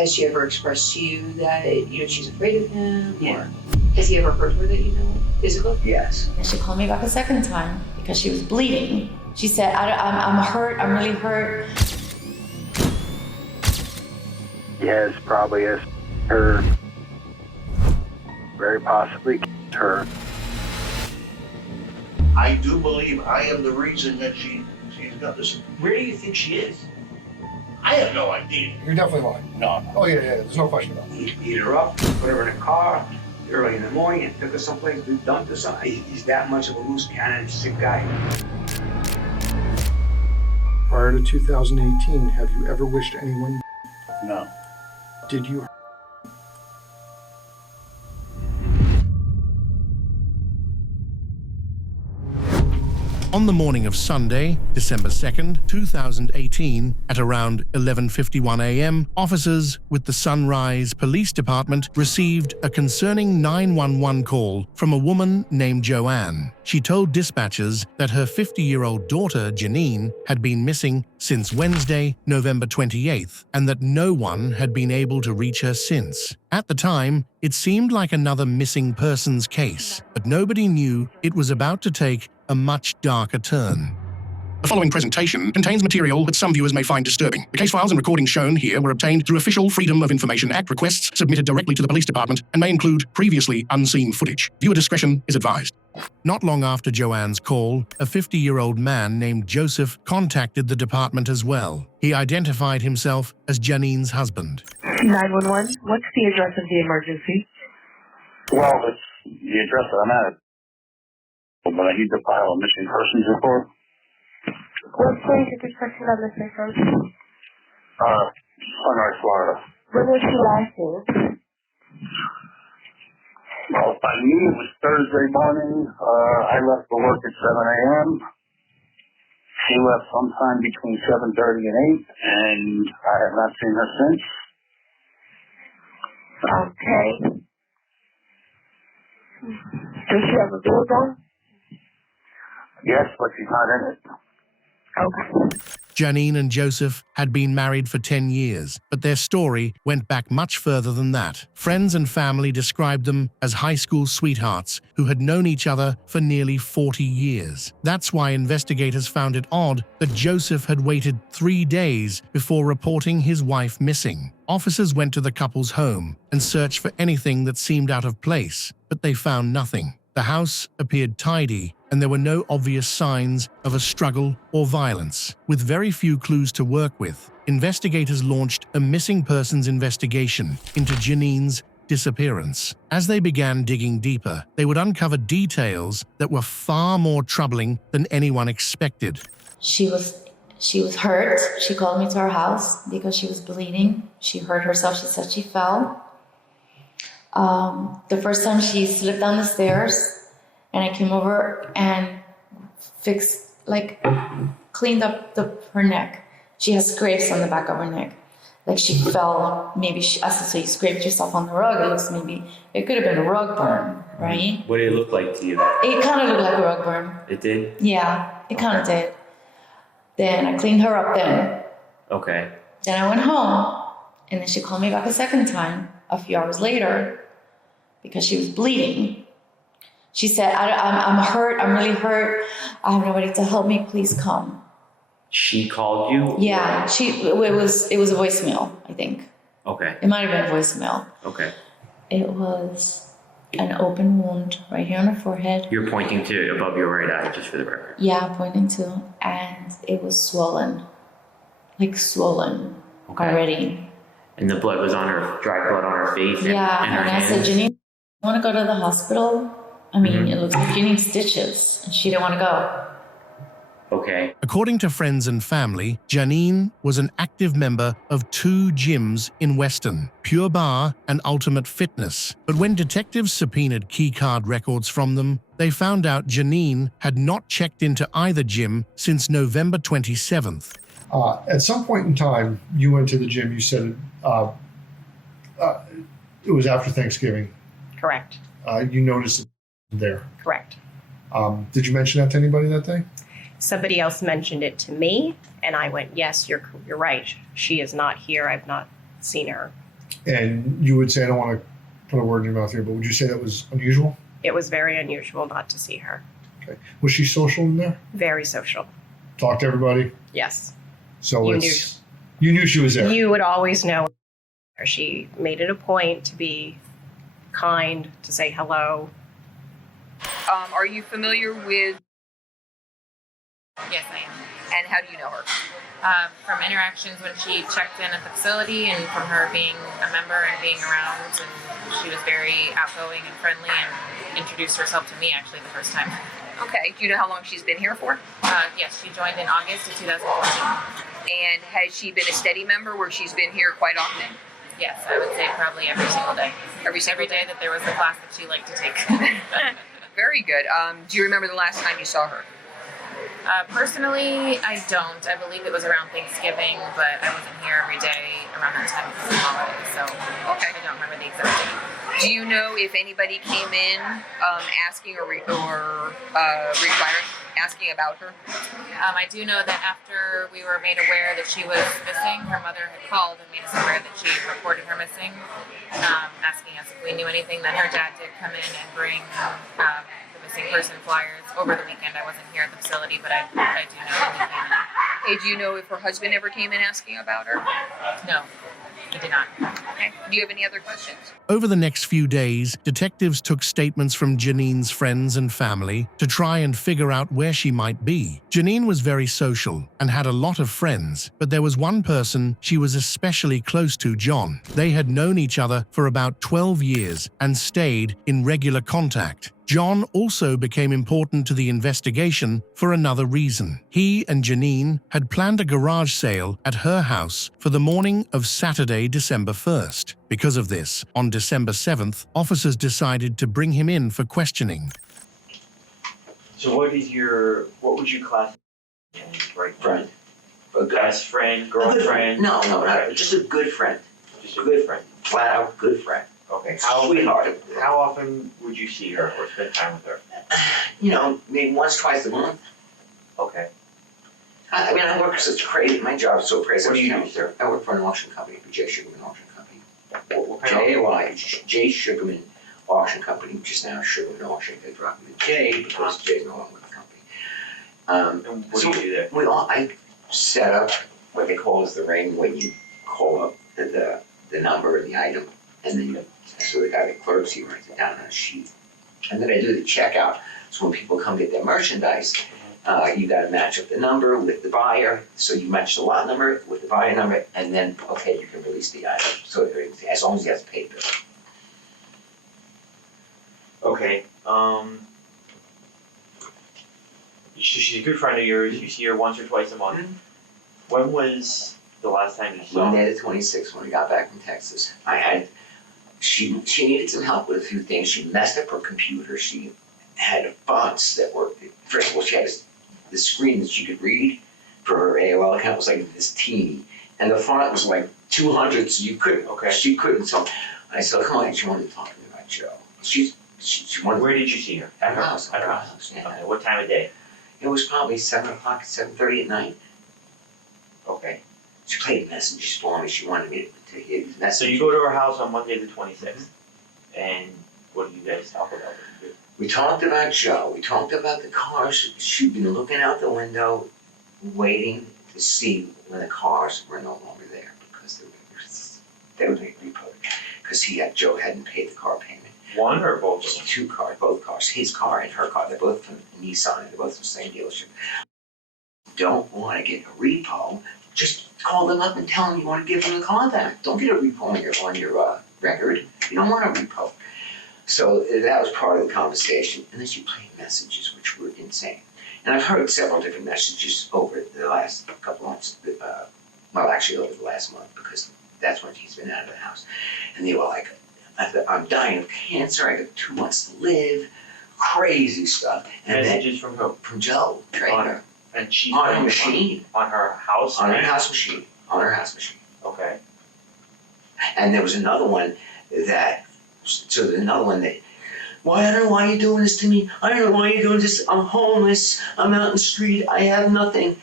Has she ever expressed to you that, she's afraid of him? Yeah. Or has he ever hurt her that you know physically? Yes. And she called me back a second time because she was bleeding. She said, I'm hurt, I'm really hurt. Yes, probably is her. Very possibly her. I do believe I am the reason that she's got this. Where do you think she is? I have no idea. You're definitely lying. No. Oh, yeah, there's no question about it. He beat her up, put her in a car early in the morning and took her someplace to dump her something. He's that much of a loose cannon, sick guy. Prior to 2018, have you ever wished anyone? No. Did you? On the morning of Sunday, December 2nd, 2018, at around 11:51 a.m., officers with the Sunrise Police Department received a concerning 911 call from a woman named Joanne. She told dispatchers that her 50-year-old daughter, Janine, had been missing since Wednesday, November 28th, and that no one had been able to reach her since. At the time, it seemed like another missing persons case, but nobody knew it was about to take a much darker turn. The following presentation contains material that some viewers may find disturbing. The case files and recordings shown here were obtained through official Freedom of Information Act requests submitted directly to the police department and may include previously unseen footage. Viewer discretion is advised. Not long after Joanne's call, a 50-year-old man named Joseph contacted the department as well. He identified himself as Janine's husband. 911, what's the address of the emergency? Well, it's the address that I'm at. But I need to file a missing persons report. What place is this person on missing from? Sunrise, Florida. When was she last seen? Well, by me, it was Thursday morning. I left for work at 7 a.m. She left sometime between 7:30 and 8, and I have not seen her since. Okay. Does she have a vehicle? Yes, but she's not in it. Okay. Janine and Joseph had been married for 10 years, but their story went back much further than that. Friends and family described them as high school sweethearts who had known each other for nearly 40 years. That's why investigators found it odd that Joseph had waited 3 days before reporting his wife missing. Officers went to the couple's home and searched for anything that seemed out of place, but they found nothing. The house appeared tidy, and there were no obvious signs of a struggle or violence. With very few clues to work with, investigators launched a missing persons investigation into Janine's disappearance. As they began digging deeper, they would uncover details that were far more troubling than anyone expected. She was hurt. She called me to her house because she was bleeding. She hurt herself. She said she fell. The first time she slipped down the stairs, and I came over and cleaned up her neck. She has scrapes on the back of her neck. Like she fell, so you scraped yourself on the rug. It could have been a rug burn, right? What did it look like to you? It kind of looked like a rug burn. It did? Yeah, it kind of did. Then I cleaned her up then. Okay. Then I went home, and then she called me back a second time a few hours later because she was bleeding. She said, I'm hurt, I'm really hurt. I have nobody to help me, please come. She called you? Yeah, it was a voicemail, I think. Okay. It might have been a voicemail. Okay. It was an open wound right here on her forehead. You're pointing to above your right eye, just for the record. Yeah, pointing to, and it was swollen. Already. And the blood was on her, dry blood on her face and her and I hands. said, Janine, you want to go to the hospital? It looks like you need stitches. And she didn't want to go. Okay. According to friends and family, Janine was an active member of 2 gyms in Weston, Pure Bar and Ultimate Fitness. But when detectives subpoenaed keycard records from them, they found out Janine had not checked into either gym since November 27th. At some point in time, you went to the gym. You said it was after Thanksgiving. Correct. You noticed it there. Correct. Did you mention that to anybody that day? Somebody else mentioned it to me, and I went, yes, you're right. She is not here. I've not seen her. And you would say, I don't want to put a word in your mouth here, but would you say that was unusual? It was very unusual not to see her. Okay. Was she social in there? Very social. Talk to everybody? Yes. So You you knew she was there? You would always know. She made it a point to be kind, to say hello. Are you familiar with... Yes, I am. And how do you know her? From interactions when she checked in at the facility and from her being a member and being around, and she was very outgoing and friendly and introduced herself to me actually the first time. Okay. Do you know how long she's been here for? Yes, she joined in August of 2014. And has she been a steady member where she's been here quite often? Yes, I would say probably every single day. Every day that there was a class that she liked to take. Very good. Do you remember the last time you saw her? Personally, I don't. I believe it was around Thanksgiving, but I wasn't here every day around that time because of the holiday, so I don't remember the exact date. Do you know if anybody came in asking or requiring, asking about her? I do know that after we were made aware that she was missing, her mother had called and made us aware that she reported her missing, asking us if we knew anything. Then her dad did come in and bring the missing person flyers over the weekend. I wasn't here at the facility, but I do know that he came in. Hey, do you know if her husband ever came in asking about her? No, he did not. Okay. Do you have any other questions? Over the next few days, detectives took statements from Janine's friends and family to try and figure out where she might be. Janine was very social and had a lot of friends, but there was one person she was especially close to, John. They had known each other for about 12 years and stayed in regular contact. John also became important to the investigation for another reason. He and Janine had planned a garage sale at her house for the morning of Saturday, December 1st. Because of this, on December 7th, officers decided to bring him in for questioning. So what would you classify as right friend? A best friend, girlfriend? No, not just a good friend. Just a good friend. Flat out good friend. Okay. Sweetheart. How often would you see her or spend time with her? Maybe once, twice a month. Okay. I work such crazy. My job is so crazy. What do you do, sir? I work for an auction company, J. Sugarman Auction Company. What kind of J. Sugarman Auction Company, which is now Sugarman Auction. They dropped the J because J's no longer with the company. And what do you do there? I set up what they call as the ring when you call up the number and the item, and then so the guy, the clerks, he writes it down on a sheet. And then I do the checkout. So when people come get their merchandise, you got to match up the number with the buyer. So you match the lot number with the buyer number, and then, okay, you can release the item. So as long as he has a paid bill. Okay. So she's a good friend of yours. You see her once or twice a month. Mm-hmm. When was the last time you saw her? Monday the 26th when we got back from Texas. She needed some help with a few things. She messed up her computer. She had fonts that were, first of all, she had the screen that she could read for her AOL account was like this teeny. And the font was like 200, so you couldn't, she couldn't. So I said, come on, she wanted to talk to me about Joe. She wanted. Where did you see her? At her house. At her house. Yeah. Okay. What time of day? It was probably 7 o'clock, 7:30 at night. Okay. She played messages for me. She wanted me to hear these messages. So you go to her house on Monday the 26th, and what do you guys talk about? We talked about Joe. We talked about the cars. She'd been looking out the window, waiting to see when the cars were no longer there because they were being repoed. Because Joe hadn't paid the car payment. One or both of them? Two cars, both cars. His car and her car. They're both from Nissan. They're both from the same dealership. Don't want to get a repo. Just call them up and tell them you want to give them the contact. Don't get a repo on your record. You don't want a repo. So that was part of the conversation. And then she played messages, which were insane. And I've heard several different messages over the last couple months. Actually over the last month, because that's when she's been out of the house. And they were like, I'm dying of cancer. I got 2 months to live. Crazy stuff. And messages from who? From Joe Trainer. And she's on her machine. On her house? On her house machine. On her house machine. Okay. And there was another one that, why, I don't know why you're doing this to me. I don't know why you're doing this. I'm homeless. I'm out in the street. I have nothing.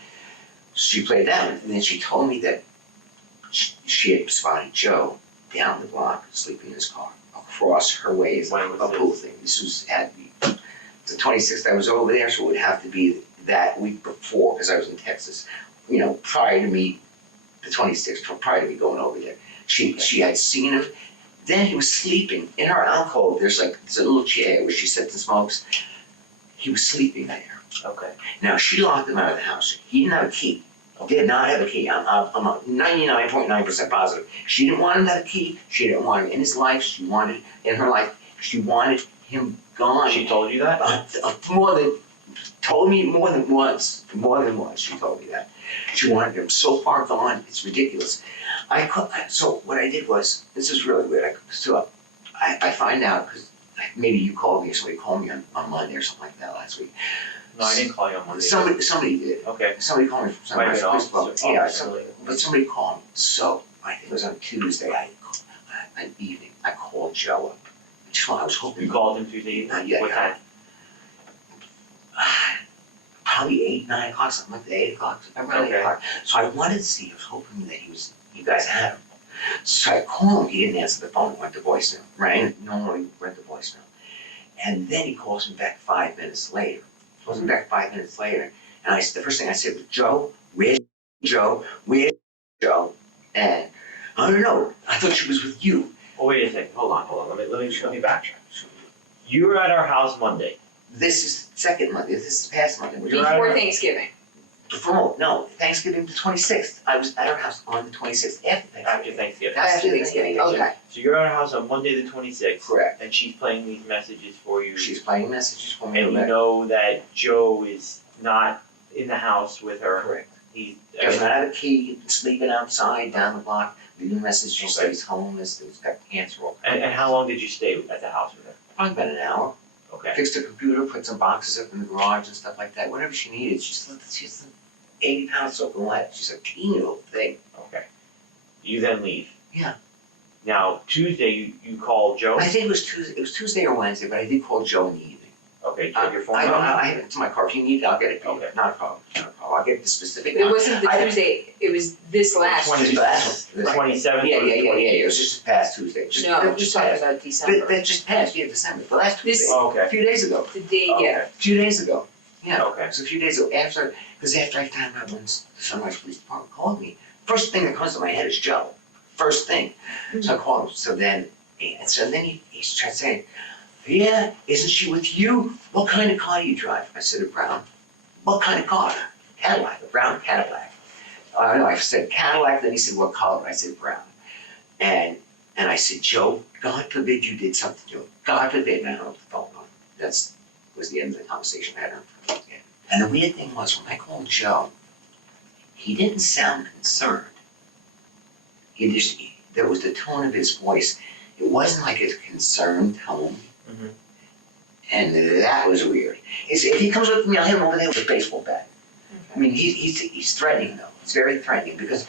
She played that one. And then she told me that she had spotted Joe down the block, sleeping in his car. Across her way is When was a pool thing. This was at the 26th I was over there, so it would have to be that week before, because I was in Texas. You know, prior to me, the 26th, prior to me going over there. She had seen him. Then he was sleeping in her alcove. There's a little chair where she sits and smokes. He was sleeping there. Okay. Now she locked him out of the house. He didn't have a key. Did not have a key. I'm 99.9% positive. She didn't want him to have a key. She didn't want him in his life. She wanted him gone. She told you that? Told me more than once. More than once she told me that. She wanted him so far gone, it's ridiculous. So what I did was, this is really weird. I find out, because maybe you called me or somebody called me on Monday or something like that last week. No, I didn't call you on Monday. Somebody did. Okay. Somebody called me from Might somewhere. have been But somebody called me. So I think it was on Tuesday, an evening, I called Joe up. I was hoping. You called him Tuesday evening? Not yet. What time? Probably 8, 9 o'clock, something like that, 8 o'clock, around 8 o'clock. So I wanted to see, I was hoping that you guys had him. So I called him, he didn't answer the phone, went to voicemail, right? Normally went to voicemail. And then he calls me back 5 minutes later. Calls me back 5 minutes later. And the first thing I said was, Joe, where's Joe? Where's Joe? And I don't know, I thought she was with you. Oh, wait a second, hold on, let me backtrack. You were at our house Monday. This is second Monday, this is past Monday. Before Thanksgiving. No, Thanksgiving the 26th. I was at our house on the 26th after Thanksgiving. After Thanksgiving, okay. So you're at our house on Monday the 26th. Correct. And she's playing these messages for you. She's playing messages for me. And you know that Joe is not in the house with her. Correct. He does not have a key, sleeping outside down the block. The new message just says he's homeless, he's got cancer. And how long did you stay at the house with her? Probably about an hour. Okay. Fixed the computer, put some boxes up in the garage and stuff like that. Whatever she needed. She's 80 pounds soaking wet. She's a teeny little thing. Okay. You then leave. Yeah. Now Tuesday you called Joe. I think it was Tuesday. It was Tuesday or Wednesday, but I did call Joe in the evening. Okay. Do you have your phone? I have it to my car. If you need it, I'll get it for you. Okay. Not a problem. I'll get the specific. But it wasn't the Tuesday, it was this last Tuesday. The 27th. Yeah. It was just past Tuesday. No, I'm just talking about December. That just passed. Yeah, December. The last Tuesday. Okay. A few days ago. The day, yeah. A few days ago. Yeah. Okay. It was a few days ago. After I found out when the Sunrise Police Department called me, first thing that comes to my head is Joe. First thing. So I called him. So then he started saying, yeah, isn't she with you? What kind of car do you drive? I said, a brown. What kind of car? Cadillac, a brown Cadillac. I said Cadillac, then he said, what color? I said, brown. And I said, Joe, God forbid you did something to him. God forbid. And I hung up the phone on. That was the end of the conversation I had on the phone. And the weird thing was, when I called Joe, he didn't sound concerned. There was the tone of his voice. It wasn't like a concerned tone. Mm-hmm. And that was weird. If he comes up to me, I'll hit him over there with a baseball bat. Okay. I mean, he's threatening though. It's very threatening because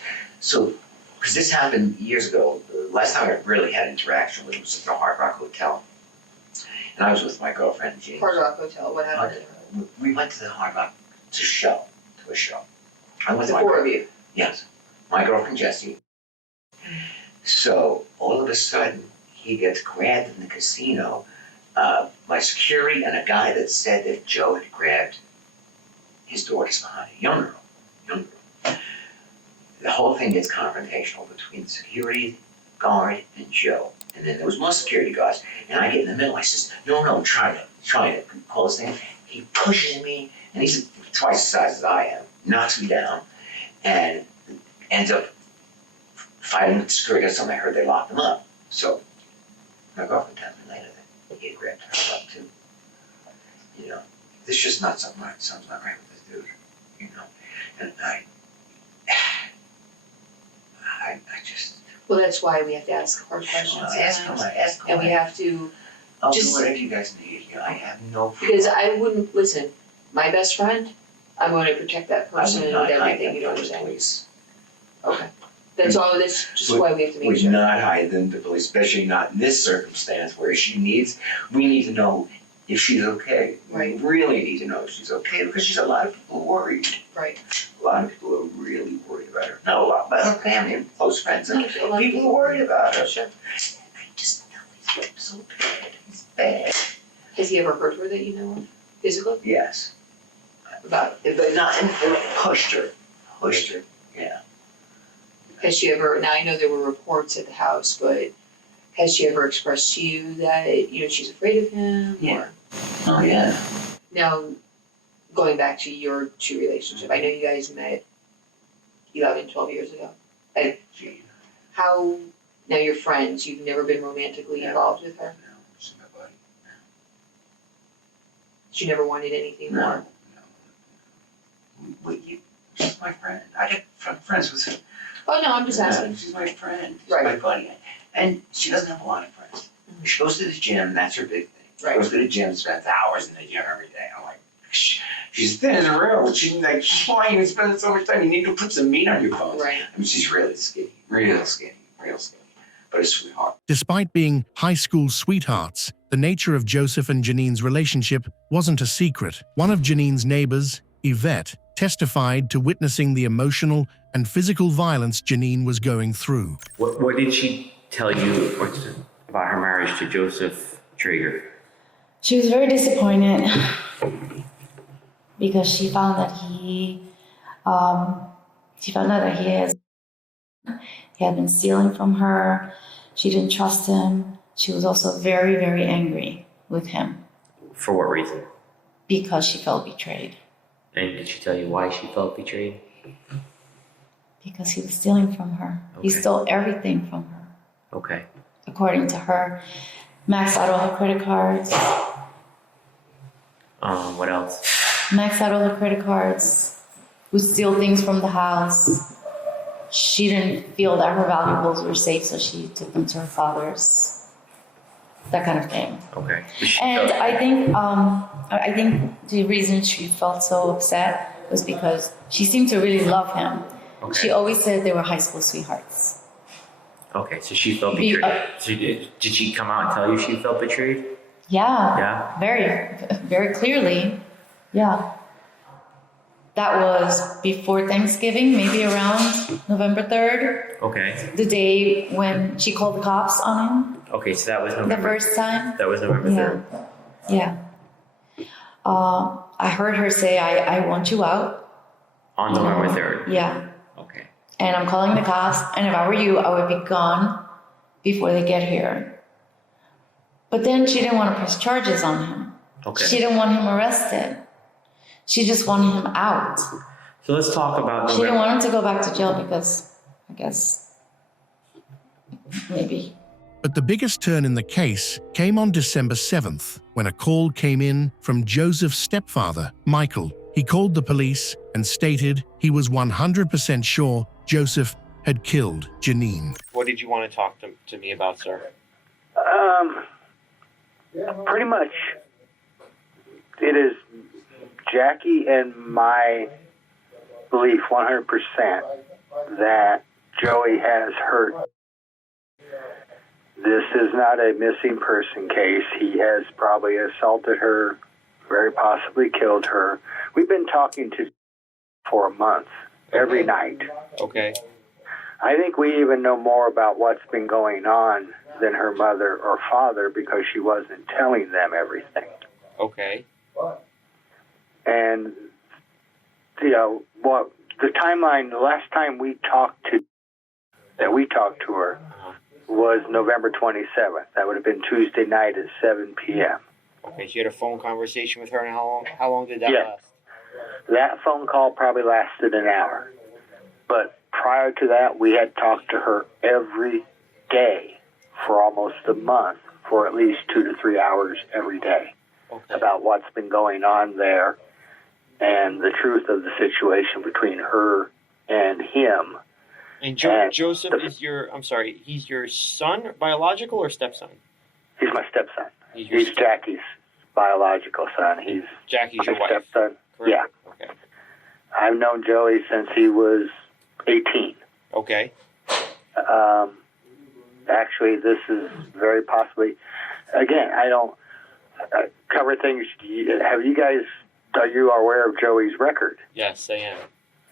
this happened years ago. The last time I really had interaction with him was at the Hard Rock Hotel, and I was with my girlfriend Jean. Hard Rock Hotel. What happened? We went to the Hard Rock to a show. I went the four of you. Yes, my girlfriend Jessie. So all of a sudden, he gets grabbed in the casino. My security and a guy that said that Joe had grabbed his daughter's behind, a young girl. The whole thing gets confrontational between the security guard and Joe. And then there was more security guards. And I get in the middle. I says, no, try to call his name. He pushes me, and he's twice the size as I am, knocks me down, and ends up fighting with the security guards. I heard they locked him up. So my girlfriend tells me later that he had grabbed her up too. You know, this is just not something right. Something's not right with this dude. You know, and I just. Well, that's why we have to ask hard questions. Ask him. And we have to. I'll do whatever you guys need. You know, I have no. Because I wouldn't listen. My best friend, I'm going to protect that person with everything. You know what I'm saying? Police. Okay. That's all. That's just why we have to make sure. Would not hide them to police, especially not in this circumstance where we need to know if she's okay. Right. We really need to know if she's okay because she's a lot of people worried. Right. A lot of people are really worried about her. Not a lot, but her family and close friends and No, a lot of people are worried about her. Sure. I just know he's so bad. He's bad. Has he ever hurt her that you know of? Physically? Yes. About But not pushed her. Pushed her. Yeah. Has she ever, now I know there were reports at the house, but has she ever expressed to you that, you know, she's afraid of him? Yeah. Or, Oh yeah. now, going back to your two relationship, I know you guys met 11, 12 years ago. How, now you're friends, you've never been romantically involved with her? No, she's my buddy. She never wanted anything more? She's my friend. I get friends with her. Oh, no, I'm just asking. She's my friend. She's Right. my buddy. And she doesn't have a lot of friends. She goes to the gym, that's her big thing. She Right. goes to the gym, spends hours in the gym every day. I'm like, she's thin as a rail. She's like, why are you spending so much time? You need to put some meat on your bones. Right. I mean, she's really skinny. Real skinny. Real skinny. But a sweetheart. Despite being high school sweethearts, the nature of Joseph and Janine's relationship wasn't a secret. One of Janine's neighbors, Yvette, testified to witnessing the emotional and physical violence Janine was going through. What did she tell you about her marriage to Joseph Traeger? She was very disappointed because she found out that he had been stealing from her. She didn't trust him. She was also very, very angry with him. For what reason? Because she felt betrayed. And did she tell you why she felt betrayed? Because he was stealing from her. Okay. He stole everything from her. Okay. According to her, maxed out all her credit cards. What else? Maxed out all her credit cards. Would steal things from the house. She didn't feel that her valuables were safe, so she took them to her father's. That kind of thing. Okay. And I think the reason she felt so upset was because she seemed to really love him. Okay. She always said they were high school sweethearts. Okay, so she felt betrayed. So did she come out and tell you she felt betrayed? Yeah. Yeah? Very, very clearly. Yeah. That was before Thanksgiving, maybe around November 3rd. Okay. The day when she called the cops on him. Okay, so that was November. The first time. That was November 3rd. Yeah. I heard her say, I want you out. On November 3rd? Yeah. Okay. And I'm calling the cops, and if I were you, I would be gone before they get here. But then she didn't want to press charges on him. Okay. She didn't want him arrested. She just wanted him out. So let's talk about She didn't want him to go back to jail because, I guess, maybe. But the biggest turn in the case came on December 7th, when a call came in from Joseph's stepfather, Michael. He called the police and stated he was 100% sure Joseph had killed Janine. What did you want to talk to me about, sir? Pretty much, it is Jackie and my belief 100% that Joey has hurt. This is not a missing person case. He has probably assaulted her, very possibly killed her. We've been talking to for a month, every night. Okay. I think we even know more about what's been going on than her mother or father because she wasn't telling them everything. Okay. And, you know, what the timeline, the last time we talked to her was November 27th. That would have been Tuesday night at 7 p.m. Okay, so you had a phone conversation with her, and how long did that last? That phone call probably lasted an hour. But prior to that, we had talked to her every day for almost a month for at least 2 to 3 hours every day about what's been going on there and the truth of the situation between her and him. And Joseph is he's your son, biological or stepson? He's my stepson. He's Jackie's biological son. He's Jackie's my your wife. stepson. Correct. Yeah. Okay. I've known Joey since he was 18. Okay. Actually, this is very possibly, again, cover things. Have you guys, are you aware of Joey's record? Yes, I am.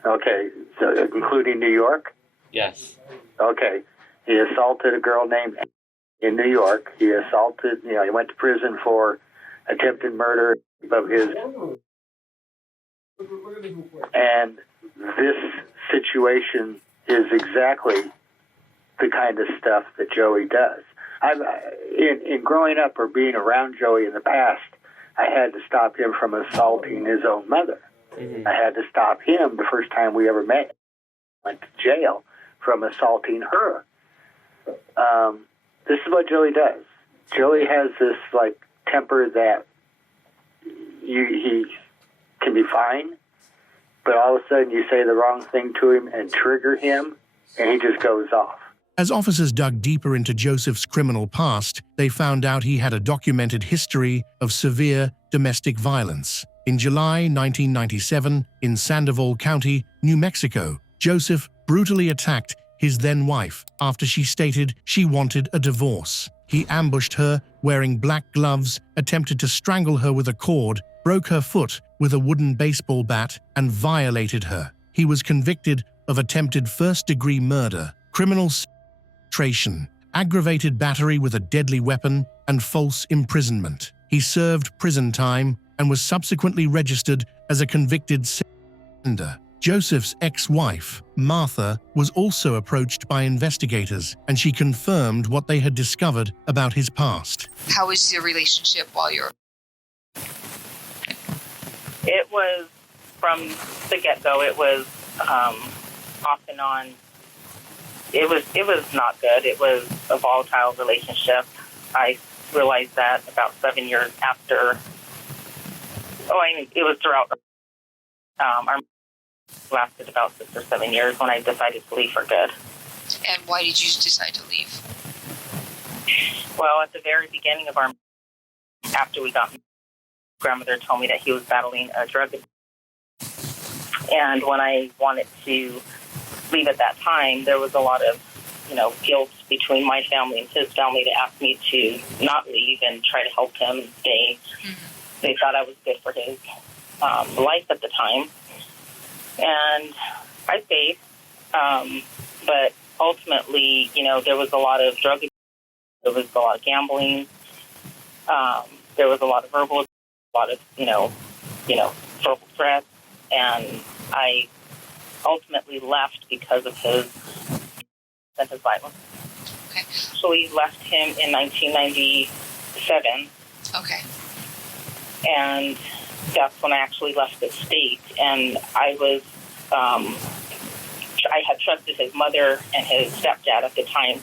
Okay, so including New York? Yes. Okay, he assaulted a girl named in New York. He assaulted, he went to prison for attempted murder of his. And this situation is exactly the kind of stuff that Joey does. In growing up or being around Joey in the past, I had to stop him from assaulting his own mother. I had to stop him the first time we ever met. Went to jail from assaulting her. This is what Joey does. Joey has this temper that he can be fine, but all of a sudden you say the wrong thing to him and trigger him, and he just goes off. As officers dug deeper into Joseph's criminal past, they found out he had a documented history of severe domestic violence. In July 1997, in Sandoval County, New Mexico, Joseph brutally attacked his then-wife after she stated she wanted a divorce. He ambushed her wearing black gloves, attempted to strangle her with a cord, broke her foot with a wooden baseball bat, and violated her. He was convicted of attempted first-degree murder, criminal sequestration, aggravated battery with a deadly weapon, and false imprisonment. He served prison time and was subsequently registered as a convicted sex offender. Joseph's ex-wife, Martha, was also approached by investigators, and she confirmed what they had discovered about his past. How was your relationship while you're... It was, from the get-go, it was off and on. It was not good. It was a volatile relationship. I realized that about 7 years after. It was throughout. Our lasted about 6 or 7 years when I decided to leave for good. And why did you decide to leave? Well, at the very beginning of after we got married, grandmother told me that he was battling a drug addiction. And when I wanted to leave at that time, there was a lot of, guilt between my family and his family to ask me to not leave and try to help him stay. Mm-hmm. They thought I was good for his life at the time. And I stayed. But ultimately, there was a lot of drug abuse, there was a lot of gambling, there was a lot of verbal, a lot of, verbal threats, and I ultimately left because of his violence. Okay. So we left him in 1997. Okay. And that's when I actually left the state. And I was, I had trusted his mother and his stepdad at the time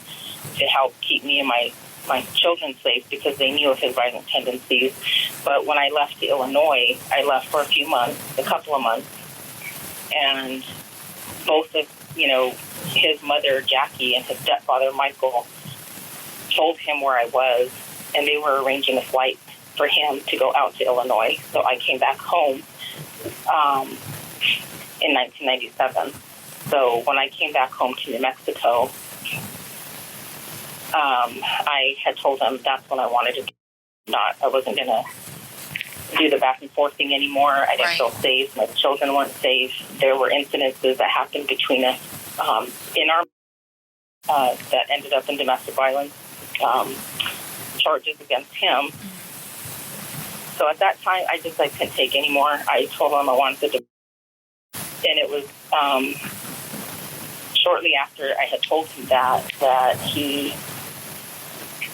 to help keep me and my children safe because they knew of his violent tendencies. But when I left to Illinois, I left for a couple of months. And both of, his mother, Jackie, and his stepfather, Michael, told him where I was, and they were arranging a flight for him to go out to Illinois. So I came back home in 1997. So when I came back home to New Mexico, I had told him that's when I wanted to do. I wasn't going to do the back and forth thing anymore. I didn't feel safe. My children weren't safe. There were incidences that happened between us in our that ended up in domestic violence charges against him. So at that time, I couldn't take anymore. I told him I wanted to, and it was shortly after I had told him that he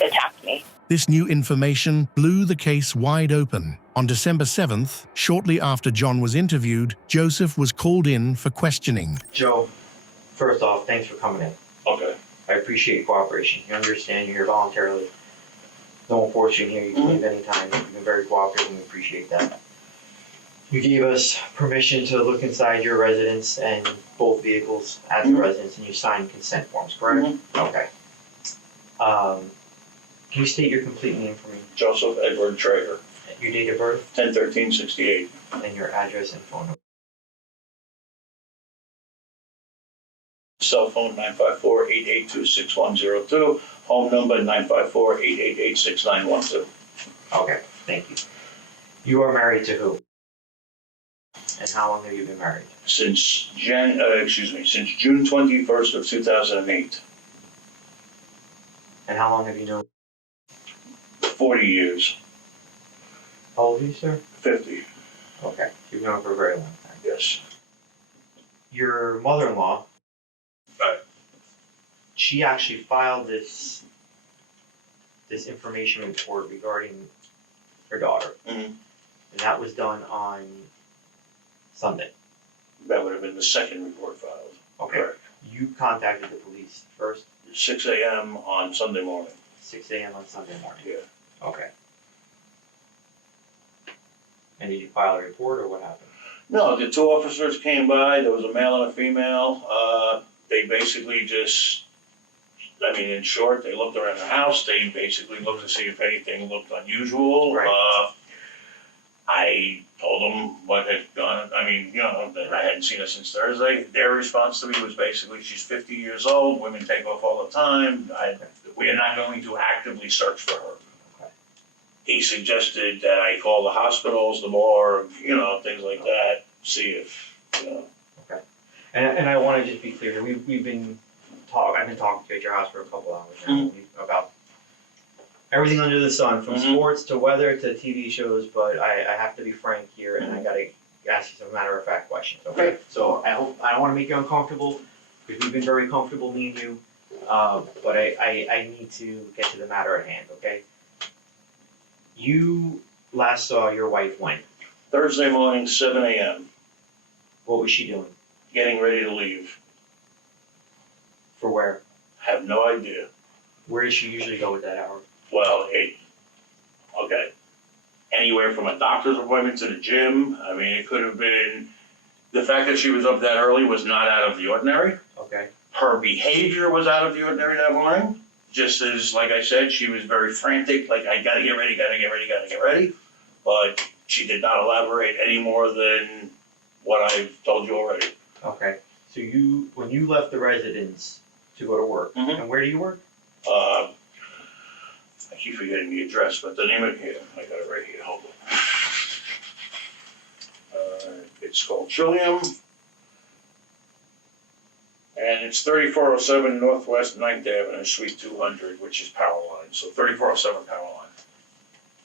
attacked me. This new information blew the case wide open. On December 7th, shortly after John was interviewed, Joseph was called in for questioning. Joe, first off, thanks for coming in. Okay. I appreciate your cooperation. You understand you're here voluntarily. No one forced you in here. You can leave anytime. You've been very cooperative, and we appreciate that. You gave us permission to look inside your residence and both vehicles at the residence, and you signed consent forms, correct? Okay. Can you state your complete name for me? Joseph Edward Traeger. Your date of birth? 10/13/68. And your address and phone number. Cell phone 954-882-6102. Home number 954-888-6912. Okay. Thank you. You are married to who? And how long have you been married? Since June 21st of 2008. And how long have you known? 40 years. How old are you, sir? 50. Okay, you've known her for a very long time. Yes. Your mother-in-law, Right. she actually filed this information report regarding her daughter. Mm-hmm. And that was done on Sunday. That would have been the second report filed. Okay. Correct. You contacted the police first? 6 a.m. on Sunday morning. 6 a.m. on Sunday morning? Yeah. Okay. And did you file a report or what happened? No, the two officers came by. There was a male and a female. They basically just, I mean, in short, they looked around the house. They basically looked to see if anything looked unusual. Right. I told them what had gone, I mean, you know, that I hadn't seen her since Thursday. Their response to me was basically, she's 50 years old, women take off all the time. We are not going to actively search for her. Okay. He suggested that I call the hospitals, the morgue, you know, things like that, see if, you know. Okay. And I want to just be clear, I've been talking to you at your house for a couple hours now about everything under the sun, from sports to weather to TV shows, but I have to be frank here and I gotta ask you some matter-of-fact questions, okay? So I don't wanna make you uncomfortable, because we've been very comfortable, me and you, but I need to get to the matter at hand, okay? You last saw your wife when? Thursday morning, 7 a.m., What was she doing? getting ready to leave. For where? Have no idea. Where does she usually go at that hour? Well, okay. Anywhere from a doctor's appointment to the gym. I mean, it could have been, the fact that she was up that early was not out of the ordinary. Okay. Her behavior was out of the ordinary that morning. Just as, like I said, she was very frantic, like, I gotta get ready, gotta get ready, gotta get ready. But she did not elaborate any more than what I've told you already. Okay. So when you left the residence to go to work, and where do you work? I keep forgetting the address, but the name of it, I got it right here, hold on. It's called Trillium, and it's 3407 Northwest 9th Avenue, Suite 200, which is Power Line, so 3407 Power Line.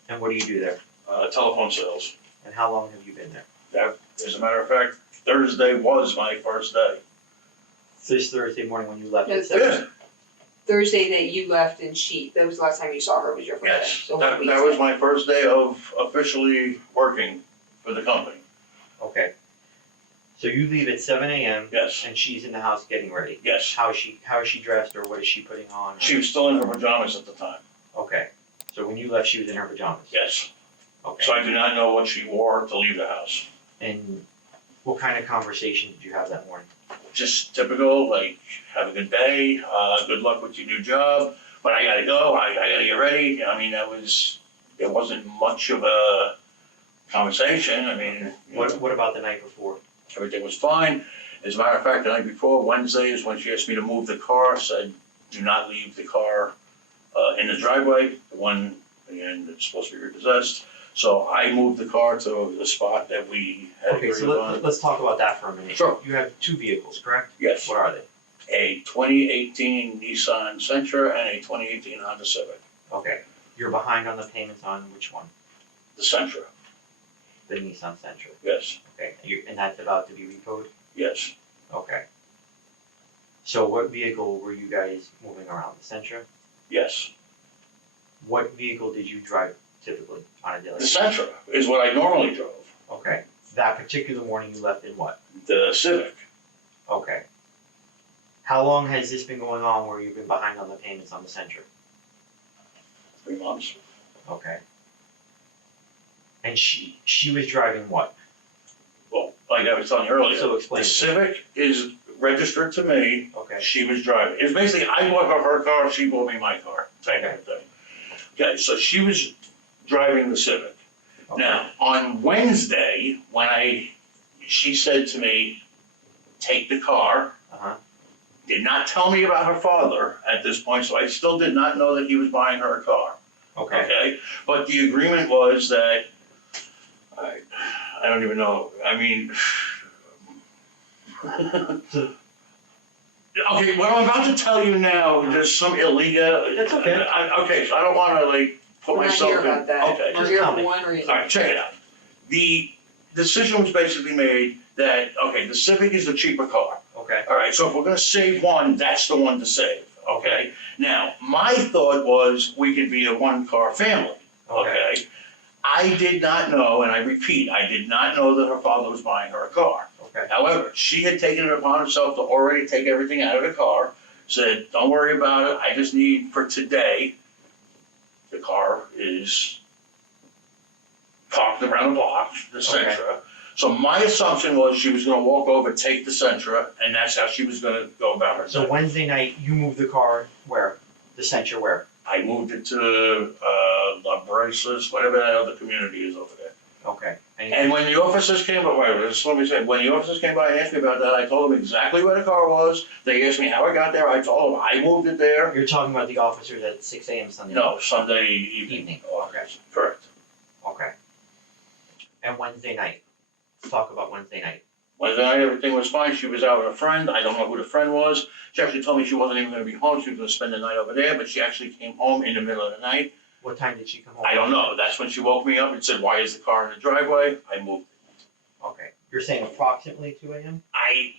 And what do you do there? Telephone sales. And how long have you been there? That, as a matter of fact, Thursday was my first day. This Thursday morning when you left? No, Thursday that you left and that was the last time you saw her, was your first day? Yes, So that was my first day of officially working for the company. Okay. So you leave at 7 a.m. Yes. And she's in the house getting ready? Yes. How is she dressed, or what is she putting on? She was still in her pajamas at the time. Okay. So when you left, she was in her pajamas? Yes. Okay. So I do not know what she wore to leave the house. And what kind of conversation did you have that morning? Just typical, like, have a good day, good luck with your new job, but I gotta go, I gotta get ready. I mean, it wasn't much of a conversation. I mean, What about the night before? Everything was fine. As a matter of fact, the night before, Wednesday, is when she asked me to move the car, said, do not leave the car in the driveway, the one, again, that's supposed to be repossessed. So I moved the car to the spot that we had Okay, agreed so on. let's talk about that for a minute. Sure. You have two vehicles, correct? Yes. What are they? A 2018 Nissan Sentra and a 2018 Honda Civic. Okay. You're behind on the payments on which one? The Sentra. The Nissan Sentra? Yes. Okay, and that's about to be repoed? Yes. Okay. So what vehicle were you guys moving around? The Sentra? Yes. What vehicle did you drive typically on a daily The basis? Sentra is what I normally drove. Okay. That particular morning you left in what? The Civic. Okay. How long has this been going on where you've been behind on the payments on the Sentra? 3 months. Okay. And she was driving what? Well, like I was telling you earlier, So explain. the Civic is registered to me. Okay. She was driving. It's basically I bought her car, she bought me my car, type of thing. Okay, so she was driving the Civic. Okay. Now, on Wednesday, when she said to me, take the car, did not tell me about her father at this point, so I still did not know that he was buying her a car. Okay, but the agreement was that, I don't even know, I mean. Okay, what I'm about to tell you now, there's some illegal. That's okay. Okay, so I don't wanna like put We're not myself in. here about that. Okay. We're here for one reason. Alright, check it out. The decision was basically made that, okay, the Civic is the cheaper car. Okay. Alright, so if we're gonna save one, that's the one to save, okay? Now, my thought was we could be a one-car family, okay? I did not know, and I repeat, I did not know that her father was buying her a car. Okay. However, she had taken it upon herself to already take everything out of the car, said, don't worry about it, I just need for today, the car is parked around the block, the Sentra. So my assumption was she was gonna walk over, take the Sentra, and that's how she was gonna go about her. So Wednesday night, you moved the car where? The Sentra where? I moved it to, La Braces, whatever that other community is over there. Okay. And when the officers came by, let me say, when the officers came by and asked me about that, I told them exactly where the car was. They asked me how I got there, I told them I moved it there. You're talking about the officers at 6 a.m. Sunday? No, Sunday evening. Okay. Correct. Okay. And Wednesday night? Let's talk about Wednesday night. Wednesday night, everything was fine. She was out with a friend. I don't know who the friend was. She actually told me she wasn't even gonna be home. She was gonna spend the night over there, but she actually came home in the middle of the night. What time did she come home? I don't know. That's when she woke me up and said, why is the car in the driveway? I moved it. Okay. You're saying approximately 2 a.m.? I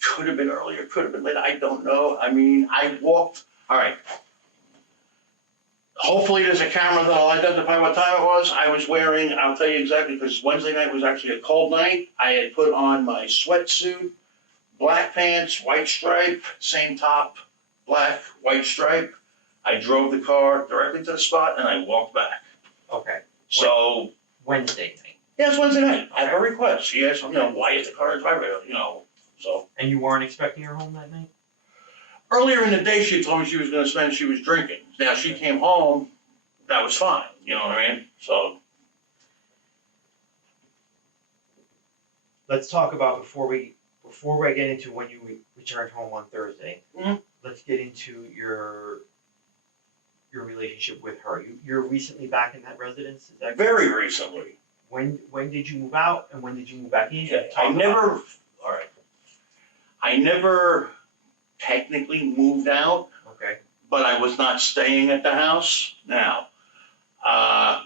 could have been earlier, could have been later. I don't know. I mean, I walked, all right. Hopefully there's a camera that'll identify what time it was. I was wearing, I'll tell you exactly, because Wednesday night was actually a cold night. I had put on my sweatsuit, black pants, white stripe, same top, black, white stripe. I drove the car directly to the spot and I walked back. Okay. So. Wednesday night? Yeah, it's Wednesday night. I have a request. She asked, why is the car in the driveway, so. And you weren't expecting her home that night? Earlier in the day, she told me she was gonna spend, she was drinking. Now, she came home, that was fine, you know what I mean? So. Let's talk about before I get into when you returned home on Thursday. Mm-hmm. Let's get into your relationship with her. You're recently back in that residence, is that correct? Very recently. When did you move out and when did you move back in? Okay, I never technically moved out. Okay. But I was not staying at the house. Now, I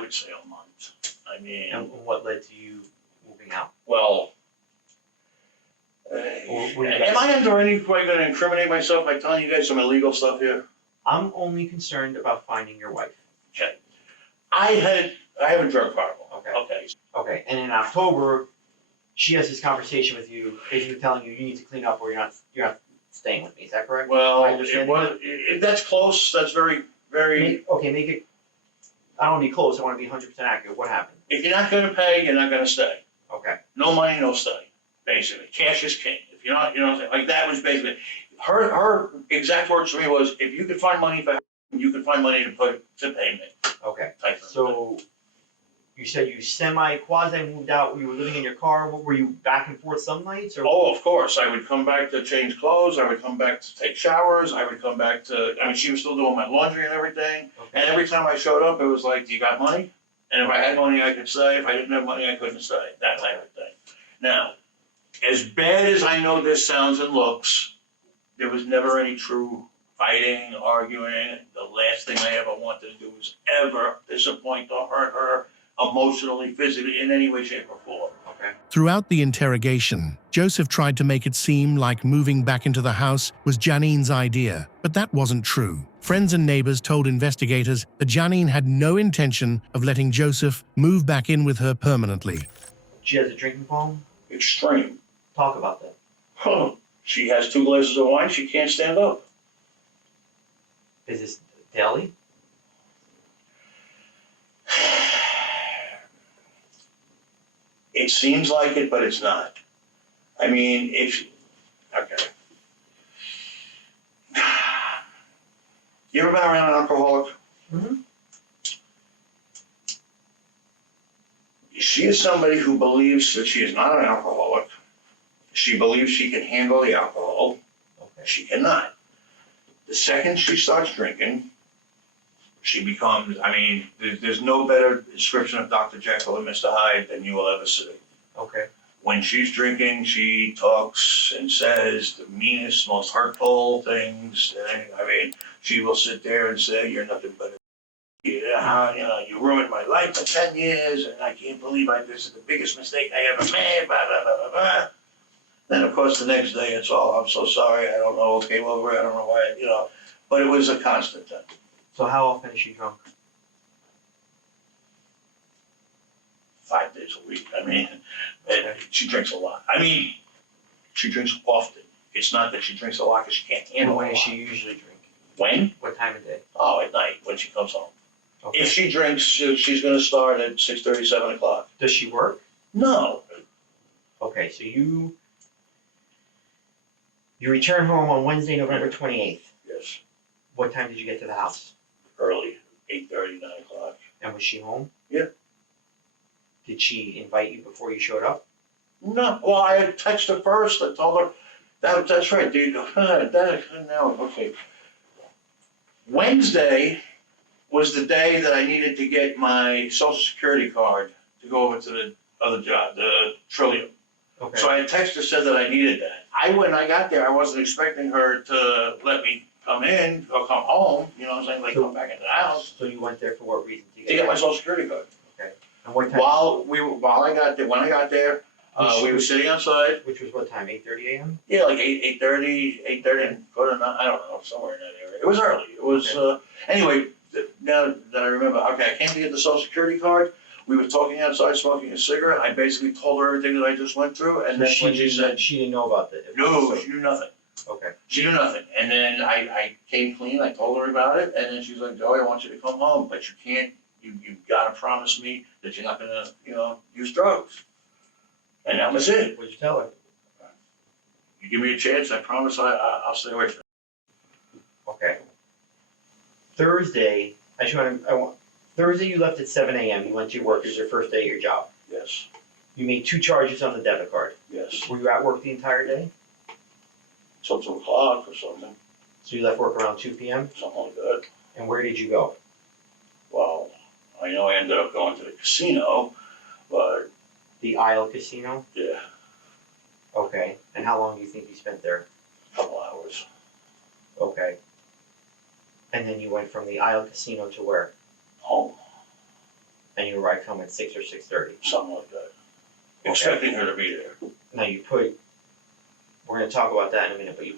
would say a month. I mean. And what led to you moving out? Well, am I under any way going to incriminate myself by telling you guys some illegal stuff here? I'm only concerned about finding your wife. Okay. I have a drug problem. Okay. Okay, and in October, she has this conversation with you, basically telling you need to clean up or you're not staying with me. Is that correct? Well, that's close. That's very, very. Make it. I don't want to be close. I want to be 100% accurate. What happened? If you're not going to pay, you're not going to stay. Okay. No money, no stay. Basically, cash is king. If you're not, like that was basically her exact words to me was, if you could find money for, you could find money to pay me. Okay. So you said you quasi moved out. You were living in your car. Were you back and forth some nights? Or? Oh, of course. I would come back to change clothes. I would come back to take showers. I would come back to. I mean, she was still doing my laundry and everything. Okay. And every time I showed up, it was like, "Do you got money?" And if I had money, I could stay. If I didn't have money, I couldn't stay. That type of thing. Now, as bad as I know this sounds and looks, there was never any true fighting, arguing. The last thing I ever wanted to do was ever disappoint or hurt her emotionally, physically, in any way, shape, or form. Okay. Throughout the interrogation, Joseph tried to make it seem like moving back into the house was Janine's idea, but that wasn't true. Friends and neighbors told investigators that Janine had no intention of letting Joseph move back in with her permanently. She has a drinking problem? Extreme. Talk about that. Huh. She has 2 glasses of wine, she can't stand up. Is this daily? It seems like it, but it's not. I mean, okay. You ever been around an alcoholic? Mm-hmm. She is somebody who believes that she is not an alcoholic. She believes she can handle the alcohol. Okay. She cannot. The second she starts drinking, she becomes, I mean, there's no better description of Dr. Jekyll and Mr. Hyde than you will ever see. Okay. When she's drinking, she talks and says the meanest, most hurtful things. I mean, she will sit there and say, "You're nothing but a, you ruined my life for 10 years, and I can't believe this is the biggest mistake I ever made, blah, blah, blah, blah, blah." Then, of course, the next day it's all, "I'm so sorry, I don't know, okay, over, I don't know why," but it was a constant thing. So how often is she drunk? 5 days a week. I mean, she drinks a lot. I mean, she drinks often. It's not that she drinks a lot because she can't handle it. When does she usually drink? When? What time of day? Oh, at night when she comes home. Okay. If she drinks, she's going to start at 6:30, 7 o'clock. Does she work? No. Okay, so you return home on Wednesday, November 28th. Yes. What time did you get to the house? Early, 8:30, 9 o'clock. And was she home? Yeah. Did she invite you before you showed up? No. Well, I had texted her first. I told her, that's right, dude. Now, okay. Wednesday was the day that I needed to get my Social Security card to go over to the other job, the Trillium. Okay. So I had texted her, said that I needed that. When I got there, I wasn't expecting her to let me come in or come home, you know what I'm saying, like come back into the house. So you went there for what reason? To get my Social Security card. Okay. And what time? When I got there, we were sitting outside. Which was what time? 8:30 a.m. Yeah, like 8:30, go to 9, I don't know, somewhere in that area. It was early. It was anyway. Now that I remember, okay, I came to get the Social Security card. We were talking outside, smoking a cigarette. I basically told her everything that I just went through, and then when she said she didn't know about it. No, she knew nothing. Okay. She knew nothing. And then I came clean. I told her about it, and then she was like, "Joey, I want you to come home, but you can't. You've got to promise me that you're not gonna, use drugs." And that was it. What'd you tell her? You give me a chance, I promise I'll stay away from it. Okay. Thursday, Thursday you left at 7 a.m. You went to your work. It was your first day at your job. Yes. You made 2 charges on the debit card. Yes. Were you at work the entire day? Till 2 o'clock or something. So you left work around 2 p.m.? Something like that. And where did you go? Well, I know I ended up going to the casino, but... The Isle Casino? Yeah. Okay. And how long do you think you spent there? A couple hours. Okay. And then you went from the Isle Casino to where? Home. And you arrived home at 6 or 6:30? Something like that. Okay. Expecting her to be there. Now we're going to talk about that in a minute, but you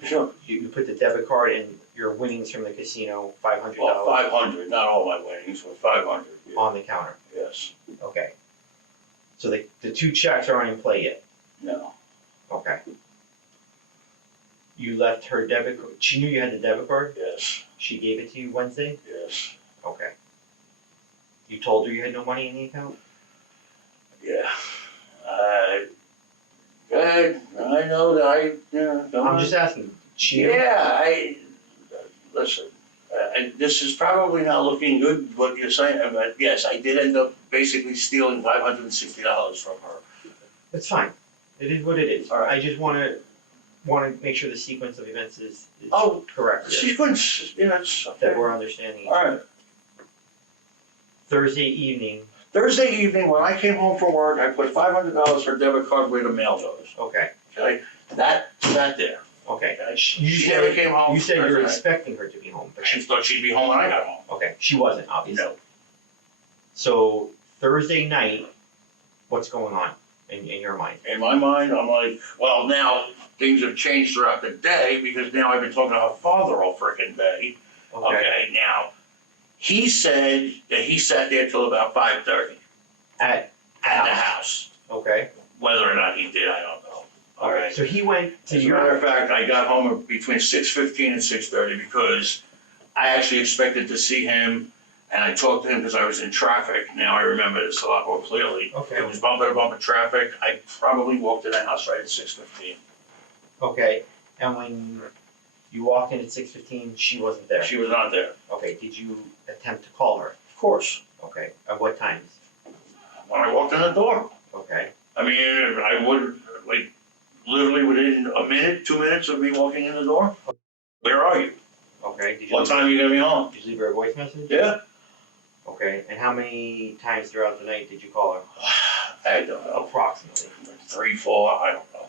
put the debit card in your winnings from the casino, $500. Well, 500, not all my winnings, but 500. Yeah. On the counter? Yes. Okay. So the 2 checks aren't in play yet? No. Okay. You left her debit card. She knew you had the debit card? Yes. She gave it to you Wednesday? Yes. Okay. You told her you had no money in the account? Yeah. Good. I know that I'm just asking. Listen, this is probably not looking good, what you're saying, but yes, I did end up basically stealing $560 from her. That's fine. It is what it is. All right. I just want to make sure the sequence of events is correct. The sequence, it's okay. That we're understanding. All right. Thursday evening, when I came home from work, I put $500 for debit card where the mail goes. Okay. Okay? That there. Okay. She never came home. You said you were Thursday night. expecting her to be home, but She thought she'd be home when I got home. okay, she wasn't, obviously. No. So Thursday night, what's going on in your mind? In my mind, I'm like, well, now things have changed throughout the day because now I've been talking to her father all frickin' day. Okay, now, he said that he sat there till about 5:30 At the house. Okay. Whether or not he did, I don't know. All right. So he went to As a matter of fact, I got home between 6:15 and 6:30 because I actually expected to see him, and I talked to him because I was in traffic. Now I remember this a lot more clearly. Okay. It was bumper to bumper traffic. I probably walked in the house right at 6:15. Okay. And when you walked in at 6:15, she wasn't there? She was not there. Okay. Did you attempt to call her? Of course. Okay. At what times? When I walked in the door. Okay. I mean, I would, like, literally within a minute, 2 minutes of me walking in the door. Where are you? Okay. Okay, did you What time are you gonna be home? Did you leave her a voice message? Yeah. Okay, and how many times throughout the night did you call her? I don't know. Approximately. 3, 4, I don't know.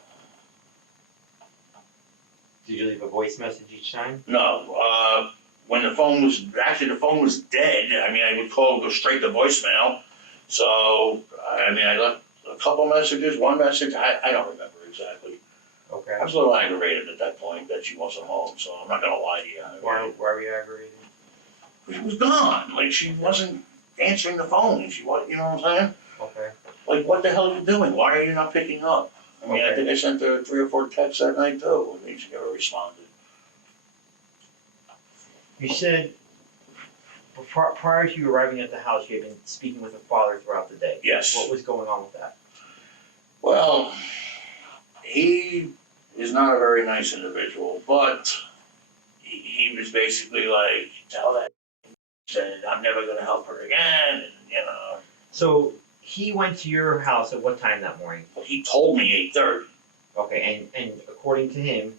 Did you leave a voice message each time? No, when the phone was dead, I mean, I would call, go straight to voicemail. So, I mean, I left a couple messages, one message, I don't remember exactly. Okay. I was a little aggravated at that point that she wasn't home, so I'm not gonna lie to you. Why were you aggravated? She was gone, like she wasn't answering the phone, she was, you know what I'm saying? Okay. Like, what the hell are you doing? Why are you not picking up? I mean, I think I sent her 3 or 4 texts that night too, and she never responded. You said prior to you arriving at the house, you had been speaking with her father throughout the day. Yes. What was going on with that? Well, he is not a very nice individual, but he was basically like, tell that, said, I'm never gonna help her again, and you know. So he went to your house at what time that morning? Well, he told me 8:30. Okay, and according to him,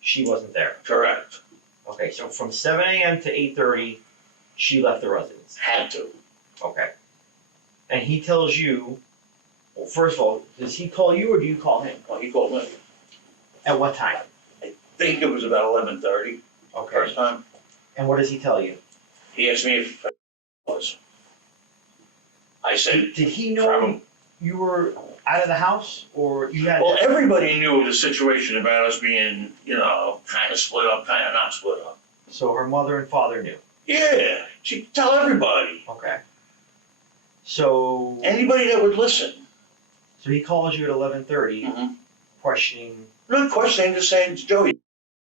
she wasn't there. Correct. Okay, so from 7 a.m. to 8:30, she left the residence. Had to. Okay. And he tells you, well, first of all, does he call you or do you call him? Well, he called me. At what time? I think it was about 11:30. Okay. First time. And what does he tell you? He asked me if I was. I said. Did he know you were out of the house or you had? Well, everybody knew of the situation about us being, you know, kind of split up, kind of not split up. So her mother and father knew? Yeah, she'd tell everybody. Okay. So. Anybody that would listen. So he calls you at 11:30, questioning. Not questioning, just saying, Joey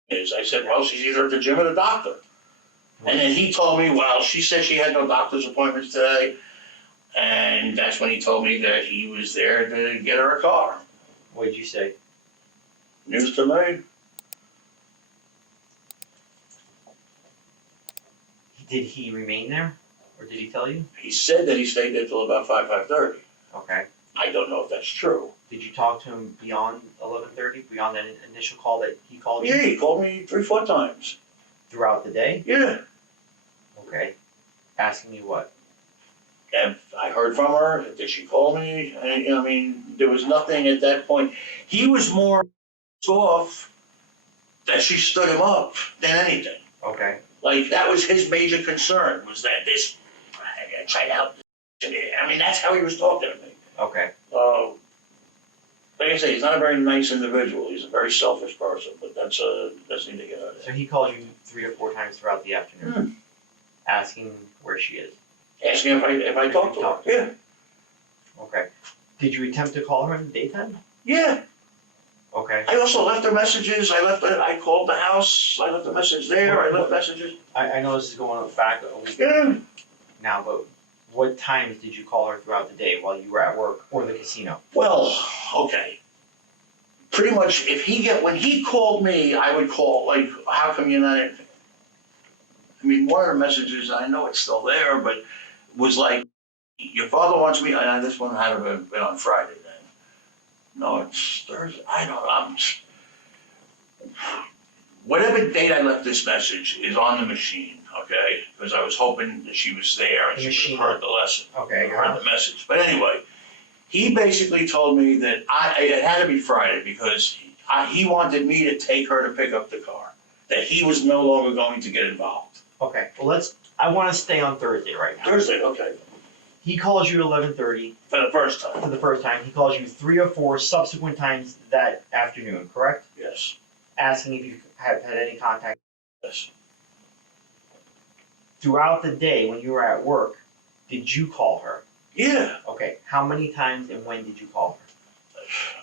is. I said, well, she's either at the gym or the doctor. And then he told me, well, she said she had no doctor's appointments today. And that's when he told me that he was there to get her a car. What did you say? News to me. Did he remain there? Or did he tell you? He said that he stayed there till about 5:30. Okay. I don't know if that's true. Did you talk to him beyond 11:30, beyond that initial call that he called you? Yeah, he called me 3, 4 times. Throughout the day? Yeah. Okay. Asking you what? And I heard from her. Did she call me? And, I mean, there was nothing at that point. He was more off that she stood him up than anything. Okay. Like, that was his major concern, was that this, I tried to help. I mean, that's how he was talking to me. Okay. Like I say, he's not a very nice individual. He's a very selfish person, but that's neither here nor there. So he called you 3 or 4 times throughout the afternoon, asking where she is. Asking if I talked to her. Yeah. Okay. Did you attempt to call her in the daytime? Yeah. Okay. I also left her messages. I called the house. I left a message there. I left messages. I know this is going back a week now, but what times did you call her throughout the day while you were at work or the casino? Well, okay. Pretty much, when he called me, I would call, like, how come you're not in? I mean, one of her messages, I know it's still there, but was like, your father wants me, and this one had been on Friday then. No, it's Thursday, I don't know. Whatever date I left this message is on the machine, okay? Because I was hoping that she was there and she would have heard the lesson. Okay. Heard the message. But anyway, he basically told me that it had to be Friday because he wanted me to take her to pick up the car. That he was no longer going to get involved. Okay. Well, I want to stay on Thursday right now. Thursday, okay. He calls you at 11:30. For the first time. For the first time. He calls you 3 or 4 subsequent times that afternoon, correct? Yes. Asking if you have had any contact. Yes. Throughout the day when you were at work, did you call her? Yeah. Okay. How many times and when did you call her?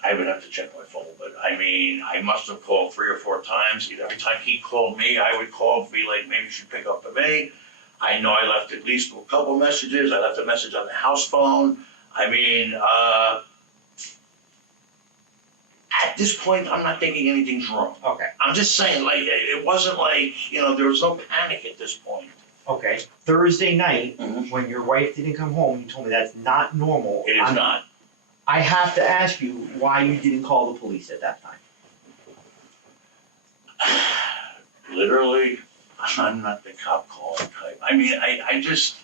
I would have to check my phone, but I mean, I must have called 3 or 4 times. Every time he called me, I would call, be like, maybe you should pick up for me. I know I left at least a couple messages. I left a message on the house phone. I mean, at this point, I'm not thinking anything's wrong. Okay. I'm just saying, like, it wasn't like, there was no panic at this point. Okay. Thursday night, when your wife didn't come home, you told me that's not normal. It is not. I have to ask you why you didn't call the police at that time. Literally, I'm not the cop calling type. I mean, I just,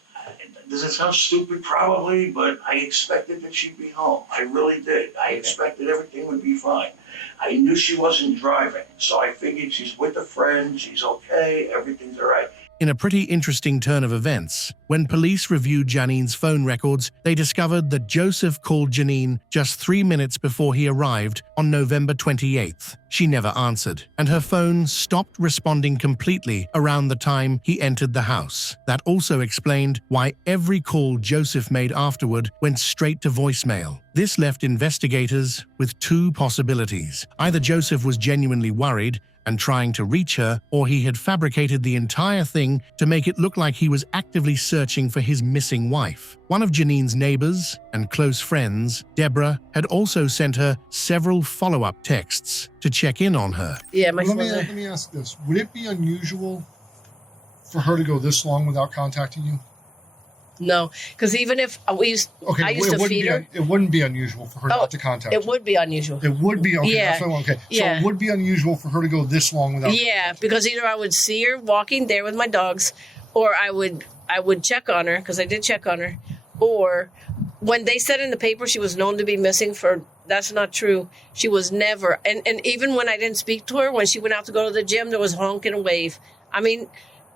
does it sound stupid? Probably, but I expected that she'd be home. I really did. I expected everything would be fine. I knew she wasn't driving, so I figured she's with a friend, she's okay, everything's all right. In a pretty interesting turn of events, when police reviewed Janine's phone records, they discovered that Joseph called Janine just 3 minutes before he arrived on November 28th. She never answered, and her phone stopped responding completely around the time he entered the house. That also explained why every call Joseph made afterward went straight to voicemail. This left investigators with two possibilities. Either Joseph was genuinely worried and trying to reach her, or he had fabricated the entire thing to make it look like he was actively searching for his missing wife. One of Janine's neighbors and close friends, Deborah, had also sent her several follow-up texts to check in on her. Yeah, let me ask this. Would it be unusual for her to go this long without contacting you? No, because even if I used to feed her. It wouldn't be unusual for her not to contact you. It would be unusual. It would be, okay, yeah. that's what I want. Okay, yeah. So it would be unusual for her to go this long without Yeah, because either I would see her walking there with my dogs, or I would check on her, because I did check on her, or when they said in the paper she was known to be missing that's not true. She was never, and even when I didn't speak to her, when she went out to go to the gym, there was honk and a wave. I mean,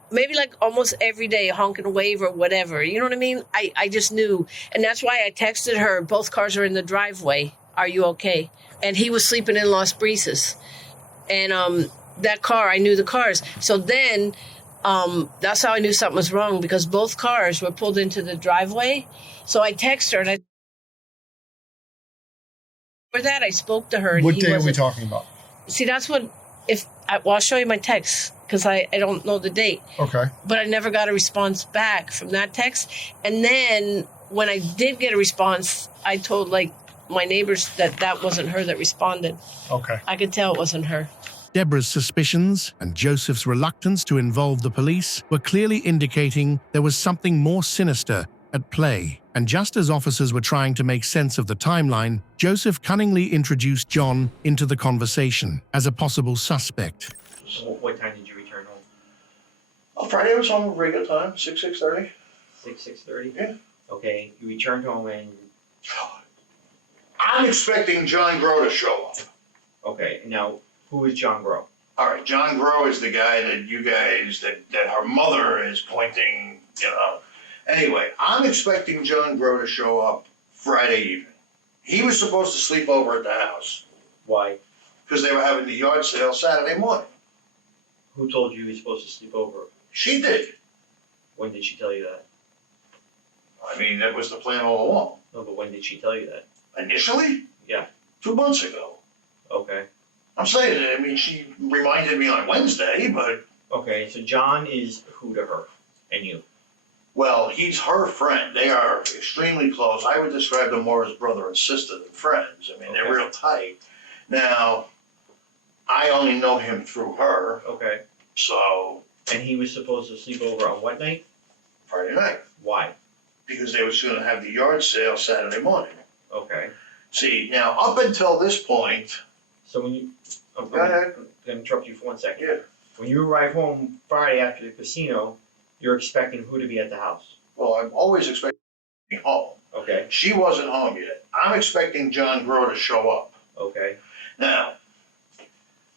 maybe like almost every day, honk and a wave or whatever. You know what I mean? I just knew. And that's why I texted her, both cars are in the driveway. Are you okay? And he was sleeping in Los Brises. And that car, I knew the cars. So then that's how I knew something was wrong, because both cars were pulled into the driveway. So I texted her, and for that, I spoke to her. And what day are we talking about? See, that's what, I'll show you my text, because I don't know the date. Okay. But I never got a response back from that text. And then when I did get a response, I told my neighbors that wasn't her that responded. Okay. I could tell it wasn't her. Deborah's suspicions and Joseph's reluctance to involve the police were clearly indicating there was something more sinister at play. And just as officers were trying to make sense of the timeline, Joseph cunningly introduced John into the conversation as a possible suspect. So what time did you return home? Oh, Friday I was home at regular time, 6:30. 6:30? Yeah. Okay, you returned home and... I'm expecting John Grow to show up. Okay, now, who is John Grow? All right, John Grow is the guy that you guys, that her mother is pointing, Anyway, I'm expecting John Grow to show up Friday evening. He was supposed to sleep over at the house. Why? Because they were having the yard sale Saturday morning. Who told you he was supposed to sleep over? She did. When did she tell you that? I mean, that was the plan all along. No, but when did she tell you that? Initially? Yeah. 2 months ago. Okay. I'm saying it, I mean, she reminded me on Wednesday, but... Okay, so John is who to her and you? Well, he's her friend. They are extremely close. I would describe them more as brother and sister than friends. I mean, they're real tight. Now, I only know him through her. Okay. So... And he was supposed to sleep over on what night? Friday night. Why? Because they was going to have the yard sale Saturday morning. Okay. See, now, up until this point... So when you... Go ahead. I'm going to interrupt you for 1 second. Yeah. When you arrive home Friday after the casino, you're expecting who to be at the house? Well, I'm always expecting her to be home. Okay. She wasn't home yet. I'm expecting John Grow to show up. Okay. Now,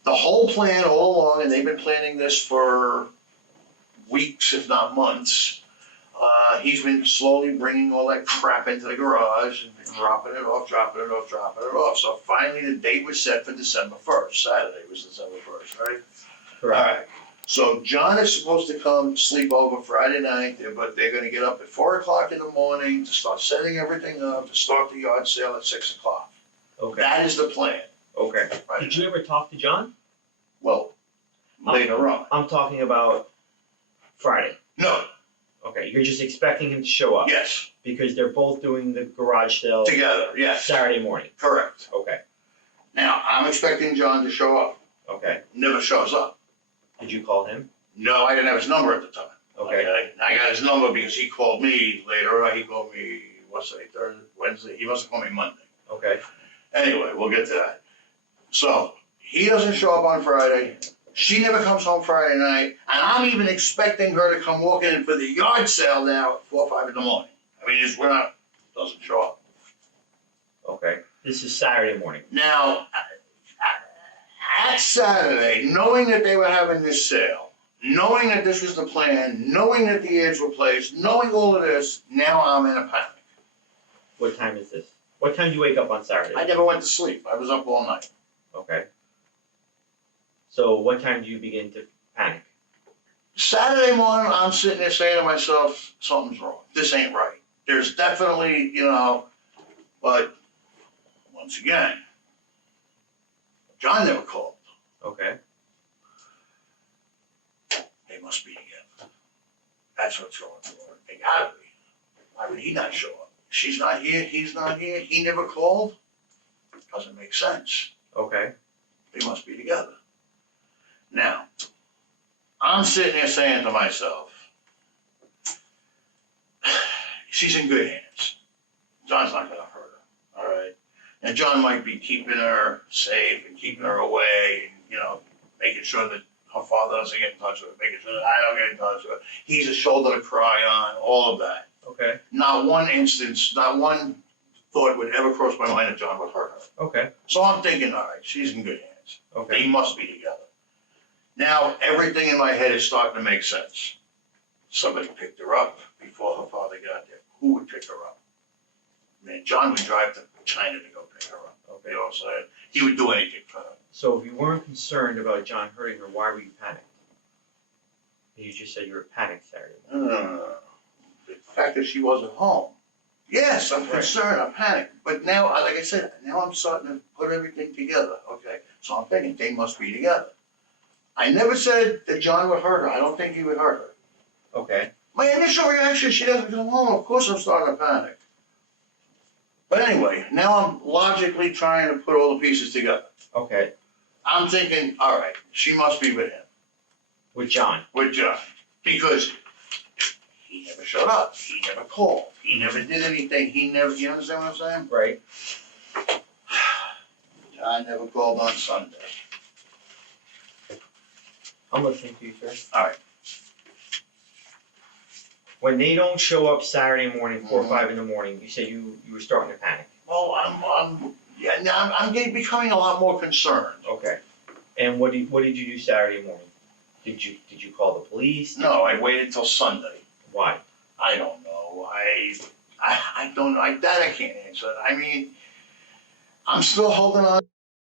the whole plan all along, and they've been planning this for weeks, if not months, he's been slowly bringing all that crap into the garage and dropping it off. So finally the date was set for December 1st. Saturday was December 1st, right? Correct. All right. So John is supposed to come sleep over Friday night, but they're going to get up at 4 o'clock in the morning to start setting everything up, to start the yard sale at 6 o'clock. Okay. That is the plan. Okay. Right. Did you ever talk to John? Well, later on. I'm talking about Friday. No. Okay, you're just expecting him to show up? Yes. Because they're both doing the garage sale Together, yes. Saturday morning? Correct. Okay. Now, I'm expecting John to show up. Okay. Never shows up. Did you call him? No, I didn't have his number at the time. Okay. I got his number because he called me later. He called me, what's today, Thursday, Wednesday? He must have called me Monday. Okay. Anyway, we'll get to that. So, he doesn't show up on Friday. She never comes home Friday night, and I'm even expecting her to come walking in for the yard sale now at 4 or 5 in the morning. I mean, doesn't show up. Okay, this is Saturday morning. Now, at Saturday, knowing that they were having this sale, knowing that this was the plan, knowing that the ads were placed, knowing all of this, now I'm in a panic. What time is this? What time did you wake up on Saturday? I never went to sleep. I was up all night. Okay. So what time do you begin to panic? Saturday morning, I'm sitting there saying to myself, something's wrong. This ain't right. There's definitely, but once again, John never called. Okay. They must be together. That's what's going on. They gotta be. Why would he not show up? She's not here, he's not here, he never called? Doesn't make sense. Okay. They must be together. Now, I'm sitting there saying to myself, she's in good hands. John's not gonna hurt her, all right? And John might be keeping her safe and keeping her away, and, making sure that her father doesn't get in touch with her, making sure that I don't get in touch with her. He's a shoulder to cry on, all of that. Okay. Not one instance, not one thought would ever cross my mind that John would hurt her. Okay. So I'm thinking, all right, she's in good hands. Okay. They must be together. Now, everything in my head is starting to make sense. Somebody picked her up before her father got there. Who would pick her up? Man, John would drive to China to go pick her up. Okay. You know what I'm saying? He would do anything for her. So if you weren't concerned about John hurting her, why were you panicked? You just said you were panicked Saturday. The fact that she wasn't home. Yes, I'm concerned, I'm panicked. But now, like I said, now I'm starting to put everything together. Okay, so I'm thinking they must be together. I never said that John would hurt her. I don't think he would hurt her. Okay. My initial reaction, she doesn't come home. Of course I'm starting to panic. But anyway, now I'm logically trying to put all the pieces together. Okay. I'm thinking, all right, she must be with him. With John? With John. Because he never showed up. He never called. He never did anything. He never, you understand what I'm saying? Right. John never called on Sunday. I'm listening to you, sir. All right. When they don't show up Saturday morning, 4 or 5 in the morning, you said you were starting to panic. Well, I'm becoming a lot more concerned. Okay. And what did you do Saturday morning? Did you call the police? No, I waited till Sunday. Why? I don't know. I don't know. That I can't answer. I mean, I'm still holding on,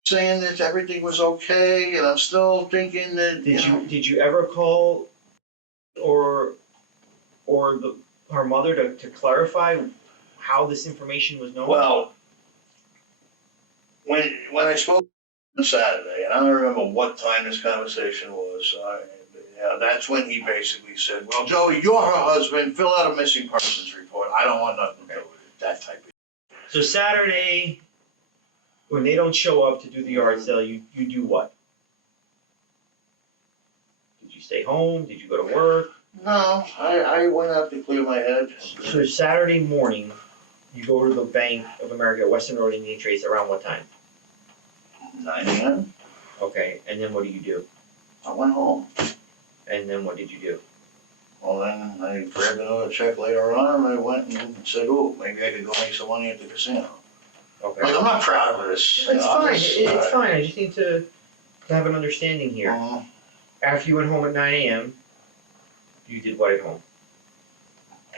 saying that everything was okay, and I'm still thinking that. Did you ever call or her mother to clarify how this information was known? Well, when I spoke on Saturday, and I don't remember what time this conversation was, that's when he basically said, well, Joey, you're her husband, fill out a missing persons report. I don't want nothing to do with it, that type of thing. So Saturday, when they don't show up to do the yard sale, you do what? Did you stay home? Did you go to work? No, I went out to clear my head. So Saturday morning, you go to the Bank of America, Western Road Indian Trace, around what time? 9 a.m. Okay, and then what do you do? I went home. And then what did you do? Well, then I grabbed another check later on, and I went and said, oh, maybe I could go make some money at the casino. Okay. Like, I'm not proud of this. It's fine. It's fine. I just need to have an understanding here. After you went home at 9 a.m., you did what at home?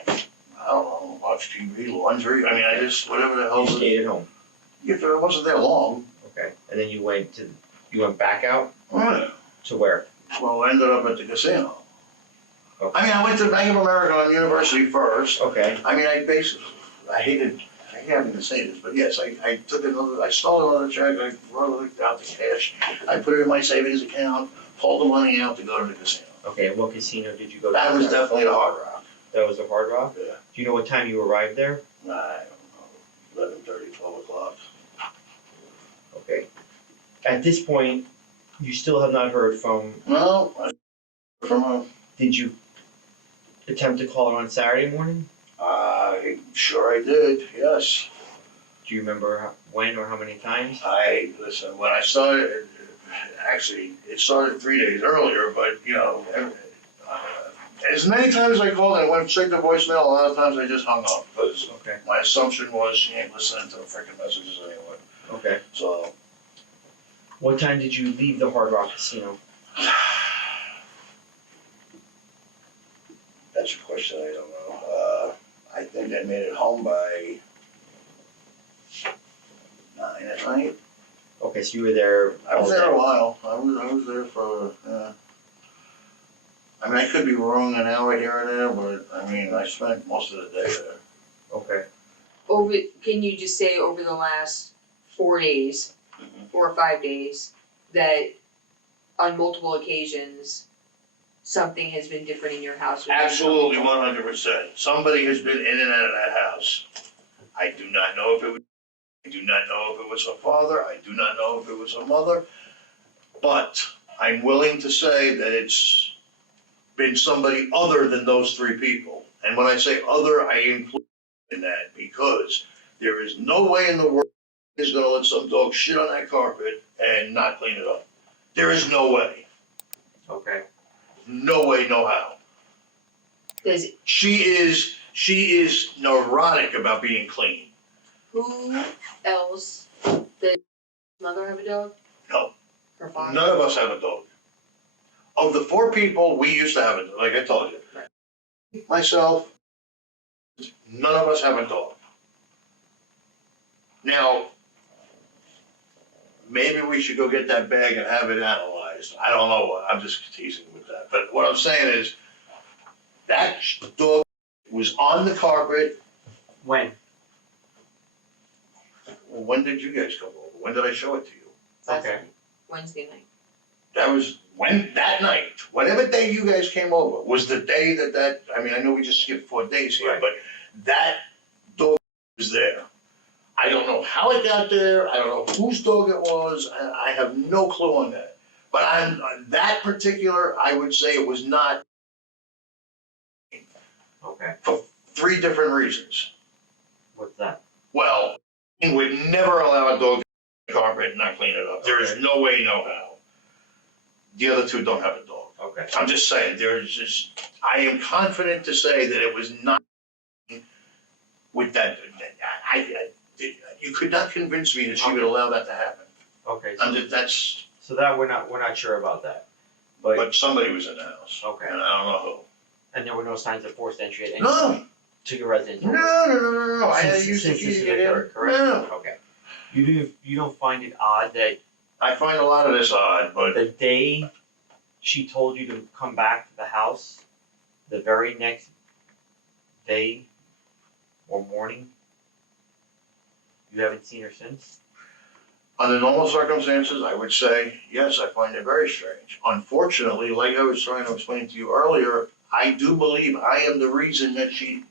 I don't know, watch TV, laundry. I mean, I just, whatever the hell. You stayed at home. Yeah, I wasn't there long. Okay. And then you went back out? Right. To where? Well, I ended up at the casino. Okay. I mean, I went to Bank of America on University first. Okay. I mean, I hate having to say this, but yes, I stole another check, I wrote out the cash, I put it in my savings account, pulled the money out to go to the casino. Okay, and what casino did you go to? That was definitely the Hard Rock. That was the Hard Rock? Yeah. Do you know what time you arrived there? I don't know, 11:30, 12 o'clock. Okay. At this point, you still have not heard from... No, from her. Did you attempt to call her on Saturday morning? Sure I did, yes. Do you remember when or how many times? Listen, when I started, actually, it started 3 days earlier, but, you know, as many times as I called and it went straight to voicemail, a lot of times I just hung up, because Okay. my assumption was she ain't listening to the freaking messages anyway. Okay. So, What time did you leave the Hard Rock Casino? that's a question I don't know. I think I made it home by 9 at night. Okay, so you were there. I was all there day. a while. I was there for, I mean, I could be wrong an hour here or there, but I mean, I spent most of the day there. Okay. Can you just say over the last 4 days, 4 or 5 days, that on multiple occasions, something has been different in your house? Absolutely, 100%. Somebody has been in and out of that house. I do not know if it was, I do not know if it was her father, I do not know if it was her mother, but I'm willing to say that it's been somebody other than those 3 people. And when I say other, I include in that, because there is no way in the world is gonna let some dog shit on that carpet and not clean it up. There is no way. Okay. No way, no how. She is neurotic about being clean. Who else? Did mother have a dog? No. Her father? None of us have a dog. Of the 4 people, we used to have a dog, like I told you. Myself, none of us have a dog. Now, maybe we should go get that bag and have it analyzed. I don't know, I'm just teasing with that. But what I'm saying is, that dog was on the carpet. When? Well, when did you guys come over? When did I show it to you? Okay. Wednesday night. That was that night, whatever day you guys came over, was the day I mean, I know we just skipped 4 days here, but that dog was there. I don't know how it got there, I don't know whose dog it was, I have no clue on that. But on that particular, I would say it was not. Okay. For 3 different reasons. What's that? Well, we would never allow a dog to the carpet and not clean it up. There is no way, no how. The other 2 don't have a dog. Okay. I'm just saying, I am confident to say that it was not with that, you could not convince me that she would allow that to happen. Okay. So that we're not sure about that. But somebody was in the house. Okay. And I don't know who. And there were no signs of forced entry at any No. point to your residence? No. I had Since used the this key to has get in. occurred, correct? No. Okay. You don't find it odd that I find a lot of this odd, but the day she told you to come back to the house, the very next day or morning, you haven't seen her since? under normal circumstances, I would say, yes, I find it very strange. Unfortunately, like I was trying to explain to you earlier, I do believe I am the reason that she's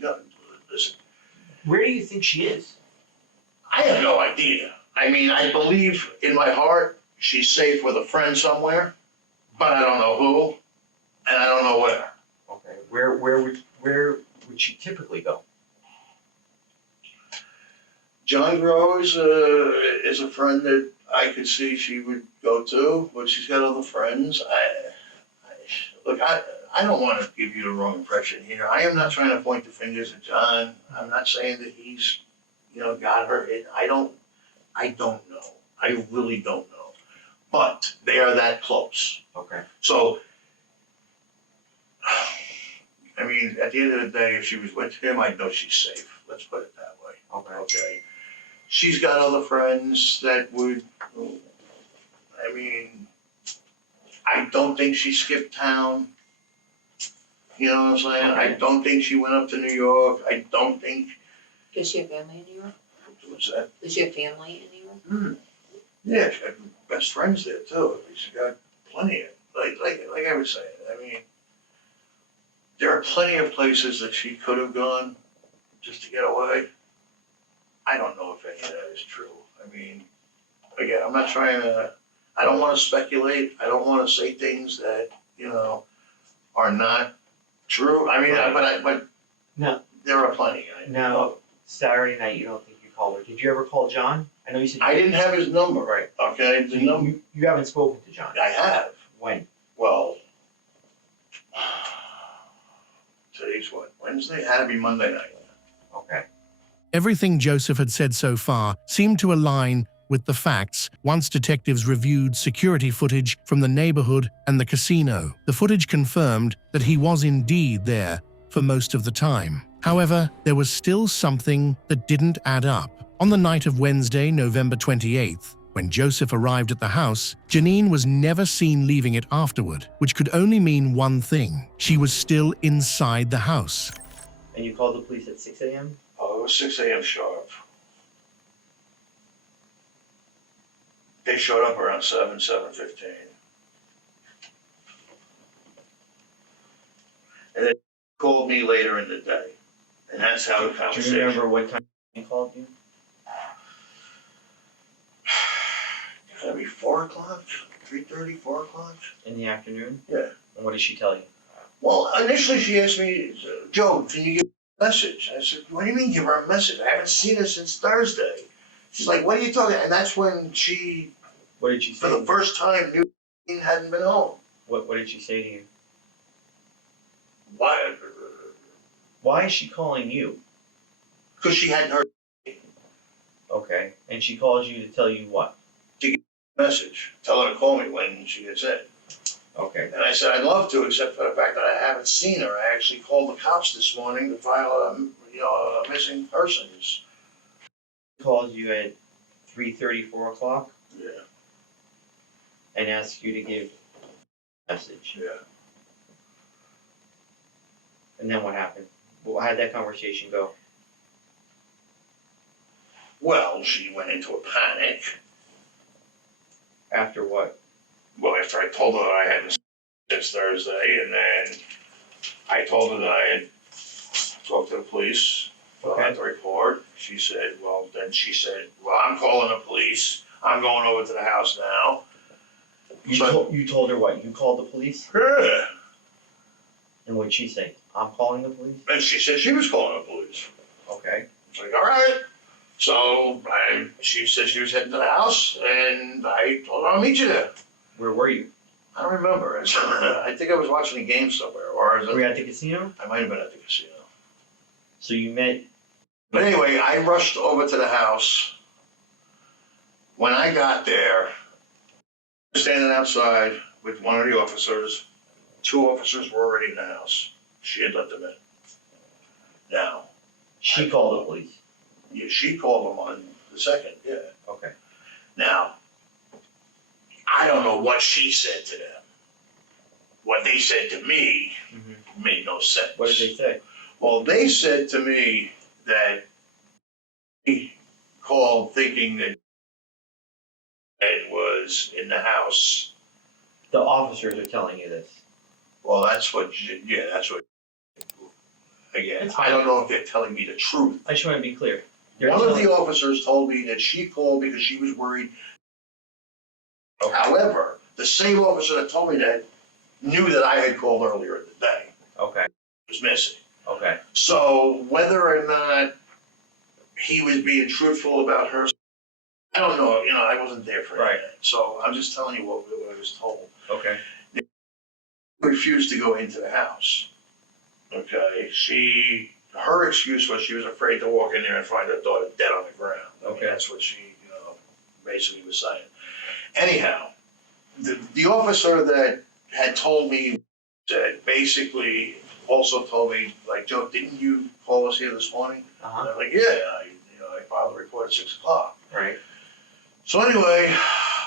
gotten this. Where do you think she is? I have no idea. I mean, I believe in my heart she's safe with a friend somewhere, but I don't know who, and I don't know where. Okay. Where would she typically go? John Groves is a friend that I could see she would go to, but she's got other friends. I don't want to give you the wrong impression here. I am not trying to point the fingers at John. I'm not saying that he's, got her. I don't know. I really don't know. But they are that close. Okay. So, I mean, at the end of the day, if she was with him, I'd know she's safe. Let's put it that way. Okay. She's got other friends that would, I mean, I don't think she skipped town. You know what I'm saying? Okay. I don't think she went up to New York. I don't think. Does she have family in New York? What's that? Does she have family in New York? Yeah, she got best friends there too. She's got plenty of, like I was saying, I mean, there are plenty of places that she could have gone just to get away. I don't know if any of that is true. I mean, again, I'm not trying to, I don't want to speculate. I don't want to say things that, are not true. I mean, Right. but No. there are plenty. Now, Saturday night, you don't think you called her. Did you ever call John I know you said I didn't have his number. Right. Okay, the number, you haven't spoken to John. I have. When? Well, today's what, Wednesday? It had to be Monday night. Okay. Everything Joseph had said so far seemed to align with the facts once detectives reviewed security footage from the neighborhood and the casino. The footage confirmed that he was indeed there for most of the time. However, there was still something that didn't add up. On the night of Wednesday, November 28th, when Joseph arrived at the house, Janine was never seen leaving it afterward, which could only mean one thing. She was still inside the house. And you called the police at 6 a.m.? Oh, it was 6 a.m. sharp. They showed up around 7:15. And they called me later in the day. And that's how the Do conversation. you remember what time he called you? Gotta be 4 o'clock, 3:30, 4 o'clock. In the afternoon? Yeah. And what did she tell you? Well, initially she asked me, Joe, can you give her a message? I said, what do you mean give her a message? I haven't seen her since Thursday. She's like, what are you talking? And that's when she, What did she say? for the first time, knew he hadn't been home. What did she say to you? Why? Why is she calling you? Because she hadn't heard Okay. And she calls you to tell you what? a message. Tell her to call me when she gets in. Okay. And I said, I'd love to, except for the fact that I haven't seen her. I actually called the cops this morning to file a missing persons. She calls you at 3:30, 4 o'clock? Yeah. And asks you to give a message. Yeah. And then what happened? Well, how did that conversation go? Well, she went into a panic. After what? Well, after I told her that I hadn't seen her since Thursday, and then I told her that I had talked to the police, filled out the report. She said, well, I'm calling the police. I'm going over to the house now. You told her what? You called the police? Yeah. And what did she say? I'm calling the police? And she said she was calling the police. Okay. It's like, all right. So she said she was heading to the house, and I told her I'll meet you there. Where were you? I don't remember. I think I was watching a game somewhere. Or Were you at the casino? I might have been at the casino. So you met... But anyway, I rushed over to the house. When I got there, I was standing outside with one of the officers. 2 officers were already in the house. She had let them in. Now. She called the police? Yeah, she called them on the 2nd, yeah. Okay. Now, I don't know what she said to them. What they said to me made no sense. What did they say? Well, they said to me that he called thinking that Ed was in the house. The officers are telling you this? Well, that's what, again, I don't know if they're telling me the truth. I just want to be clear. One of the officers told me that she called because she was worried. Okay. However, the same officer that told me that knew that I had called earlier in the day. Okay. Was missing. Okay. So whether or not he was being truthful about her, I don't know. I wasn't there for that. So I'm just telling you what I was told. Okay. They refused to go into the house. Okay. Her excuse was she was afraid to walk in there and find her daughter dead on the ground. I mean, that's what she, basically was saying. Anyhow, the officer that had told me said basically also told me, like, Joe, didn't you call us here this morning? And I'm like, yeah, I filed a report at 6 o'clock. Right. So anyway,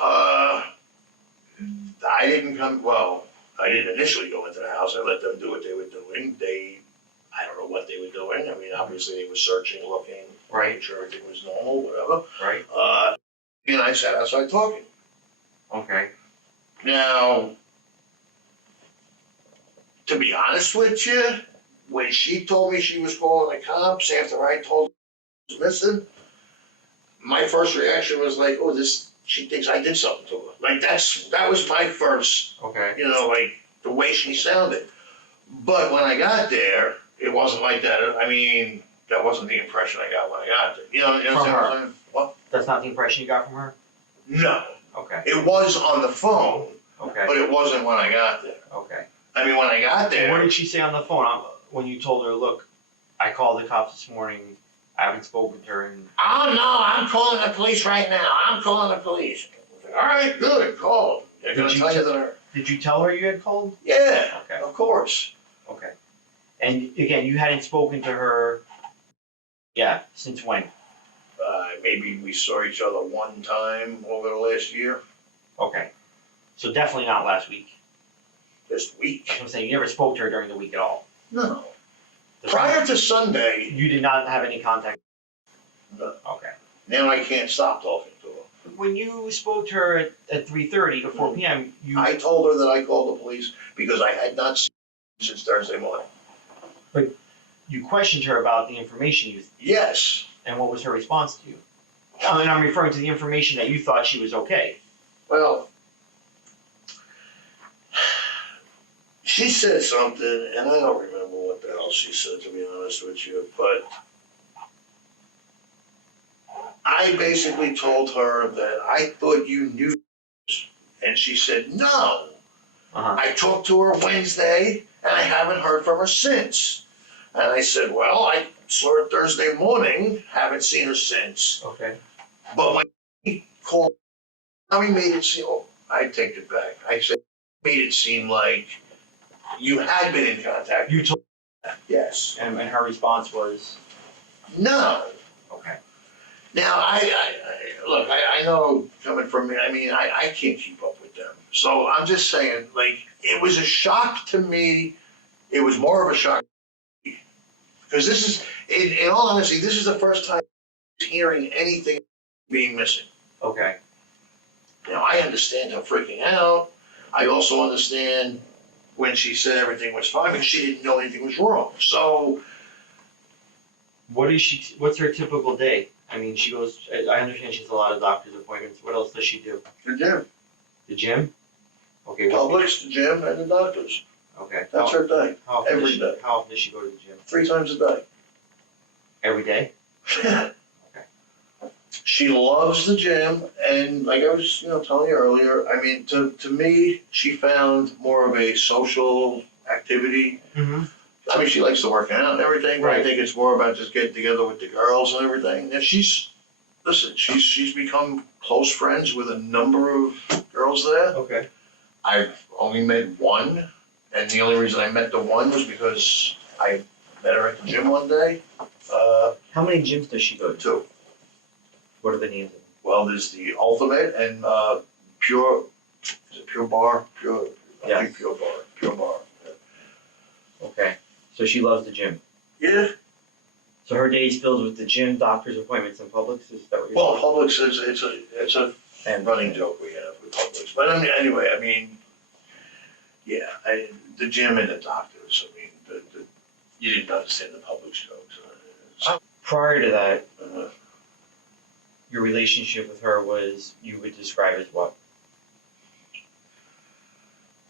I didn't initially go into the house. I let them do what they were doing. I don't know what they were doing. I mean, obviously they were searching, looking, making sure everything was normal, whatever. Right. And I sat outside talking. Okay. Now, to be honest with you, when she told me she was calling the cops after I told her she was missing, my first reaction was like, oh, she thinks I did something to her. Like, that was my first, like, the way she sounded. But when I got there, it wasn't like that. I mean, that wasn't the impression I got when I got there. You know what I'm saying? What? That's not the impression you got from her? No. Okay. It was on the phone, Okay. but it wasn't when I got there. Okay. I mean, when I got there. What did she say on the phone when you told her, look, I called the cops this morning, I haven't spoken to her, and Oh, no, I'm calling the police right now. I'm calling the police. All right, good, call them. Did you tell her you had called? Yeah, Okay. of course. Okay. And again, you hadn't spoken to her, since when? Maybe we saw each other one time over the last year. Okay. So definitely not last week. This week? I'm saying you never spoke to her during the week at all. No. Prior to Sunday. You did not have any contact? No. Okay. Now I can't stop talking to her. When you spoke to her at 3:30 to 4 p.m., I told her that I called the police because I had not seen her since Thursday morning. But you questioned her about the information you... Yes. And what was her response to you? I mean, I'm referring to the information that you thought she was okay. Well, she said something, and I don't remember what the hell she said, to be honest with you, but I basically told her that I thought you knew this, and she said no. I talked to her Wednesday, and I haven't heard from her since. And I said, well, I saw her Thursday morning, haven't seen her since. Okay. But when he called, how he made it seem, I take it back. I said, made it seem like you had been in contact. You told her? Yes. And her response was? No. Okay. Now, look, I know coming from me, I mean, I can't keep up with them. So I'm just saying, like, it was a shock to me. It was more of a shock to me. Because this is, in all honesty, this is the first time I'm hearing anything being missing. Okay. Now, I understand her freaking out. I also understand when she said everything was fine because she didn't know anything was wrong. So, what's her typical day? I mean, she goes, I understand she has a lot of doctor's appointments. What else does she do? The gym. The gym? Okay. Publix, the gym, and the doctors. Okay. That's her day. Every day. How often does she go to the gym? 3 times a day. Every day? She loves the gym, and like I was, telling you earlier, I mean, to me, she found more of a social activity. Mm-hmm. I mean, she likes to work out and everything, but I think it's more about just getting together with the girls and everything. And she's become close friends with a number of girls there. Okay. I've only met one, and the only reason I met the one was because I met her at the gym one day. How many gyms does she go to? 2. What are the names? Well, there's the Ultimate and Pure. Is it Pure Bar? Pure. Yeah. I think Pure Bar. Pure Bar. Yeah. Okay. So she loves the gym. Yeah. So her day is filled with the gym, doctor's appointments, and Publix. Is that what you're Well, saying? Publix it's a running joke we have with Publix. But I mean, anyway, the gym and the doctors. I mean, you didn't understand the Publix jokes. Prior to that, your relationship with her was, you would describe as what?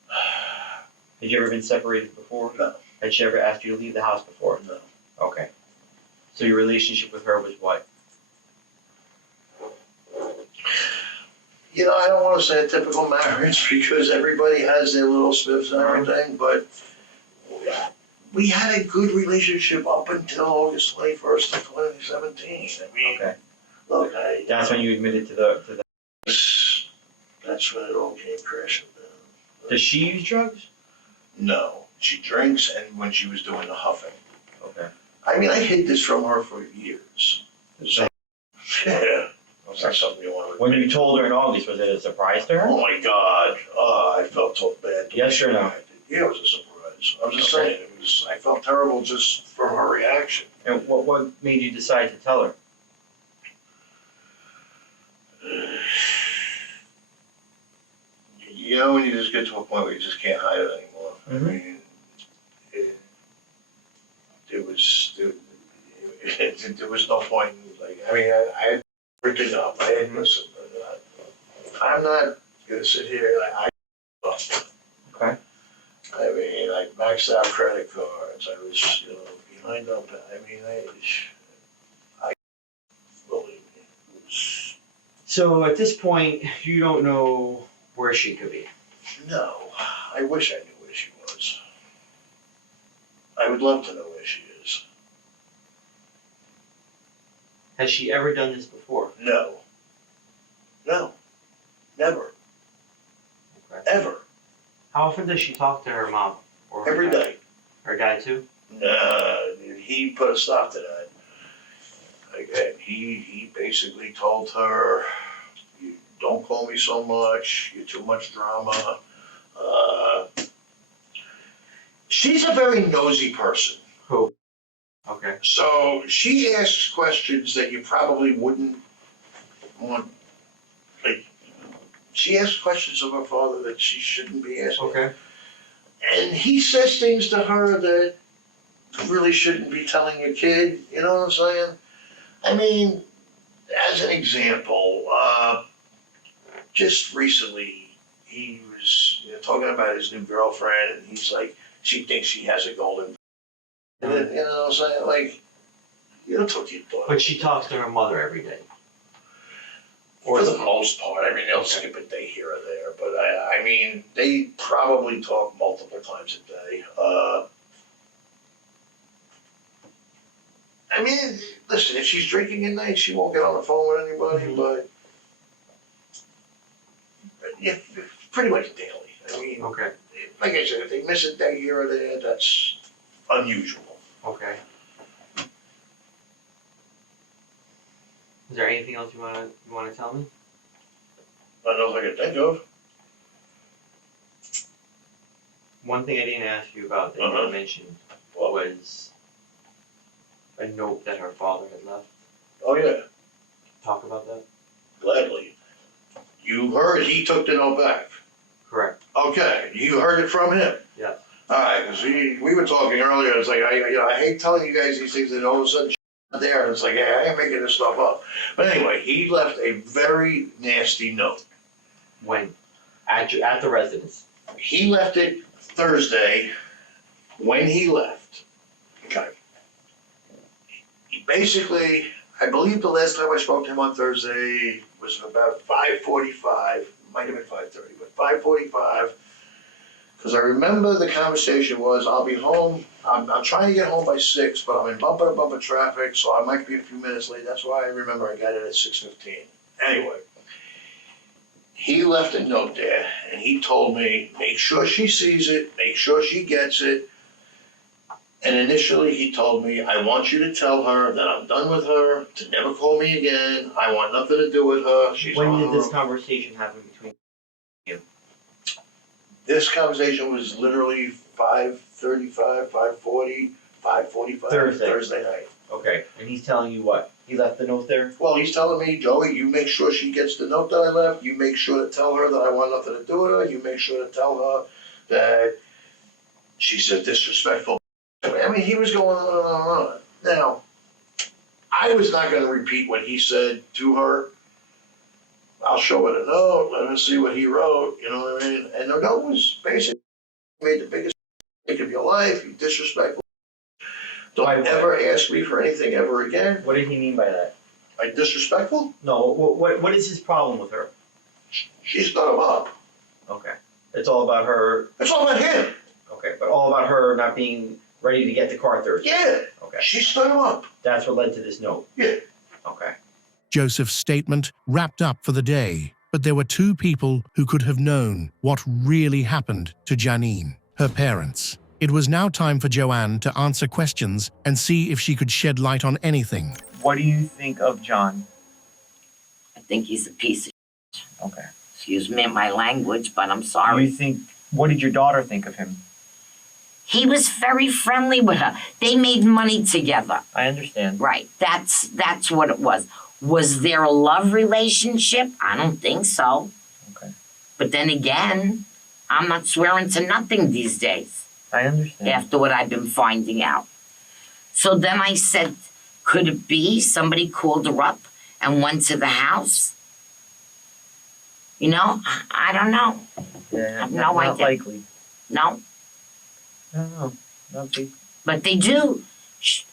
Had you ever been separated before? No. Had she ever asked you to leave the house before? No. Okay. So your relationship with her was what? I don't want to say a typical marriage because everybody has their little spiffs and everything, but we had a good relationship up until August 21st of 2017. I mean, okay. Look, that's when you admitted to the. That's when it all came crashing down. Does she use drugs? No, she drinks, and when she was doing the huffing. Okay. I mean, I hid this from her for years. So, yeah. It's not something you want to. When you told her in August, was it a surprise to her? Oh my God! I felt so bad. Yes or no? Yeah, it was a surprise. I'm just saying, I felt terrible just from her reaction. And what made you decide to tell her? When you just get to a point where you just can't hide it anymore. Mm-hmm. I mean, there was no point. I had everything up. I had listen. I'm not gonna sit here Okay. I mean, I maxed out credit cards. I was, behind up. I mean, I believe me, it was So at this point, you don't know where she could be. No, I wish I knew where she was. I would love to know where she is. Has she ever done this before? No. No. Never. Okay. Ever. How often does she talk to her mom? Or her Every dad? day. Her dad too? He put a stop to that. Again, he basically told her, "You don't call me so much. You're too much drama." She's a very nosy person. Who? Okay. So she asks questions that you probably wouldn't want. Like, she asks questions of her father that she shouldn't be asking. Okay. And he says things to her that really shouldn't be telling your kid. You know what I'm saying? I mean, as an example, just recently he was talking about his new girlfriend, and he's like, she thinks she has a golden. And then, you know what I'm saying? Like, you don't talk to your daughter. But she talks to her mother every day. For the most part, I mean, they'll skip a day here or there, but I mean, they probably talk multiple times a day. I mean, listen, if she's drinking at night, she won't get on the phone with anybody, but yeah, pretty much daily. I mean, okay. Like I said, if they miss a day here or there, that's unusual. Okay. Is there anything else you wanna tell me? Not else I can think of. One thing I didn't ask you about that you mentioned was a note that her father had left. Oh yeah, Talk about that. gladly. You heard he took the note back. Correct. Okay, you heard it from him. Yeah. All right, because we were talking earlier. It's like I hate telling you guys these things, and all of a sudden there, and it's like, hey, I ain't making this stuff up. But anyway, he left a very nasty note. When? At the residence. He left it Thursday. When he left, okay. He basically, I believe the last time I spoke to him on Thursday was about 5:45. Might have been 5:30, but 5:45. Because I remember the conversation was, I'll be home, I'm trying to get home by 6, but I'm in bumper to bumper traffic, so I might be a few minutes late. That's why I remember I got it at 6:15. Anyway, he left a note there, and he told me, make sure she sees it, make sure she gets it. And initially he told me, I want you to tell her that I'm done with her, to never call me again, I want nothing to do with her, she's When on did her this own. conversation happen between you? This conversation was literally 5:35, 5:40, 5:45 Thursday night. Okay, and he's telling you what? He left the note there? Well, he's telling me, Joey, you make sure she gets the note that I left, you make sure to tell her that I want nothing to do with her, you make sure to tell her that she's a disrespectful. I mean, he was going on and on and on. Now, I was not gonna repeat what he said to her. I'll show her the note, let her see what he wrote, you know what I mean? And the note was basically, you made the biggest mistake of your life, you disrespectful. Don't ever ask me for anything ever again. What did he mean by that? Like disrespectful? No, what is his problem with her? She's done him up. Okay. It's all about her. It's all about him. Okay, but all about her not being ready to get the car Thursday. Yeah. Okay. She stood him up. That's what led to this note. Yeah. Okay. Joseph's statement wrapped up for the day, but there were two people who could have known what really happened to Janine, her parents. It was now time for Joanne to answer questions and see if she could shed light on anything. What do you think of John? I think he's a piece of shit. Okay. Excuse me my language, but I'm sorry. What did your daughter think of him? He was very friendly with her. They made money together. I understand. Right. That's what it was. Was there a love relationship? I don't think so. Okay. But then again, I'm not swearing to nothing these days. I understand. After what I've been finding out. So then I said, could it be somebody called her up and went to the house? You know, I don't know. Yeah, I have not no idea. likely. No. I don't know. Not big. But they do.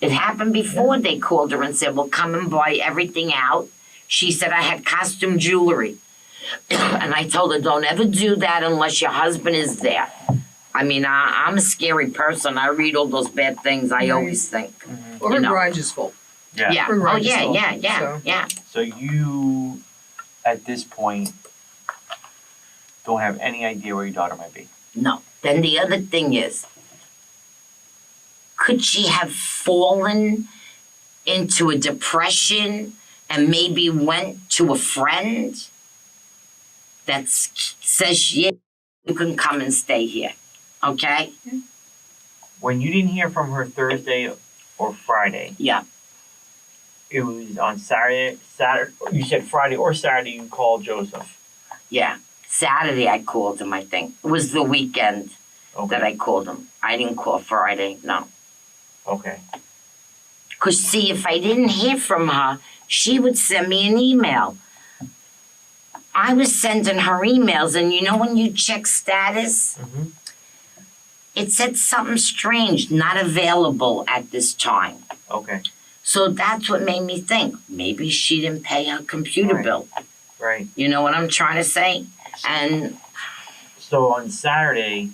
It happened before. They called her and said, well, come and buy everything out. She said I had costume jewelry. And I told her, don't ever do that unless your husband is there. I mean, I'm a scary person. I read all those bad things. I always think. Well, her garage is full. Yeah. Yeah. Her Oh, garage is yeah, full, yeah. so- So you, at this point, don't have any idea where your daughter might be? No. Then the other thing is, could she have fallen into a depression and maybe went to a friend that says, yeah, you can come and stay here, okay? When you didn't hear from her Thursday or Friday, yeah, it was on Saturday. You said Friday or Saturday. You called Joseph. Yeah, Saturday I called him. I think it was the weekend that I called him. I didn't call Friday. No. Okay. 'Cause see, if I didn't hear from her, she would send me an email. I was sending her emails, and you know when you check status, it said something strange, not available at this time. Okay. So that's what made me think maybe she didn't pay her computer bill. Right. You know what I'm trying to say? And so on Saturday,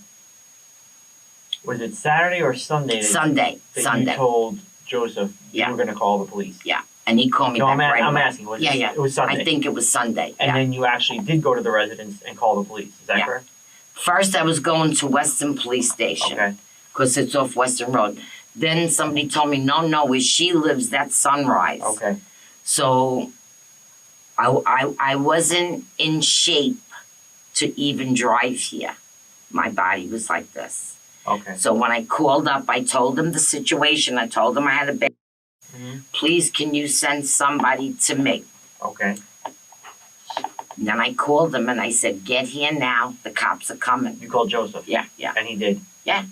was it Saturday or Sunday? Sunday. That Sunday. You told Joseph you were going to call the police. Yeah. And he called me No, back right I'm away. asking. Was Yeah, it, yeah. It was Sunday. I think it was Sunday. And yeah. then you actually did go to the residence and call the police. Is that Yeah. correct? First, I was going to Western Police Station. Okay. Because it's off Western Road. Then somebody told me, no, where she lives, that's Sunrise. Okay. So I wasn't in shape to even drive here. My body was like this. Okay. So when I called up, I told them the situation. I told them I had a baby. Please, can you send somebody to me? Okay. And then I called them and I said, get here now. The cops are coming. You called Joseph? Yeah, yeah. And he did? Yeah.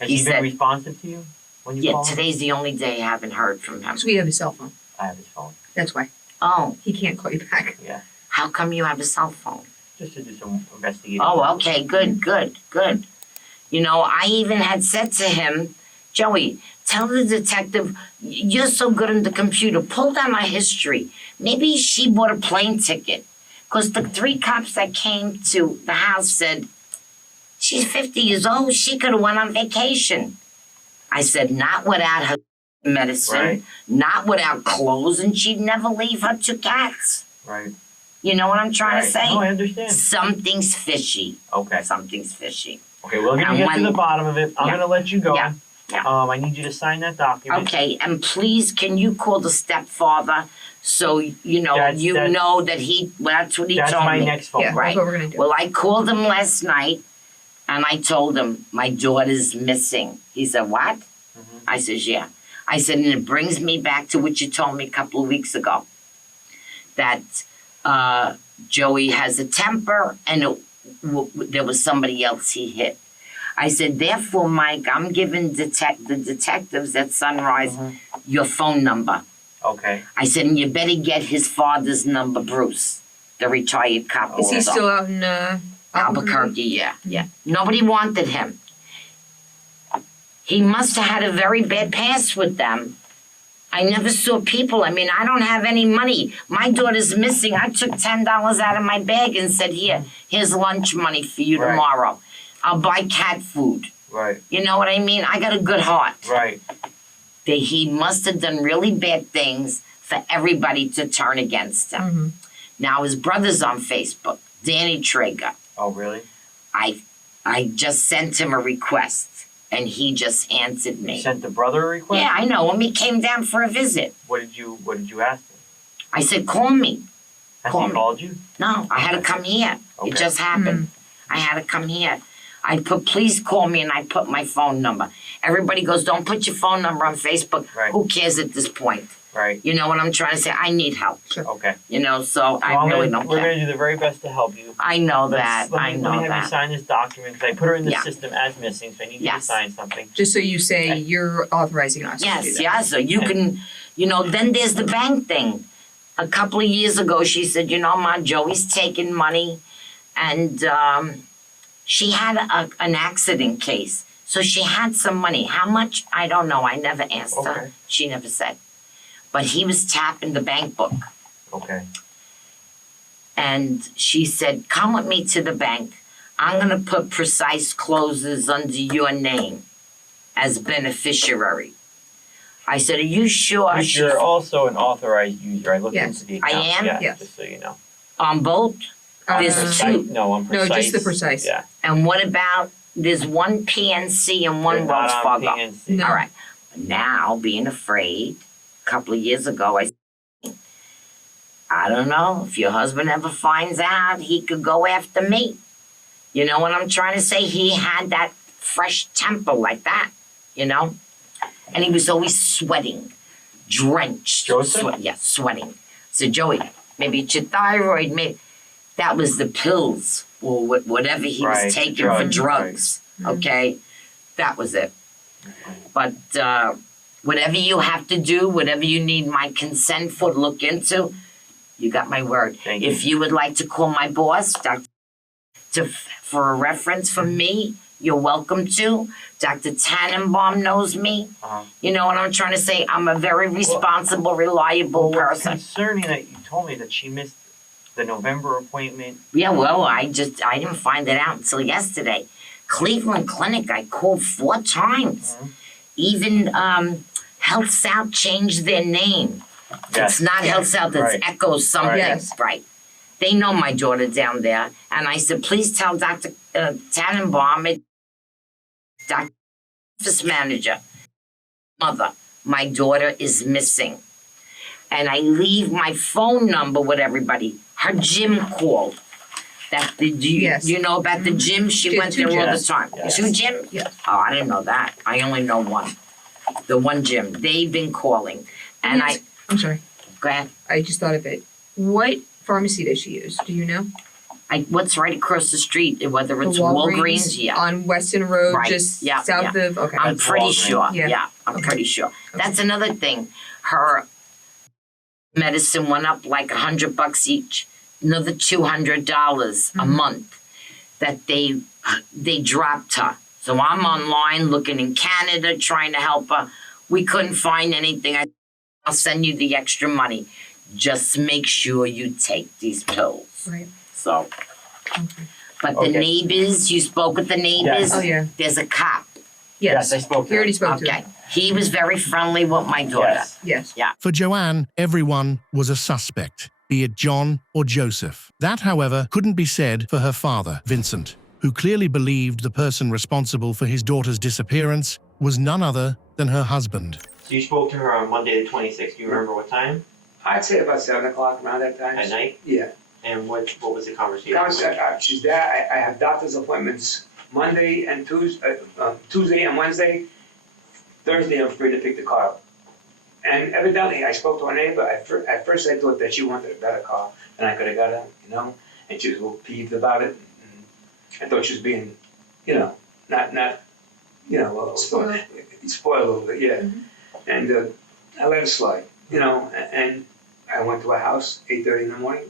Has He he been said- responsive to you when you Yeah, called him? today's the only day I haven't heard from him. So we have his cell phone. I have his phone. That's why. Oh. He can't call you back. Yeah. How come you have a cell phone? Just to do some investigating. Oh, okay, good. You know, I even had said to him, Joey, tell the detective, you're so good on the computer, pull down my history. Maybe she bought a plane ticket. Because the 3 cops that came to the house said, she's 50 years old, she could have went on vacation. I said, not without her medicine, Right. not without clothes, and she'd never leave her 2 cats. Right. You know what I'm trying to Right. say? No, I understand. Something's fishy. Okay. Something's fishy. Okay, we're going to And get to when- the bottom of it. I'm Yeah. going to let you go. Yeah. I need you to sign that document. Okay, and please, can you call the stepfather so you know That's- know that he? Well, that's what he That's told my me. next phone. Yeah, Right. that's what we're gonna do. Well, I called him last night, and I told him my daughter's missing. He said, "What?" I says, "Yeah." I said, and it brings me back to what you told me a couple of weeks ago. That Joey has a temper, and there was somebody else he hit. I said, therefore, Mike, I'm giving the detectives at Sunrise your phone number. Okay. I said, and you better get his father's number, Bruce, the retired cop. Is he also. still out in Albuquerque? Yeah. Nobody wanted him. He must have had a very bad past with them. I never saw people. I mean, I don't have any money. My daughter's missing. I took $10 out of my bag and said, here's lunch money for you Right. tomorrow. I'll buy cat food. Right. You know what I mean? I got a good heart. Right. He must have done really bad things for everybody to turn against him. Now his brother's on Facebook, Danny Traeger. Oh, really? I just sent him a request, and he just answered me. You sent the brother a request? Yeah, I know him. He came down for a visit. What did you ask him? I said, call me. Has Call he me. called you? No, I had to come here. Okay. It just happened. I had to come here. I put, please call me, and I put my phone number. Everybody goes, don't put your phone number on Facebook. Right. Who cares at this point? Right. You know what I'm trying to say? I need help. Okay. You know, so I Well, really don't We're care. going to do the very best to help you. I know Let that. me I know have you that. sign this document, 'cause I put her in the Yeah. system as missing, so I need you to Yes. sign something. Just so you say you're authorizing us to do Yes, that. yeah, so you can, you know, then there's the bank thing. A couple of years ago, she said, you know, Ma, Joey's taking money, and she had an accident case. So she had some money. How much? I don't know. I never asked her. She never said. But he was tapping the bank book. Okay. And she said, come with me to the bank. I'm going to put Precise Closes under your name as beneficiary. I said, are you sure? You're also an authorized user. I looked Yes. into the account. I am? Yeah, Yes. just so you know. On both? There's two. No, on Precise. No, just the Precise. Yeah. And what about, there's one PNC and one They're Wells not Fargo. on PNC. No. All right. Now, being afraid, a couple of years ago, I don't know, if your husband ever finds out, he could go after me. You know what I'm trying to say? He had that fresh temper like that, you know? And he was always sweating, drenched. Joseph? Sweating. So, Joey, maybe it's your thyroid, maybe. That was the pills or whatever he was taking for drugs, okay? That was it. But whatever you have to do, whatever you need my consent for to look into, you got my word. Thank you. If you would like to call my boss, for a reference from me, you're welcome to. Dr. Tannenbaum knows me. You know what I'm trying to say? I'm a very responsible, reliable person. It's concerning that you told me that she missed the November appointment. Yeah, well, I didn't find it out until yesterday. Cleveland Clinic, I called 4 times. Even Health South changed their name. Yes. It's not Health South, it's Echo something. Yes. Right. They know my daughter down there. And I said, please tell Dr. Tannenbaum, Dr. Office Manager, Mother, my daughter is missing. And I leave my phone number with everybody. Her gym called. Do you know about the gym? She went there all the time. Yes. 2 gyms? Yes. Oh, I didn't know that. I only know one. The one gym. They've been calling. And I'm sorry. Go ahead. I just thought of it. What pharmacy does she use? Do you know? What's right across the street? Whether it's The Walgreens, yeah. On Weston Road, Right. just Yeah, south yeah. of. Okay. I'm pretty sure. Yeah. Yeah, I'm pretty sure. That's another thing. Her medicine went up like $100 each. Another $200 a month that they dropped her. So I'm online looking in Canada trying to help her. We couldn't find anything. I'll send you the extra money. Just make sure you take these pills. Right. So, but the neighbors, you spoke with the neighbors? Yes. Oh, yeah. There's a cop. Yes. I spoke to He already him. spoke to Okay. him. He was very friendly with my daughter. Yes. Yeah. For Joanne, everyone was a suspect, be it John or Joseph. That, however, couldn't be said for her father, Vincent, who clearly believed the person responsible for his daughter's disappearance was none other than her husband. So you spoke to her on Monday the 26th. Do you remember what time? I'd say about 7 o'clock around that time. At night? Yeah. And what was the conversation? She's there. I have doctor's appointments Monday and Tuesday and Wednesday. Thursday I'm free to pick the car up. And evidently I spoke to a neighbor. At first I thought that she wanted a better car and I could have got her, you know, and she was a little peeved about it. And I thought she was being, you know, not you know, spoiled a little bit, yeah. And I let it slide, you know, and I went to a house, 8:30 in the morning.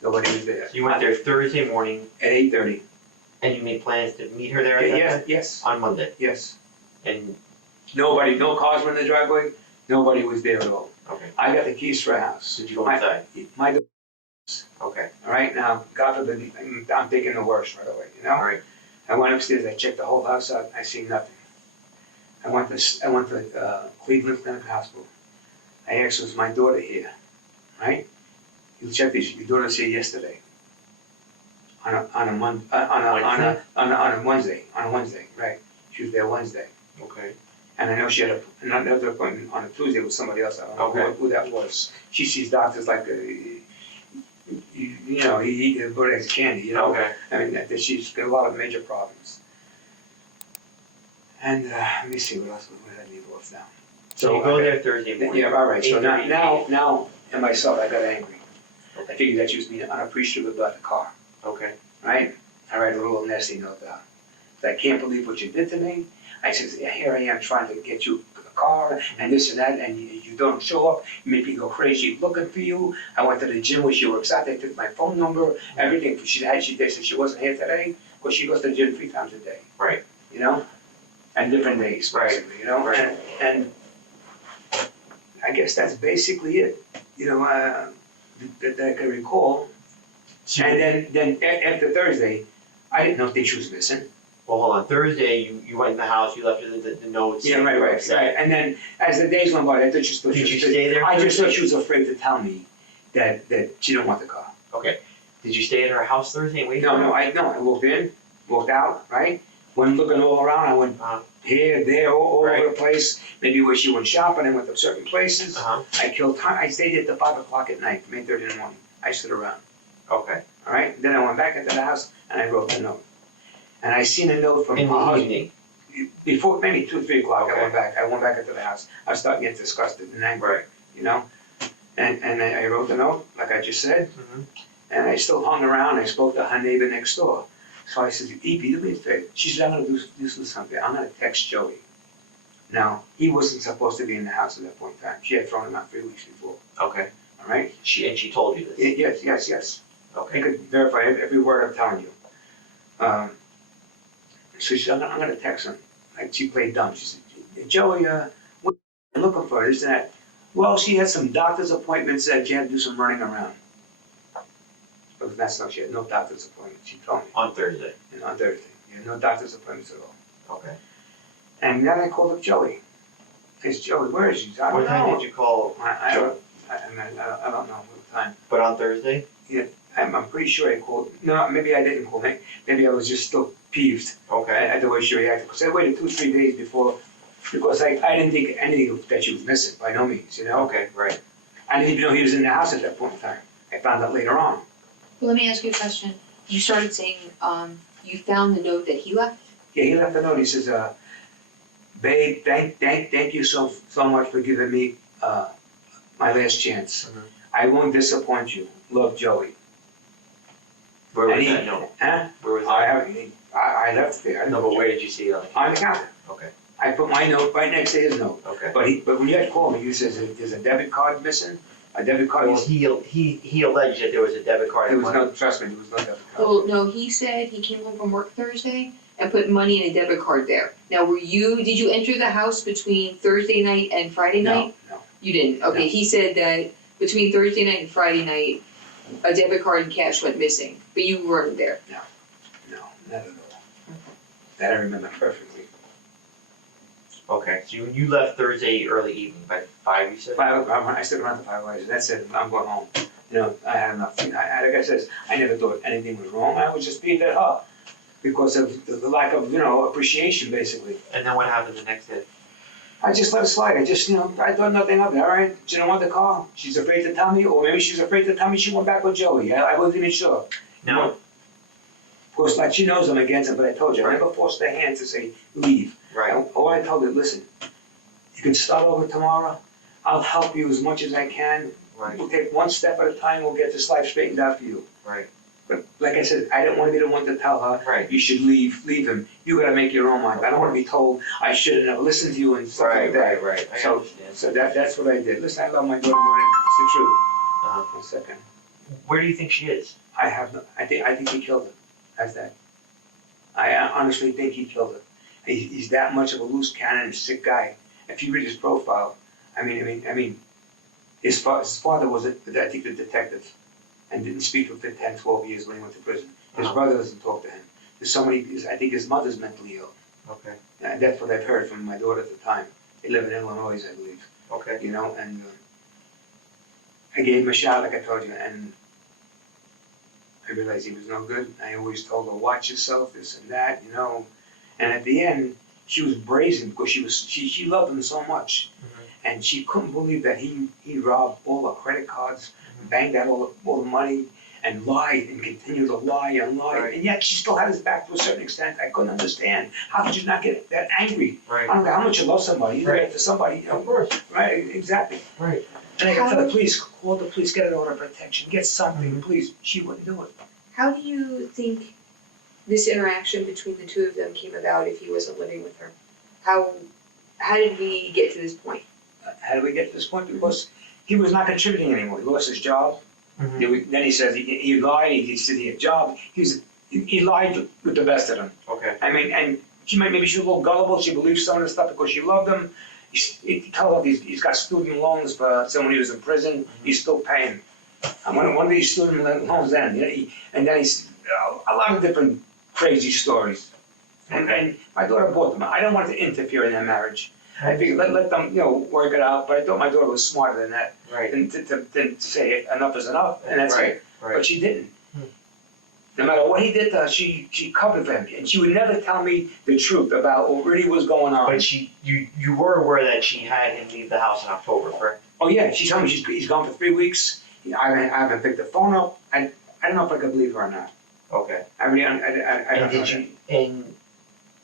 Nobody was there. So you went there Thursday morning at 8:30. And you made plans to meet her there? Yes. On Monday? Yes. And nobody, no cars were in the driveway. Nobody was there at all. Okay. I got the keys to her house. Did you go inside? My Okay. all right, now, God forbid, I'm thinking the worst right away, you know? All right. I went upstairs, I checked the whole house out, I see nothing. I went to Cleveland Clinic Hospital. I asked, was my daughter here, right? You check this, your daughter was here yesterday. On a Wednesday, right? She was there Wednesday. Okay. And I know she had another appointment on a Tuesday with somebody else, I don't know who that was. She sees doctors like you know, he eat a bird eggs candy, you know. Okay. I mean, that she's got a lot of major problems. And let me see what else. Where did I leave off now? So you go there Thursday morning. Yeah, all right. So 8:30. now, in myself, I got angry. I figured that she was being unappreciative about the car. Okay. Right? I write a little nasty note down. I can't believe what you did to me. I said, here I am trying to get you a car and this and that, and you don't show up. You make me go crazy looking for you. I went to the gym where she works out. They took my phone number, everything. They said she wasn't here today because she goes to the gym 3 times a day. Right. You know? And different days, basically, you know? And I guess that's basically it. You know, that I can recall. And then after Thursday, I didn't know if she was missing. Well, hold on. Thursday, you went in the house. You left her the notes. Yeah, right. And then as the days went by, I thought she still. Did you stay there? I just thought she was afraid to tell me that she didn't want the car. Okay. Did you stay at her house Thursday and wait for her? No. I walked in, walked out, right? Went looking all around. I went here, there, all over the place. Maybe where she went shopping and went to certain places. I killed time. I stayed there till 5 o'clock at night, 8:30 in the morning. I stood around. Okay. All right. Then I went back into the house and I wrote the note. And I seen a note from in the evening. Before maybe 2 or 3 o'clock. Okay. I went back into the house. I was starting to get disgusted and angry. You know. And I wrote the note like I just said. And I still hung around. I spoke to her neighbor next door. So I said, "Evie, do me a favor." She said, "I'm going to do something. I'm going to text Joey." Now, he wasn't supposed to be in the house at that point in time. She had thrown him out 3 weeks before. Okay. All right? She told you this? Yes. Okay. I could verify every word I'm telling you. So she said, I'm going to text him. Like, she played dumb. She said, "Joey, what are you looking for? This and that." Well, she had some doctor's appointments that she had to do some running around. But that's not, she had no doctor's appointment, she told me. On Thursday? And on Thursday. Yeah, no doctor's appointments at all. Okay. And then I called up Joey. I said, "Joey, where is she?" I don't What know. time did you call I Joey? don't know what time. But on Thursday? Yeah, I'm pretty sure I called. No, maybe I didn't call. Maybe I was just still peeved at the way she reacted. Because I waited 2 or 3 days before, because I didn't think anything that she was missing, by no means, you know? Okay, right. I didn't even know he was in the house at that point in time. I found out later on. Well, let me ask you a question. You started saying you found the note that he left? Yeah, he left a note. He says, "Babe, thank you so much for giving me my last chance. I won't disappoint you. Love, Joey." Where was that note? Huh? Where was that? I left it there. No, but where did you see it? On the counter. Okay. I put my note right next to his note. Okay. But when you had called me, you said there's a debit card missing. A debit card. Well, he alleged that there was a debit card. There was no, trust me, there was no debit card. Well, no, he said he came home from work Thursday and put money in a debit card there. Now, did you enter the house between Thursday night and Friday night? No. You didn't? Okay, No. he said that between Thursday night and Friday night, a debit card and cash went missing, but you weren't there. No, not at all. That I remember perfectly. Okay, so you left Thursday early evening, by 5, you said? 5 o'clock, I stood around to 5 hours, and that's it, I'm going home. You know, I had enough. Like I said, I never thought anything was wrong. I was just being at her because of the lack of, appreciation, basically. And then what happened the next day? I just let it slide. I thought nothing of it. All right, she don't want the car. She's afraid to tell me, or maybe she's afraid to tell me she went back with Joey. I wasn't even sure. No. Of course, like she knows I'm against it, but I told you, I never forced her hand to say leave. Right. All I told her, listen, you can start over tomorrow. I'll help you as much as I can. Right. We'll take one step at a time. We'll get this life straightened out for you. Right. But like I said, I don't want to be the one to tell her, you should leave him. You got to make your own mind. I don't want to be told I should have listened to you and stuff like that. Right. I understand. So that's what I did. Listen, I love my daughter more than it's the truth. 1 second. Where do you think she is? I think he killed her. That's that. I honestly think he killed her. He's that much of a loose cannon, sick guy. If you read his profile, I mean, his father was, I think, the detective, and didn't speak for 10, 12 years when he went to prison. His brother doesn't talk to him. There's so many. I think his mother's mentally ill. Okay. And that's what I've heard from my daughter at the time. They live in Illinois, I believe. Okay. And I gave him a shot, like I told you, and I realized he was no good. I always told her, watch yourself, this and that, And at the end, she was brazen because she loved him so much. And she couldn't believe that he robbed all the credit cards, banged out all the money, and lied and continued to lie and lie. Right. And yet she still had his back to a certain extent. I couldn't understand. How could you not get that angry? Right. I don't know how much you love somebody. You do it for somebody. Of course. Right, exactly. Right. And I got to the police, call the police, get an order of protection, get something, please. She wouldn't do it. How do you think this interaction between the two of them came about if he wasn't living with her? How did we get to this point? How did we get to this point? Because he was not contributing anymore. He lost his job. Then he says he lied. He said he had a job. He lied with the best of them. Okay. I mean, and maybe she was a little gullible. She believed some of the stuff because she loved him. He told her he's got student loans for someone who was in prison. He's still paying. I'm one of these student loans then, and then he's a lot of different crazy stories. And my daughter bought them. I don't want to interfere in their marriage. I figured let them, work it out. But I thought my daughter was smarter than that. Right. And to say enough is enough, and that's it. Right. But she didn't. No matter what he did to her, she covered for him, and she would never tell me the truth about what really was going on. But you were aware that she had him leave the house in October, correct? Oh yeah, she told me he's gone for 3 weeks. I haven't picked the phone up. I don't know if I could believe her or not. Okay. I don't know. And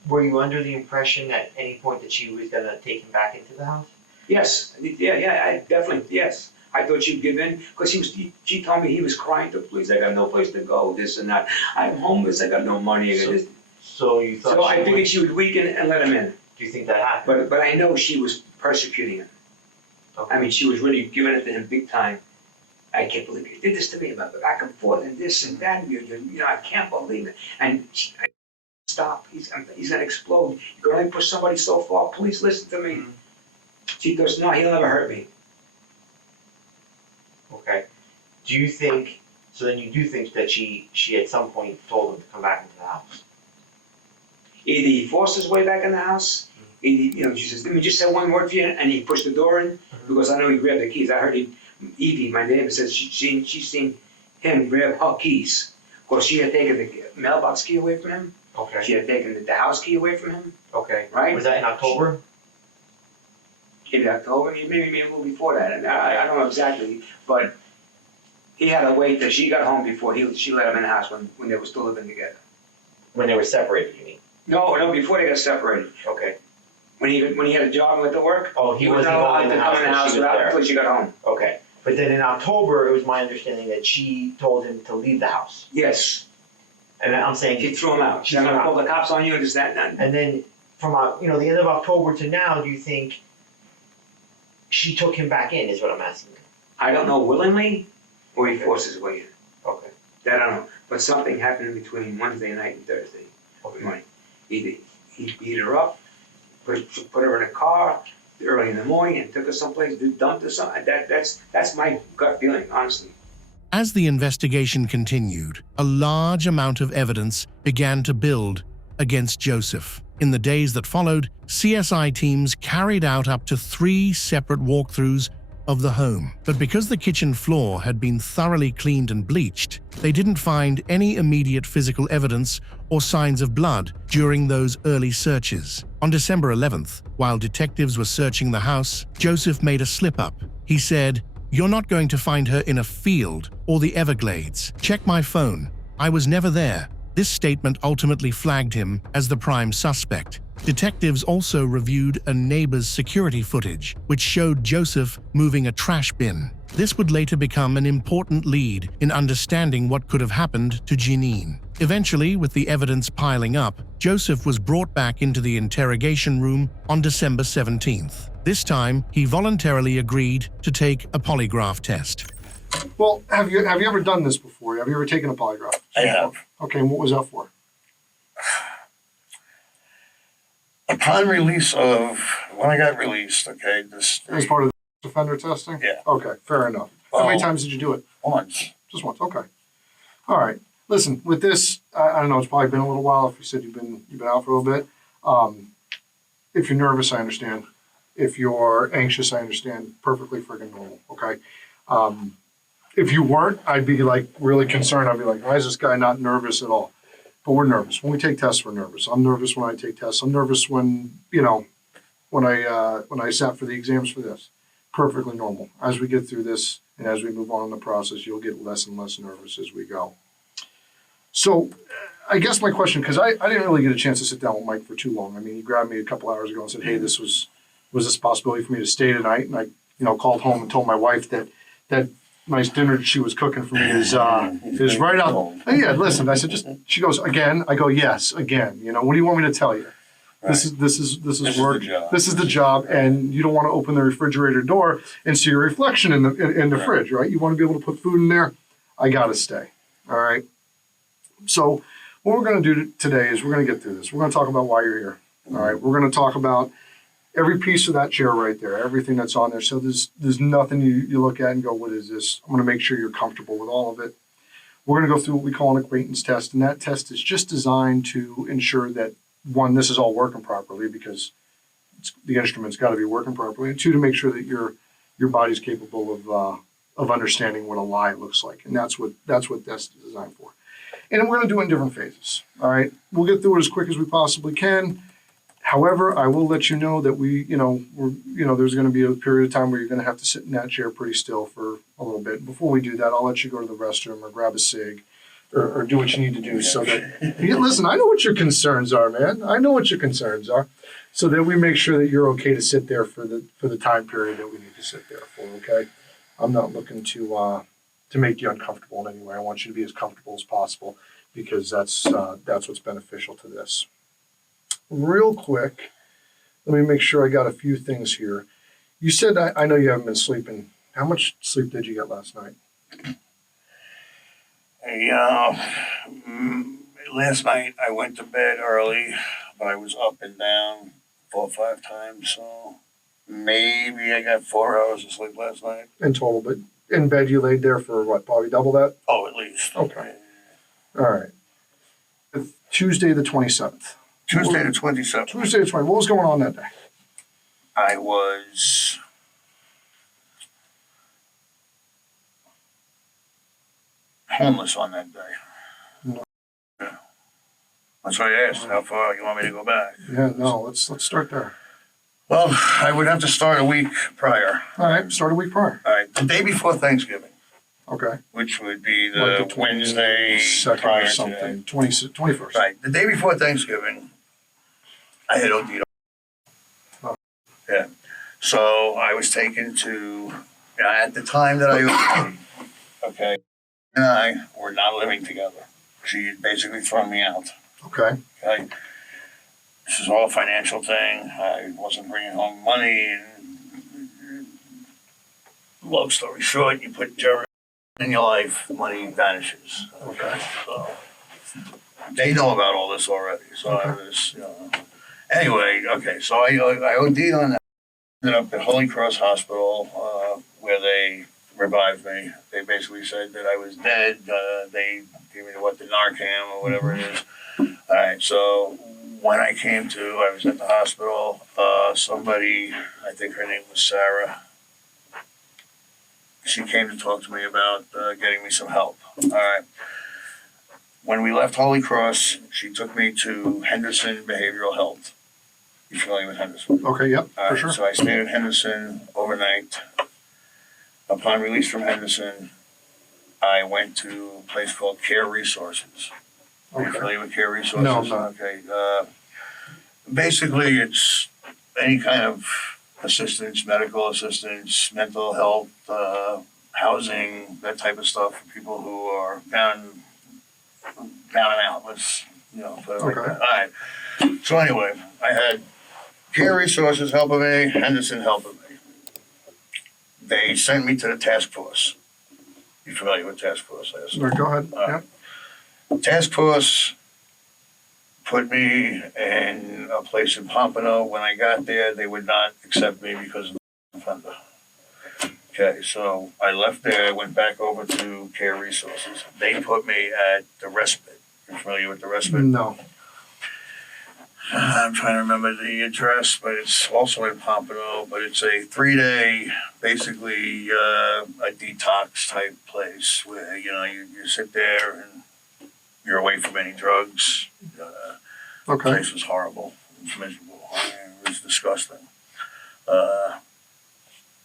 were you under the impression at any point that she was gonna take him back into the house? Yes, I definitely, yes. I thought she'd give in, because she told me he was crying to the police. I got no place to go, this and that. I'm homeless, I got no money. So you thought I figured she would weaken and let him in. Do you think that happened? But I know she was persecuting him. Okay. I mean, she was really giving it to him big time. I can't believe you did this to me, about back and forth and this and that. I can't believe it. And stop, he's gonna explode. You can only push somebody so far. Please listen to me. She goes, no, he'll never hurt me. Okay. Do you think, so then you do think that she at some point told him to come back into the house? Either he forced his way back in the house, either, she says, let me just say one word for you, and he pushed the door in, because I know he grabbed the keys. I heard Evie, my neighbor, says she's seen him grab her keys. Of course, she had taken the mailbox key away from him. Okay. She had taken the house key away from him. Okay. Right? Was that in October? Maybe October, maybe a little before that. And I don't know exactly, but he had to wait till she got home before she let him in the house when they were still living together. When they were separated, you mean? No, before they got separated. Okay. When he had a job and went to work. Oh, he wasn't allowed to come in the house until she got home. Okay. But then in October, it was my understanding that she told him to leave the house. Yes. And I'm saying she threw him out. She's gonna call the cops on you and this, that, and that. And then from the end of October to now, do you think she took him back in, is what I'm asking? I don't know, willingly, or he forced his way in. Okay. That I don't know. But something happened between Wednesday night and Thursday morning. Either he beat her up, put her in a car early in the morning and took her someplace, dumped her something. That's my gut feeling, honestly. As the investigation continued, a large amount of evidence began to build against Joseph. In the days that followed, CSI teams carried out up to 3 separate walkthroughs of the home. But because the kitchen floor had been thoroughly cleaned and bleached, they didn't find any immediate physical evidence or signs of blood during those early searches. On December 11th, while detectives were searching the house, Joseph made a slip-up. He said, "You're not going to find her in a field or the Everglades. Check my phone. I was never there." This statement ultimately flagged him as the prime suspect. Detectives also reviewed a neighbor's security footage, which showed Joseph moving a trash bin. This would later become an important lead in understanding what could have happened to Jeanine. Eventually, with the evidence piling up, Joseph was brought back into the interrogation room on December 17th. This time, he voluntarily agreed to take a polygraph test. Well, have you ever done this before? Have you ever taken a polygraph? I have. Okay, and what was that for? Upon release when I got released, okay, As part of the offender testing? Yeah. Okay, fair enough. How many times did you do it? Once. Just once, okay. All right. Listen, with this, I don't know, it's probably been a little while. If you said you've been out for a little bit. If you're nervous, I understand. If you're anxious, I understand. Perfectly friggin' normal, okay? If you weren't, I'd be like really concerned. I'd be like, why is this guy not nervous at all? But we're nervous. When we take tests, we're nervous. I'm nervous when I take tests. I'm nervous when I sat for the exams for this. Perfectly normal. As we get through this and as we move on in the process, you'll get less and less nervous as we go. So I guess my question, because I didn't really get a chance to sit down with Mike for too long. I mean, he grabbed me a couple hours ago and said, hey, was this a possibility for me to stay tonight? And I called home and told my wife that nice dinner she was cooking for me is right out. Yeah, listen, I said, she goes, again? I go, yes, again. What do you want me to tell you? Right. This is work. This is the job, and you don't want to open the refrigerator door and see your reflection in the fridge, right? You want to be able to put food in there. I got to stay. All right. So what we're going to do today is we're going to get through this. We're going to talk about why you're here. All right. We're going to talk about every piece of that chair right there, everything that's on there. So there's nothing you look at and go, what is this? I'm going to make sure you're comfortable with all of it. We're going to go through what we call an acquaintance test, and that test is just designed to ensure that, one, this is all working properly because the instrument's got to be working properly, and two, to make sure that your body's capable of understanding what a lie looks like, and that's what that's designed for. And we're going to do it in different phases. All right, we'll get through it as quick as we possibly can. However, I will let you know that there's going to be a period of time where you're going to have to sit in that chair pretty still for a little bit. Before we do that, I'll let you go to the restroom or grab a cig or do what you need to do so that, listen, I know what your concerns are, man. I know what your concerns are, so that we make sure that you're okay to sit there for the time period that we need to sit there for, okay? I'm not looking to make you uncomfortable in any way. I want you to be as comfortable as possible because that's what's beneficial to this. Real quick, let me make sure I got a few things here. You said, I know you haven't been sleeping. How much sleep did you get last night? Hey, last night I went to bed early, but I was up and down 4 or 5 times, so maybe I got 4 hours of sleep last night. In total, but in bed you laid there for what, probably double that? Oh, at least. Okay. All right. Tuesday the 27th. Tuesday the 27th. Tuesday the 20th. What was going on that day? I was homeless on that day. No. Yeah. That's why I asked how far you want me to go back. Yeah, no, let's start there. Well, I would have to start a week prior. All right, start a week prior. All right, the day before Thanksgiving. Okay. Which would be Like the Wednesday 22nd prior or to something, that. 21st. Right, the day before Thanksgiving, I had OD'd. Oh. Yeah, so I was taken to, at the time that I OD'd, okay, and I were not living together. She had basically thrown me out. Okay. Okay. This is all a financial thing. I wasn't bringing home money. And long story short, you put Jerry in your life, money vanishes. Okay. So they know about all this already. So I was, Anyway, okay. So I OD'd on that. Ended up at Holy Cross Hospital, where they revived me. They basically said that I was dead. They gave me the Narcan or whatever it is. All right. So when I came to, I was at the hospital. Somebody, I think her name was Sarah, she came to talk to me about getting me some help. All right. When we left Holy Cross, she took me to Henderson Behavioral Health. You familiar with Henderson? Okay, yep, All for right, sure. So I stayed at Henderson overnight. Upon release from Henderson, I went to a place called Care Resources. Are you familiar with Care Resources? No, I'm not. Okay. Basically, it's any kind of assistance, medical assistance, mental health, housing, that type of stuff for people who are down and out. Let's, put it like that. All right. So anyway, I had Care Resources helping me, Henderson helping me. They sent me to the task force. You familiar with task force? I assume. Go ahead. Task force put me in a place in Pompano. When I got there, they would not accept me because of the offender. Okay, so I left there, I went back over to Care Resources. They put me at the respite. You familiar with the respite? No. I'm trying to remember the address, but it's also in Pompano, but it's a 3-day, basically a detox type place where, you sit there and you're away from any drugs. The place was horrible. It was miserable. It was disgusting.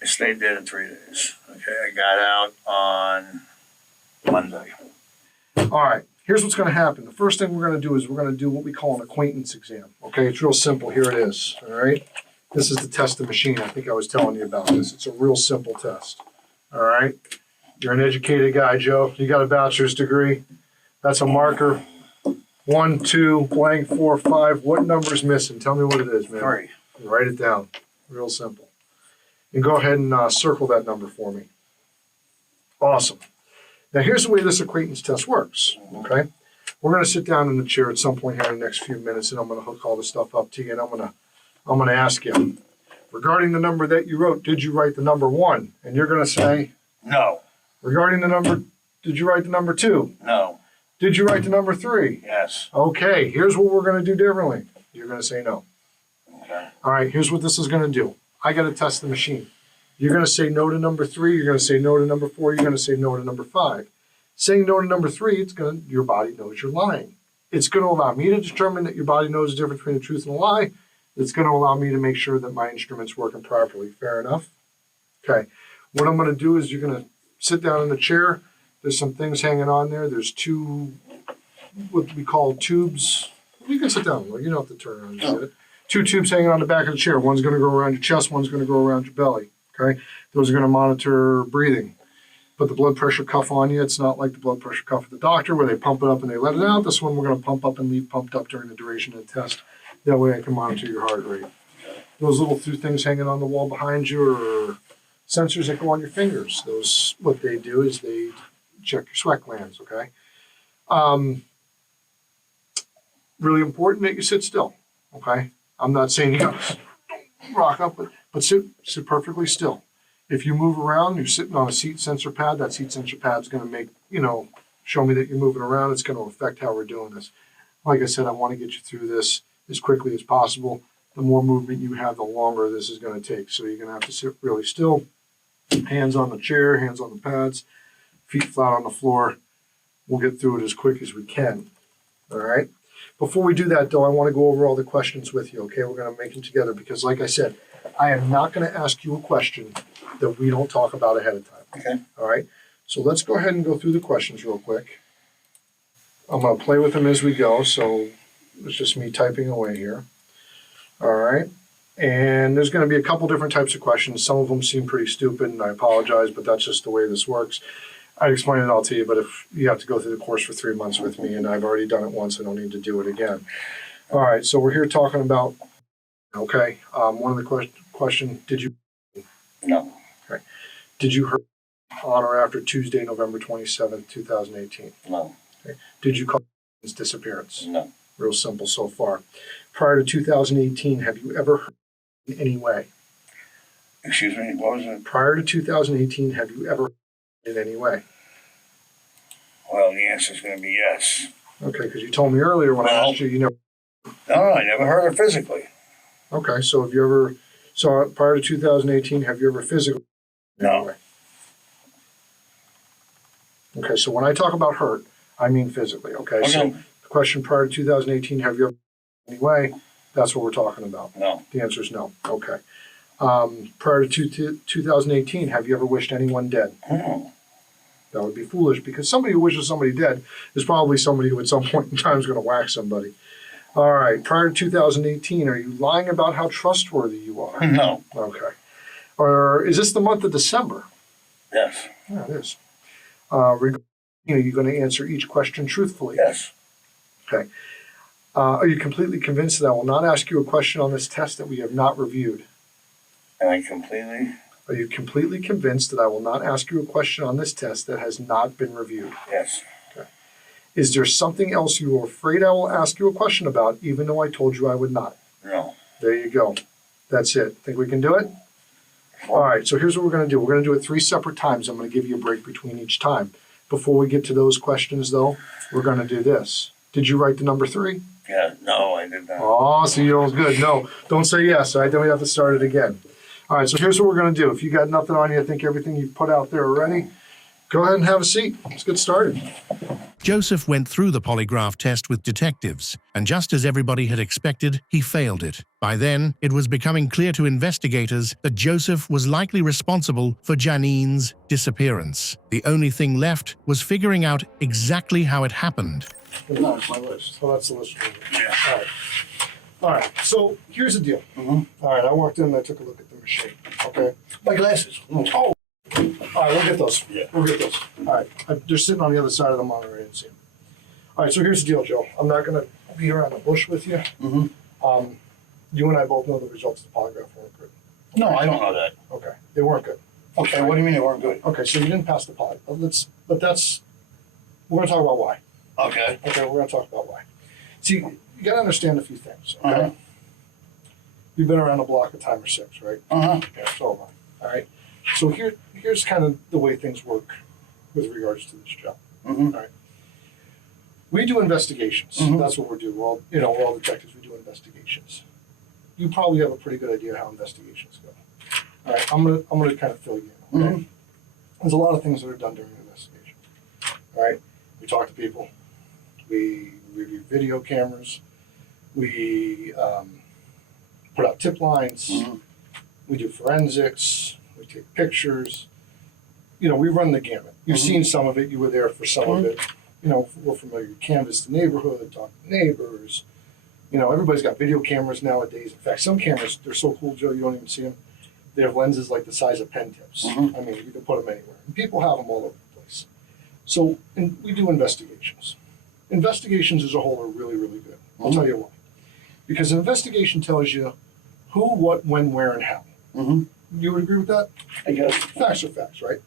I stayed there for 3 days. Okay, I got out on Monday. All right. Here's what's going to happen. The first thing we're going to do is we're going to do what we call an acquaintance exam. Okay, it's real simple. Here it is. All right. This is the test the machine. I think I was telling you about this. It's a real simple test. All right. You're an educated guy, Joe. You got a bachelor's degree. That's a marker. 1, 2, blank, 4, 5. What number is missing? Tell me what it is, man. 3. Write it down. Real simple. And go ahead and circle that number for me. Awesome. Now, here's the way this acquaintance test works, okay? We're going to sit down in the chair at some point here in the next few minutes, and I'm going to hook all this stuff up to you, and I'm going to ask you, regarding the number that you wrote, did you write the number 1? And you're going to say, No. regarding the number, did you write the number 2? No. Did you write the number 3? Yes. Okay, here's what we're going to do differently. You're going to say no. Okay. All right, here's what this is going to do. I got to test the machine. You're going to say no to number 3. You're going to say no to number 4. You're going to say no to number 5. Saying no to number 3, your body knows you're lying. It's going to allow me to determine that your body knows the difference between the truth and a lie. It's going to allow me to make sure that my instrument's working properly. Fair enough? Okay. What I'm going to do is you're going to sit down in the chair. There's some things hanging on there. There's 2, what we call tubes. You can sit down. You don't have to turn around and get it. 2 tubes hanging on the back of the chair. One's going to go around your chest. One's going to go around your belly. Okay. Those are going to monitor breathing. Put the blood pressure cuff on you. It's not like the blood pressure cuff at the doctor where they pump it up and they let it out. This one we're going to pump up and leave pumped up during the duration of the test. That way I can monitor your heart rate. Those little 2 things hanging on the wall behind you are sensors that go on your fingers. Those, what they do is they check your sweat glands, okay? Really important that you sit still, okay? I'm not saying you got to rock up, but sit perfectly still. If you move around, you're sitting on a seat sensor pad, that seat sensor pad is going to make, show me that you're moving around. It's going to affect how we're doing this. Like I said, I want to get you through this as quickly as possible. The more movement you have, the longer this is going to take. So you're going to have to sit really still, hands on the chair, hands on the pads, feet flat on the floor. We'll get through it as quick as we can. All right. Before we do that, though, I want to go over all the questions with you, okay? We're going to make them together because, like I said, I am not going to ask you a question that we don't talk about ahead of time. Okay. All right? So let's go ahead and go through the questions real quick. I'm going to play with them as we go, so it's just me typing away here. All right? And there's going to be a couple different types of questions. Some of them seem pretty stupid, and I apologize, but that's just the way this works. I'd explain it all to you, but if you have to go through the course for 3 months with me, and I've already done it once, I don't need to do it again. All right, so we're here talking about, okay, one of the question, did you? No. Okay. Did you hurt on or after Tuesday, November 27th, 2018? No. Okay. Did you cause his disappearance? No. Real simple so far. Prior to 2018, have you ever hurt in any way? Excuse me, what was it? Prior to 2018, have you ever hurt in any way? Well, the answer is going to be yes. Okay, because you told me earlier when I asked you, you never. No, I never hurt her physically. Okay, so have you ever, so prior to 2018, have you ever physically? No. Okay, so when I talk about hurt, I mean physically, okay? So the question prior to 2018, have you ever in any way? That's what we're talking about. No. The answer is no. Okay. Prior to 2018, have you ever wished anyone dead? No. That would be foolish because somebody who wishes somebody dead is probably somebody who at some point in time is going to whack somebody. All right. Prior to 2018, are you lying about how trustworthy you are? No. Okay. Or is this the month of December? Yes. Yeah, it is. Are you going to answer each question truthfully? Yes. Okay. Are you completely convinced that I will not ask you a question on this test that we have not reviewed? Am I completely? Are you completely convinced that I will not ask you a question on this test that has not been reviewed? Yes. Okay. Is there something else you are afraid I will ask you a question about, even though I told you I would not? No. There you go. That's it. Think we can do it? All right, so here's what we're going to do. We're going to do it 3 separate times. I'm going to give you a break between each time. Before we get to those questions, though, we're going to do this. Did you write the number 3? Yeah, no, I did not. Oh, so you're good. No, don't say yes. All right, then we have to start it again. All right, so here's what we're going to do. If you got nothing on you, I think everything you've put out there already, go ahead and have a seat. Let's get started. Joseph went through the polygraph test with detectives, and just as everybody had expected, he failed it. By then, it was becoming clear to investigators that Joseph was likely responsible for Janine's disappearance. The only thing left was figuring out exactly how it happened. No, it's my list. Well, that's the list. Yeah. All right. All right. So here's the deal. All right. I walked in and I took a look at the machine. Okay. My glasses. Oh. All right. We'll get those. Yeah. We'll get those. All right. They're sitting on the other side of the monitor. I didn't see them. All right. So here's the deal, Joe. I'm not going to beat around the bush with you. You and I both know the results of the polygraph weren't good. No, I don't know that. Okay. They weren't good. Okay. What do you mean they weren't good? Okay. So you didn't pass the poly. We're going to talk about why. Okay. Okay. We're going to talk about why. See, you got to understand a few things. Okay. You've been around the block a time or six, right? Uh-huh. Yeah, so have I. All right. So here's kind of the way things work with regards to this job. Mm-hmm. All right. We do investigations. Mhm. That's what we're doing. We're all detectives. We do investigations. You probably have a pretty good idea how investigations go. All right. I'm gonna kind of fill you in. Okay. Mhm. There's a lot of things that are done during an investigation. All right. We talk to people. We review video cameras. We put out tip lines. Mhm. We do forensics. We take pictures. We run the gamut. You've Mhm. seen some of it. You were there for some of it. We're familiar. You canvass the neighborhood, talk to neighbors. Everybody's got video cameras nowadays. In fact, some cameras, they're so cool, Joe, you don't even see them. They have lenses like the size of pen tips. Mhm. I mean, you can put them anywhere. And people have them all over the place. So, and we do investigations. Investigations as a whole are really, really good. I'll tell you why. Because an investigation tells you who, what, when, where, and how. Mm-hmm. You would agree with that? I guess. Facts are facts, right?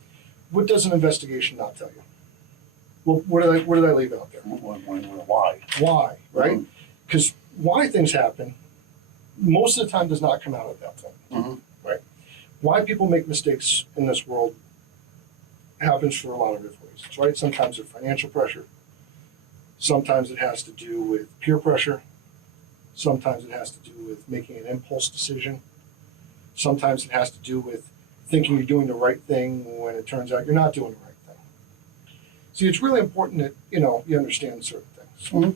What does an investigation not tell you? Well, what did I leave out there? Why? Why, right? Because why things happen, most of the time does not come out at that point, Mm-hmm. right? Why people make mistakes in this world happens for a lot of different reasons, right? Sometimes it's financial pressure. Sometimes it has to do with peer pressure. Sometimes it has to do with making an impulse decision. Sometimes it has to do with thinking you're doing the right thing when it turns out you're not doing the right thing. See, it's really important that you understand certain things. Mhm.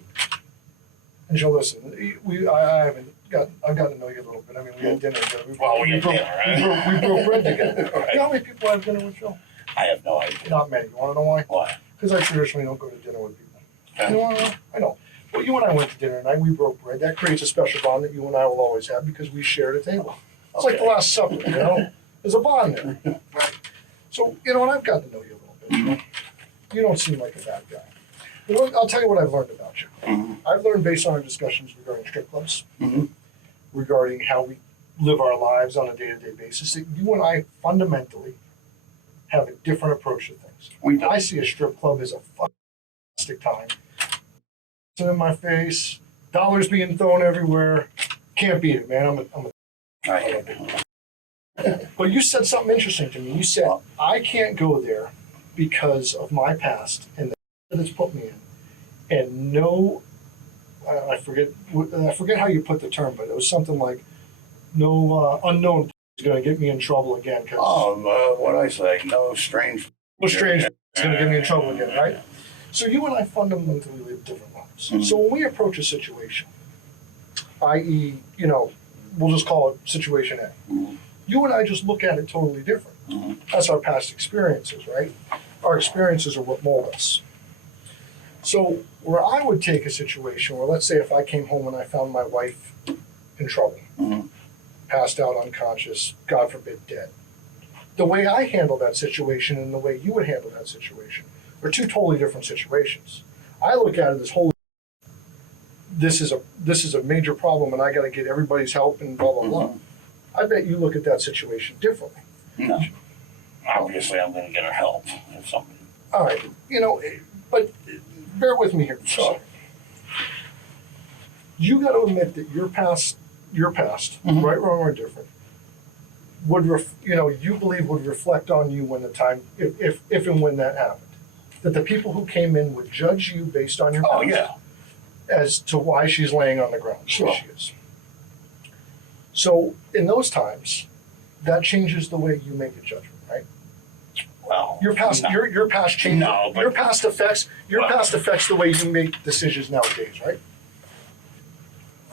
And Joe, listen, I've gotten to know you a little bit. I mean, we had dinner together. We broke bread together. Right. You know how many people I have dinner with, Joe? I have no idea. Not many. You want to know why? Why? Because I traditionally don't go to dinner with people. Okay. You want to know? I know. Well, you and I went to dinner tonight. We broke bread. That creates a special bond that you and I will always have because we shared a table. It's like the Last Supper, There's a bond there. Right? So, and I've gotten to know you a little bit. You don't seem like a bad guy. I'll tell you what I've learned about you. Mm-hmm. I've learned based on our discussions regarding strip clubs, Mm-hmm. regarding how we live our lives on a day-to-day basis, that you and I fundamentally have a different approach to things. We do. I see a strip club as a fantastic time. It's in my face, dollars being thrown everywhere. Can't beat it, man. But you said something interesting to me. You said, I can't go there because of my past and that it's put me in. And no, I forget how you put the term, but it was something like, no unknown is going to get me in trouble again. What I say? No strange. No strange is going to get me in trouble again, right? So you and I fundamentally live different lives. Mhm. So when we approach a situation, i.e., we'll just call it situation A. Mhm. You and I just look at it totally different. Mm-hmm. That's our past experiences, right? Our experiences are what mold us. So where I would take a situation where, let's say if I came home and I found my wife in trouble, Mm-hmm. passed out unconscious, God forbid dead. The way I handle that situation and the way you would handle that situation are two totally different situations. I look at it as holy. This is a major problem, and I got to get everybody's help and blah blah blah. I bet you look at that situation differently. No. Obviously, I'm going to get her help if somebody. All right, but bear with me here. Sure. You got to admit that your past, Mhm. right, wrong, or different, you believe would reflect on you when the time, if and when that happened. That the people who came in would judge you based on your past. Oh yeah. As to why she's laying on the ground. Sure. She is. So in those times, that changes the way you make a judgment, right? Well, Your past, no. your past changes. No, but- your past affects the way you make decisions nowadays, right?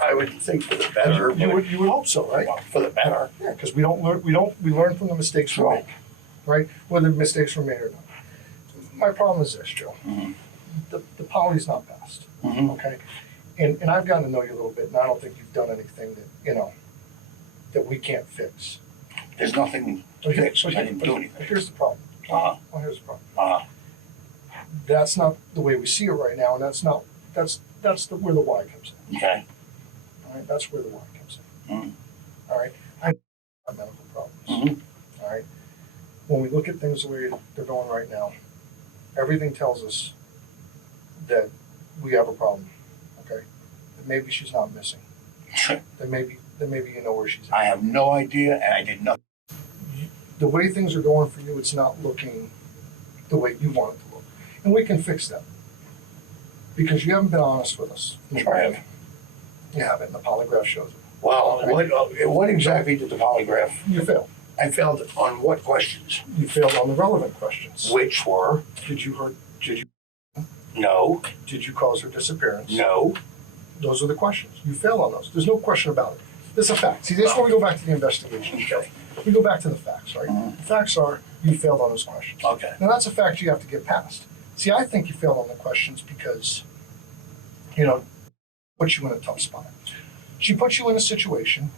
I would think for the better. You would hope so, right? Well, for the better. Yeah, because we learn from the mistakes we make, right? Whether mistakes were made or not. My problem is this, Joe. Mm-hmm. The poly's not passed, Mm-hmm. okay? And I've gotten to know you a little bit, and I don't think you've done anything that we can't fix. There's nothing to fix. I didn't do anything. Here's the problem. Uh-huh. Well, here's the problem. Uh-huh. That's not the way we see it right now, and that's where the why comes in. Okay. All right, that's where the why comes in. Mm. All right, I have medical problems. Mm-hmm. All right, when we look at things the way they're going right now, everything tells us that we have a problem. Okay, that maybe she's not missing. Sure. That then maybe you know where she's at. I have no idea, and I did nothing. The way things are going for you, it's not looking the way you want it to look. And we can fix that. Because you haven't been honest with us. Sure I have. You haven't, and the polygraph shows it. Well, what exactly did the polygraph? You failed. I failed on what questions? You failed on the relevant questions. Which were? Did you hurt? Did you? No. Did you cause her disappearance? No. Those are the questions. You failed on those. There's no question about it. This is a fact. See, this is where we go back to the investigation. Okay. We go back to the facts, right? Mm-hmm. The facts are you failed on those questions. Okay. Now that's a fact you have to get past. See, I think you failed on the questions because, put you in a tough spot. She put you in a situation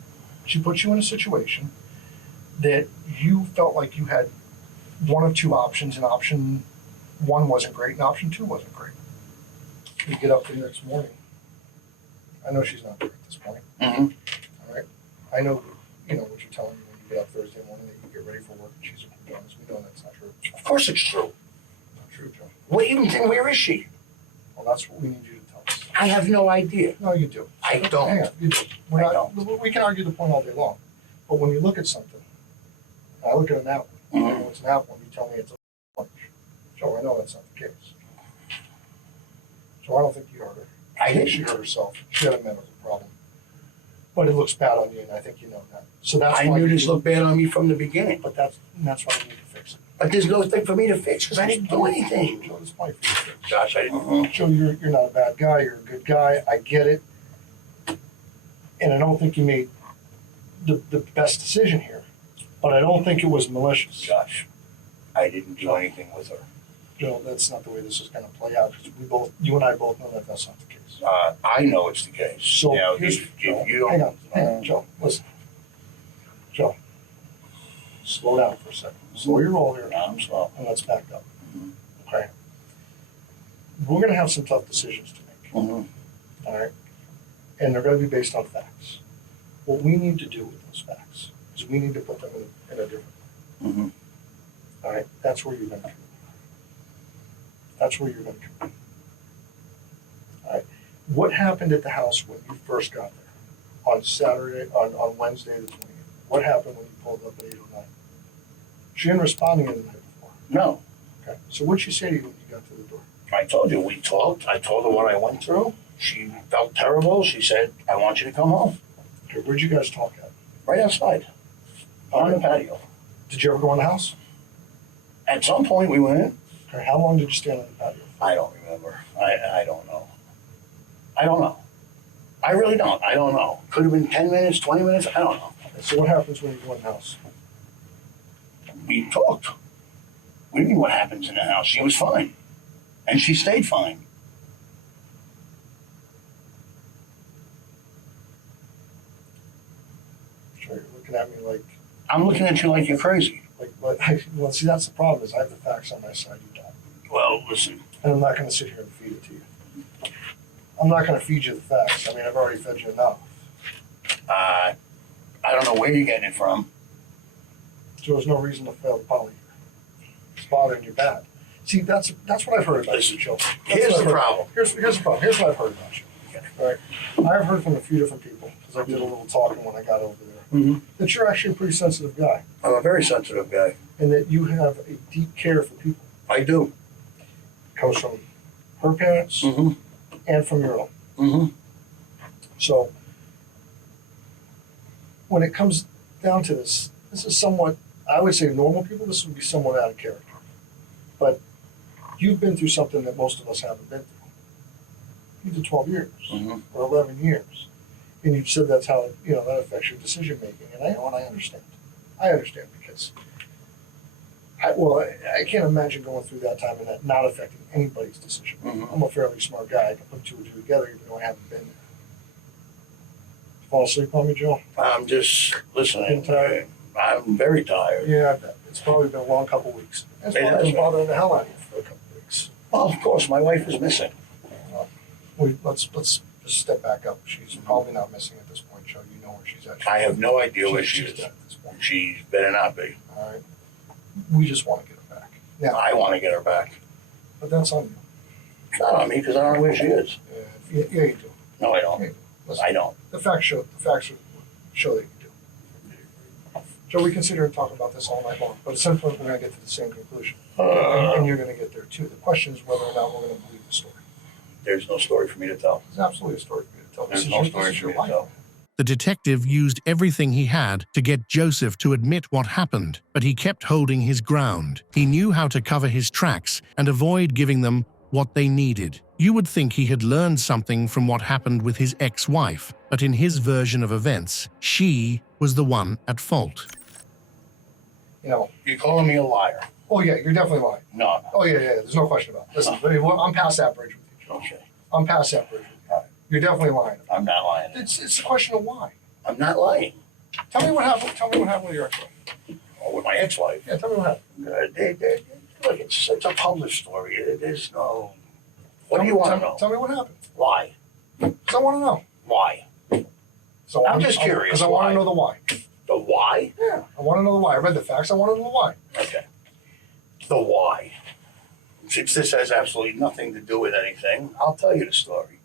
that you felt like you had one of two options, and option one wasn't great, and option two wasn't great. You get up the next morning. I know she's not there at this point. Mm-hmm. All right. I know, what you're telling me when you get up Thursday morning that you get ready for work and she's at McDonald's. We know that's not true. Of course it's true. Not true, Joe. Where is she? Well, that's what we need you to tell us. I have no idea. No, you do. I don't. Hang on, you do. We can argue the point all day long. But when you look at something, I look at an apple, I know it's an apple, and you tell me it's a orange. Joe, I know that's not the case. So I don't think you hurt her. I think she hurt herself. She had a mental problem. But it looks bad on you, and I think you know that. So that's I why knew this looked bad on me from the beginning. But that's why we need to fix it. But there's no thing for me to fix because I didn't do anything. Joe, this might be fixed. Gosh, I didn't. Joe, you're not a bad guy. You're a good guy. I get it. And I don't think you made the best decision here. But I don't think it was malicious. Josh, I didn't do anything with her. Joe, that's not the way this is going to play out. Because you and I both know that that's not the case. I know it's the case. So if you don't, hang on, Joe. Listen, Joe. Slow down for a second. Slow your roll here. I'm slow. And let's back up. Okay. We're going to have some tough decisions to make. All right. And they're going to be based on facts. What we need to do with those facts is we need to put them in a different way. All right. That's where you're going to come. That's where you're going to come. All right. What happened at the house when you first got there on Wednesday the 20th? What happened when you pulled up at 8:09? She didn't respond to you the night before. No. Okay. So what'd she say to you when you got to the door? I told you, we talked. I told her what I went through. She felt terrible. She said, I want you to come home. Okay. Where'd you guys talk at? Right outside. On the patio. Did you ever go in the house? At some point we went in. Okay. How long did you stand on the patio? I don't remember. I don't know. I don't know. I really don't. I don't know. Could have been 10 minutes, 20 minutes. I don't know. Okay, so what happens when you go in the house? We talked. We knew what happens in the house. She was fine. And she stayed fine. Sure, you're looking at me like... I'm looking at you like you're crazy. Well, see, that's the problem is I have the facts on my side, you don't. Well, listen. And I'm not going to sit here and feed it to you. I'm not going to feed you the facts. I mean, I've already fed you enough. I don't know where you're getting it from. So there's no reason to fail the poly here. It's bothering you bad. See, that's what I've heard about you, Joe. Here's the problem. Here's the problem. Here's what I've heard about you. Okay. All right. I've heard from a few different people, because I did a little talking when I got over there, that you're actually a pretty sensitive guy. I'm a very sensitive guy. And that you have a deep care for people. I do. It comes from her parents and from your own. So when it comes down to this is somewhat, I would say normal people, this would be somewhat out of character. But you've been through something that most of us haven't been through. You did 12 years or 11 years. And you've said that's how, that affects your decision making. And I understand. I understand because I can't imagine going through that time and that not affecting anybody's decision. I'm a fairly smart guy. I can put two and two together even though I haven't been there. Fall asleep on me, Joe? I'm just listening. Tired? I'm very tired. Yeah, I bet. It's probably been a long couple of weeks. It's probably been bothering the hell out of you for a couple of weeks. Well, of course, my wife is missing. Let's just step back up. She's probably not missing at this point, Joe. You know where she's at. I have no idea where she is. Dead at this point. She better not be. All right. We just want to get her back. Now, I want to get her back. But that's on you. It's not on me because I don't know where she is. Yeah, you do. No, I don't. Yeah, I don't. The facts show. show that you do. Joe, we consider talking about this all night long, but at some point we're going to get to the same conclusion. And you're going to get there too. The question is whether or not we're going to believe the story. There's no story for me to tell. There's absolutely a story for you to tell. There's no story for me to tell. The detective used everything he had to get Joseph to admit what happened, but he kept holding his ground. He knew how to cover his tracks and avoid giving them what they needed. You would think he had learned something from what happened with his ex-wife, but in his version of events, she was the one at fault. You know, You're calling me a liar. oh yeah, you're definitely lying. No. Oh yeah, there's no question about it. Listen, I'm past that bridge with you, Joe. Okay. I'm past that bridge with you. You're definitely lying. I'm not lying. It's a question of why. I'm not lying. Tell me what happened. Tell me what happened with your ex-wife. Oh, with my ex-wife. Yeah, tell me what happened. Look, it's a published story. There's no. What do you want to know? Tell me what happened. Why? Because I want to know. Why? So I'm just curious. Because I want to know the why. The why? Yeah, I want to know the why. I read the facts. I want to know the why. Okay. The why. Since this has absolutely nothing to do with anything, I'll tell you the story.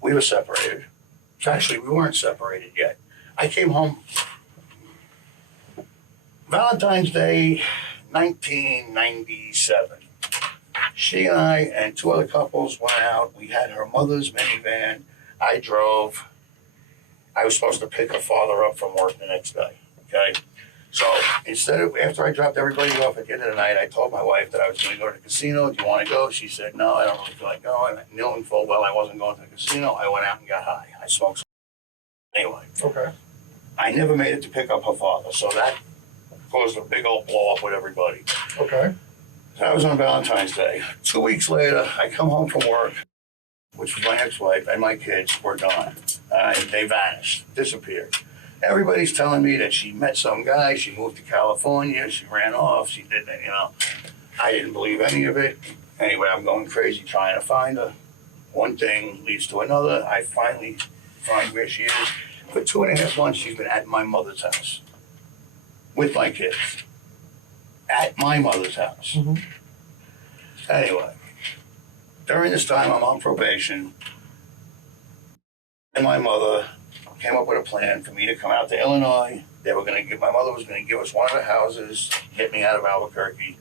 We were separated. Actually, we weren't separated yet. I came home Valentine's Day, 1997. She and I and two other couples went out. We had her mother's minivan. I drove. I was supposed to pick her father up from work the next day. Okay? So after I dropped everybody off at the end of the night, I told my wife that I was going to go to the casino. Do you want to go? She said, no, I don't really feel like going. Knowing full well I wasn't going to the casino, I went out and got high. I smoked some. Anyway. Okay. I never made it to pick up her father, so that caused a big old blow up with everybody. Okay. So that was on Valentine's Day. 2 weeks later, I come home from work, which was my ex-wife, and my kids were gone. They vanished, disappeared. Everybody's telling me that she met some guy, she moved to California, she ran off, she did that, I didn't believe any of it. Anyway, I'm going crazy trying to find her. One thing leads to another. I finally find where she is. For 2.5 months, she's been at my mother's house with my kids. At my mother's house. Mm-hmm. Anyway, during this time, I'm on probation, and my mother came up with a plan for me to come out to Illinois. My mother was going to give us one of the houses, get me out of Albuquerque.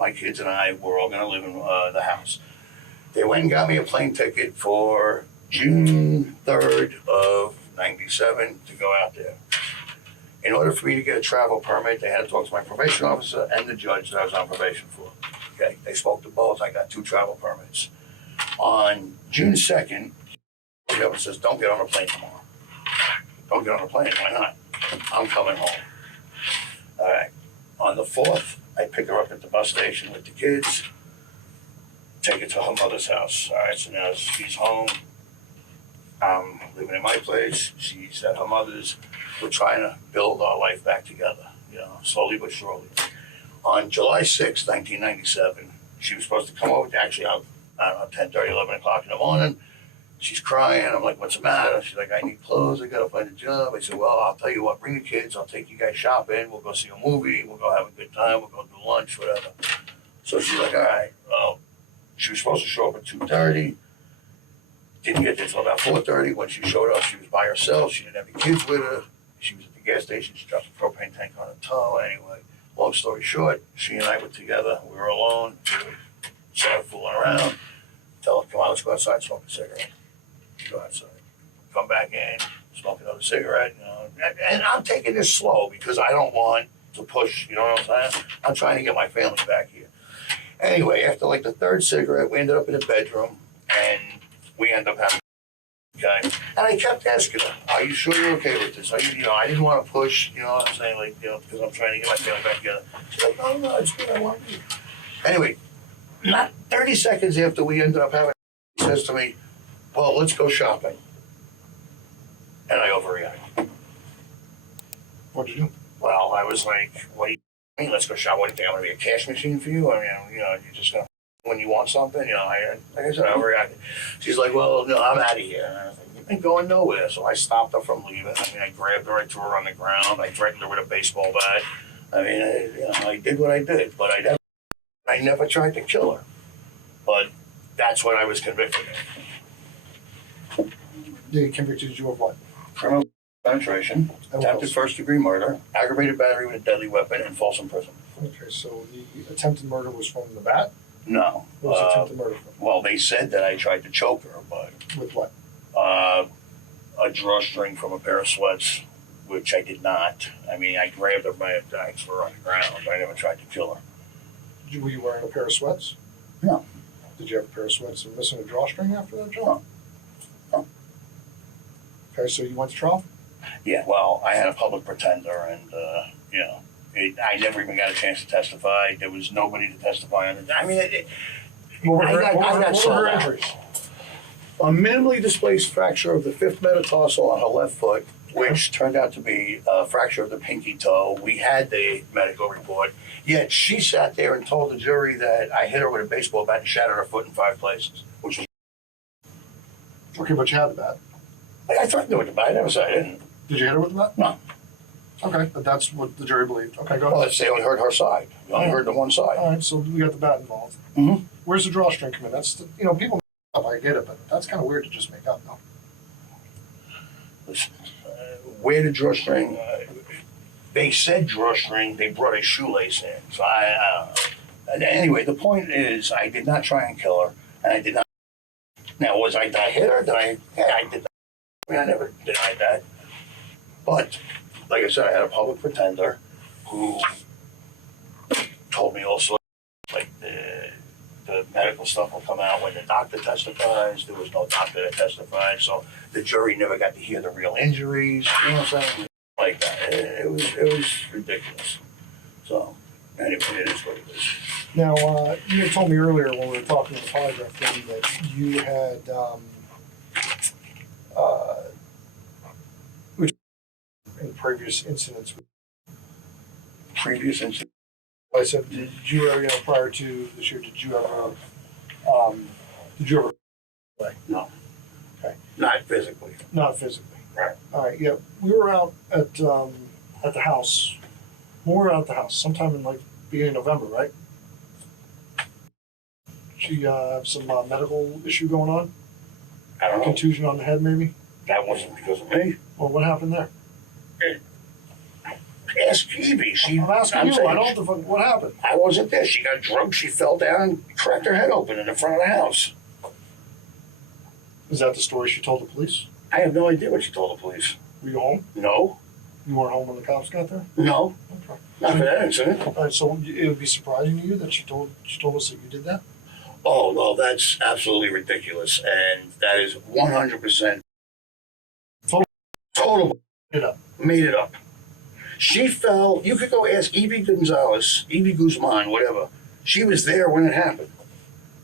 My kids and I were all going to live in the house. They went and got me a plane ticket for June 3rd of 97 to go out there. In order for me to get a travel permit, they had to talk to my probation officer and the judge that I was on probation for. Okay, they spoke to both. I got 2 travel permits. On June 2nd, the governor says, don't get on a plane tomorrow. Don't get on a plane. Why not? I'm coming home. All right. On the 4th, I pick her up at the bus station with the kids, take her to her mother's house. All right, so now she's home. I'm living in my place. She's at her mother's. We're trying to build our life back together, slowly but surely. On July 6, 1997, she was supposed to come over, actually, I don't know, 10:30, 11 o'clock in the morning. She's crying. I'm like, what's the matter? She's like, I need clothes. I got to find a job. I said, well, I'll tell you what, bring the kids. I'll take you guys shopping. We'll go see a movie. We'll go have a good time. We'll go do lunch, whatever. So she's like, all right. Well, she was supposed to show up at 2:30. Didn't get there until about 4:30. When she showed up, she was by herself. She didn't have any kids with her. She was at the gas station. She dropped a propane tank on a tow. Anyway, long story short, she and I were together. We were alone. We started fooling around. Tell her, come on, let's go outside, smoke a cigarette. Go outside. Come back in, smoke another cigarette. And I'm taking this slow because I don't want to push, you know what I'm saying? I'm trying to get my family back here. Anyway, after like the 3rd cigarette, we ended up in a bedroom and we ended up having, okay? And I kept asking her, are you sure you're okay with this? Are you, I didn't want to push, you know what I'm saying? Because I'm trying to get my family back together. She's like, no, it's good, I want you. Anyway, not 30 seconds after we ended up having, she says to me, well, let's go shopping. And I overreacted. What'd you do? Well, I was like, what do you mean, let's go shopping? What do you think, I'm going to be a cash machine for you? I mean, you're just going to, when you want something, like I said, I overreacted. She's like, well, no, I'm out of here. And I was like, you ain't going nowhere. So I stopped her from leaving. I mean, I grabbed her, I threw her on the ground, I threatened her with a baseball bat. I mean, I did what I did, but I never tried to kill her. But that's what I was convicted of. They convicted you of what? Criminal penetration, attempted first-degree murder, aggravated battery with a deadly weapon, and false imprisonment. Okay, so the attempted murder was from the bat? No. What was attempted murder from? Well, they said that I tried to choke her, but With what? a drawstring from a pair of sweats, which I did not. I mean, I grabbed her by the axe for her on the ground. I never tried to kill her. Were you wearing a pair of sweats? No. Did you have a pair of sweats and missing a drawstring after that job? No. Okay, so you went to trial? Yeah, well, I had a public pretender, and you know, I never even got a chance to testify. There was nobody to testify on it. I mean, What were her out. injuries? A minimally displaced fracture of the fifth metatarsal on her left foot, which turned out to be a fracture of the pinky toe. We had the medical report, yet she sat there and told the jury that I hit her with a baseball bat and shattered her foot in 5 places, which was... Okay, but you had the bat. I threatened her with the bat. I never said I didn't. Did you hit her with the bat? No. Okay, but that's what the jury believed. Okay, go Well, ahead. they only heard her side. They only heard the one side. All right, so we got the bat involved. Mm-hmm. Where's the drawstring come in? That's, people make up, I get it, but that's kind of weird to just make up, though. Listen, where the drawstring, they said drawstring, they brought a shoelace in. So I don't know. Anyway, the point is, I did not try and kill her, and I did not. Now, did I hit her? Yeah, I did not. I mean, I never denied that. But, like I said, I had a public pretender who told me also, like, the medical stuff will come out when the doctor testifies. There was no doctor that testified, so the jury never got to hear the real injuries. You know what I'm saying? Like that. It was ridiculous. So, anyway, it is what it is. Now, you had told me earlier when we were talking in the polygraph thing that you had, in previous incidents. Previous incidents? I said, did you ever, prior to this year, did you ever? No. Okay. Not physically. Not physically. Right. All right. Yeah, we were out at the house. When we were out at the house, sometime in like beginning of November, right? She have some medical issue going on. I don't know. Contusion on the head, maybe. That wasn't because of me. Well, what happened there? Ask Evie. I'm asking you. I don't. What happened? I wasn't there. She got drugged. She fell down and cracked her head open in the front of the house. Is that the story she told the police? I have no idea what she told the police. Were you home? No. You weren't home when the cops got there? No. Okay. Not for that incident. All right. So it would be surprising to you that she told us that you did that? Oh, no, that's absolutely ridiculous. And that is 100% total made it up. She fell. You could go ask Evie Guzman, whatever. She was there when it happened.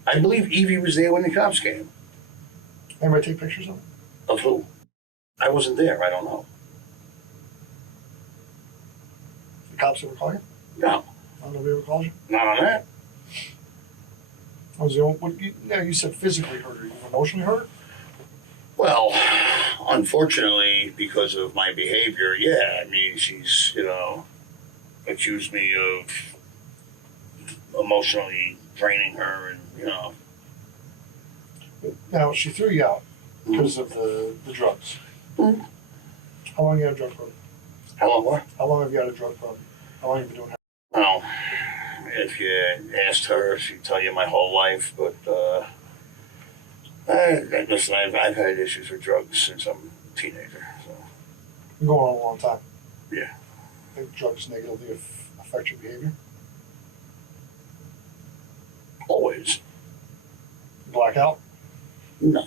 I believe Evie was there when the cops came. Anybody take pictures of it? Of who? I wasn't there. I don't know. The cops ever call you? No. Nobody ever calls you? Not on that. I was the only, you said physically hurt her. You emotionally hurt her? Well, unfortunately, because of my behavior, yeah. I mean, she's, accused me of emotionally draining her and, Now, she threw you out because of the drugs. Mm-hmm. How long have you had a drug problem? How long what? How long have you had a drug problem? How long have you been doing that? Well, if you asked her, she'd tell you my whole life, but, listen, I've had issues with drugs since I'm a teenager, so. Been going on a long time. Yeah. Think drugs negatively affect your behavior? Always. Black out? No.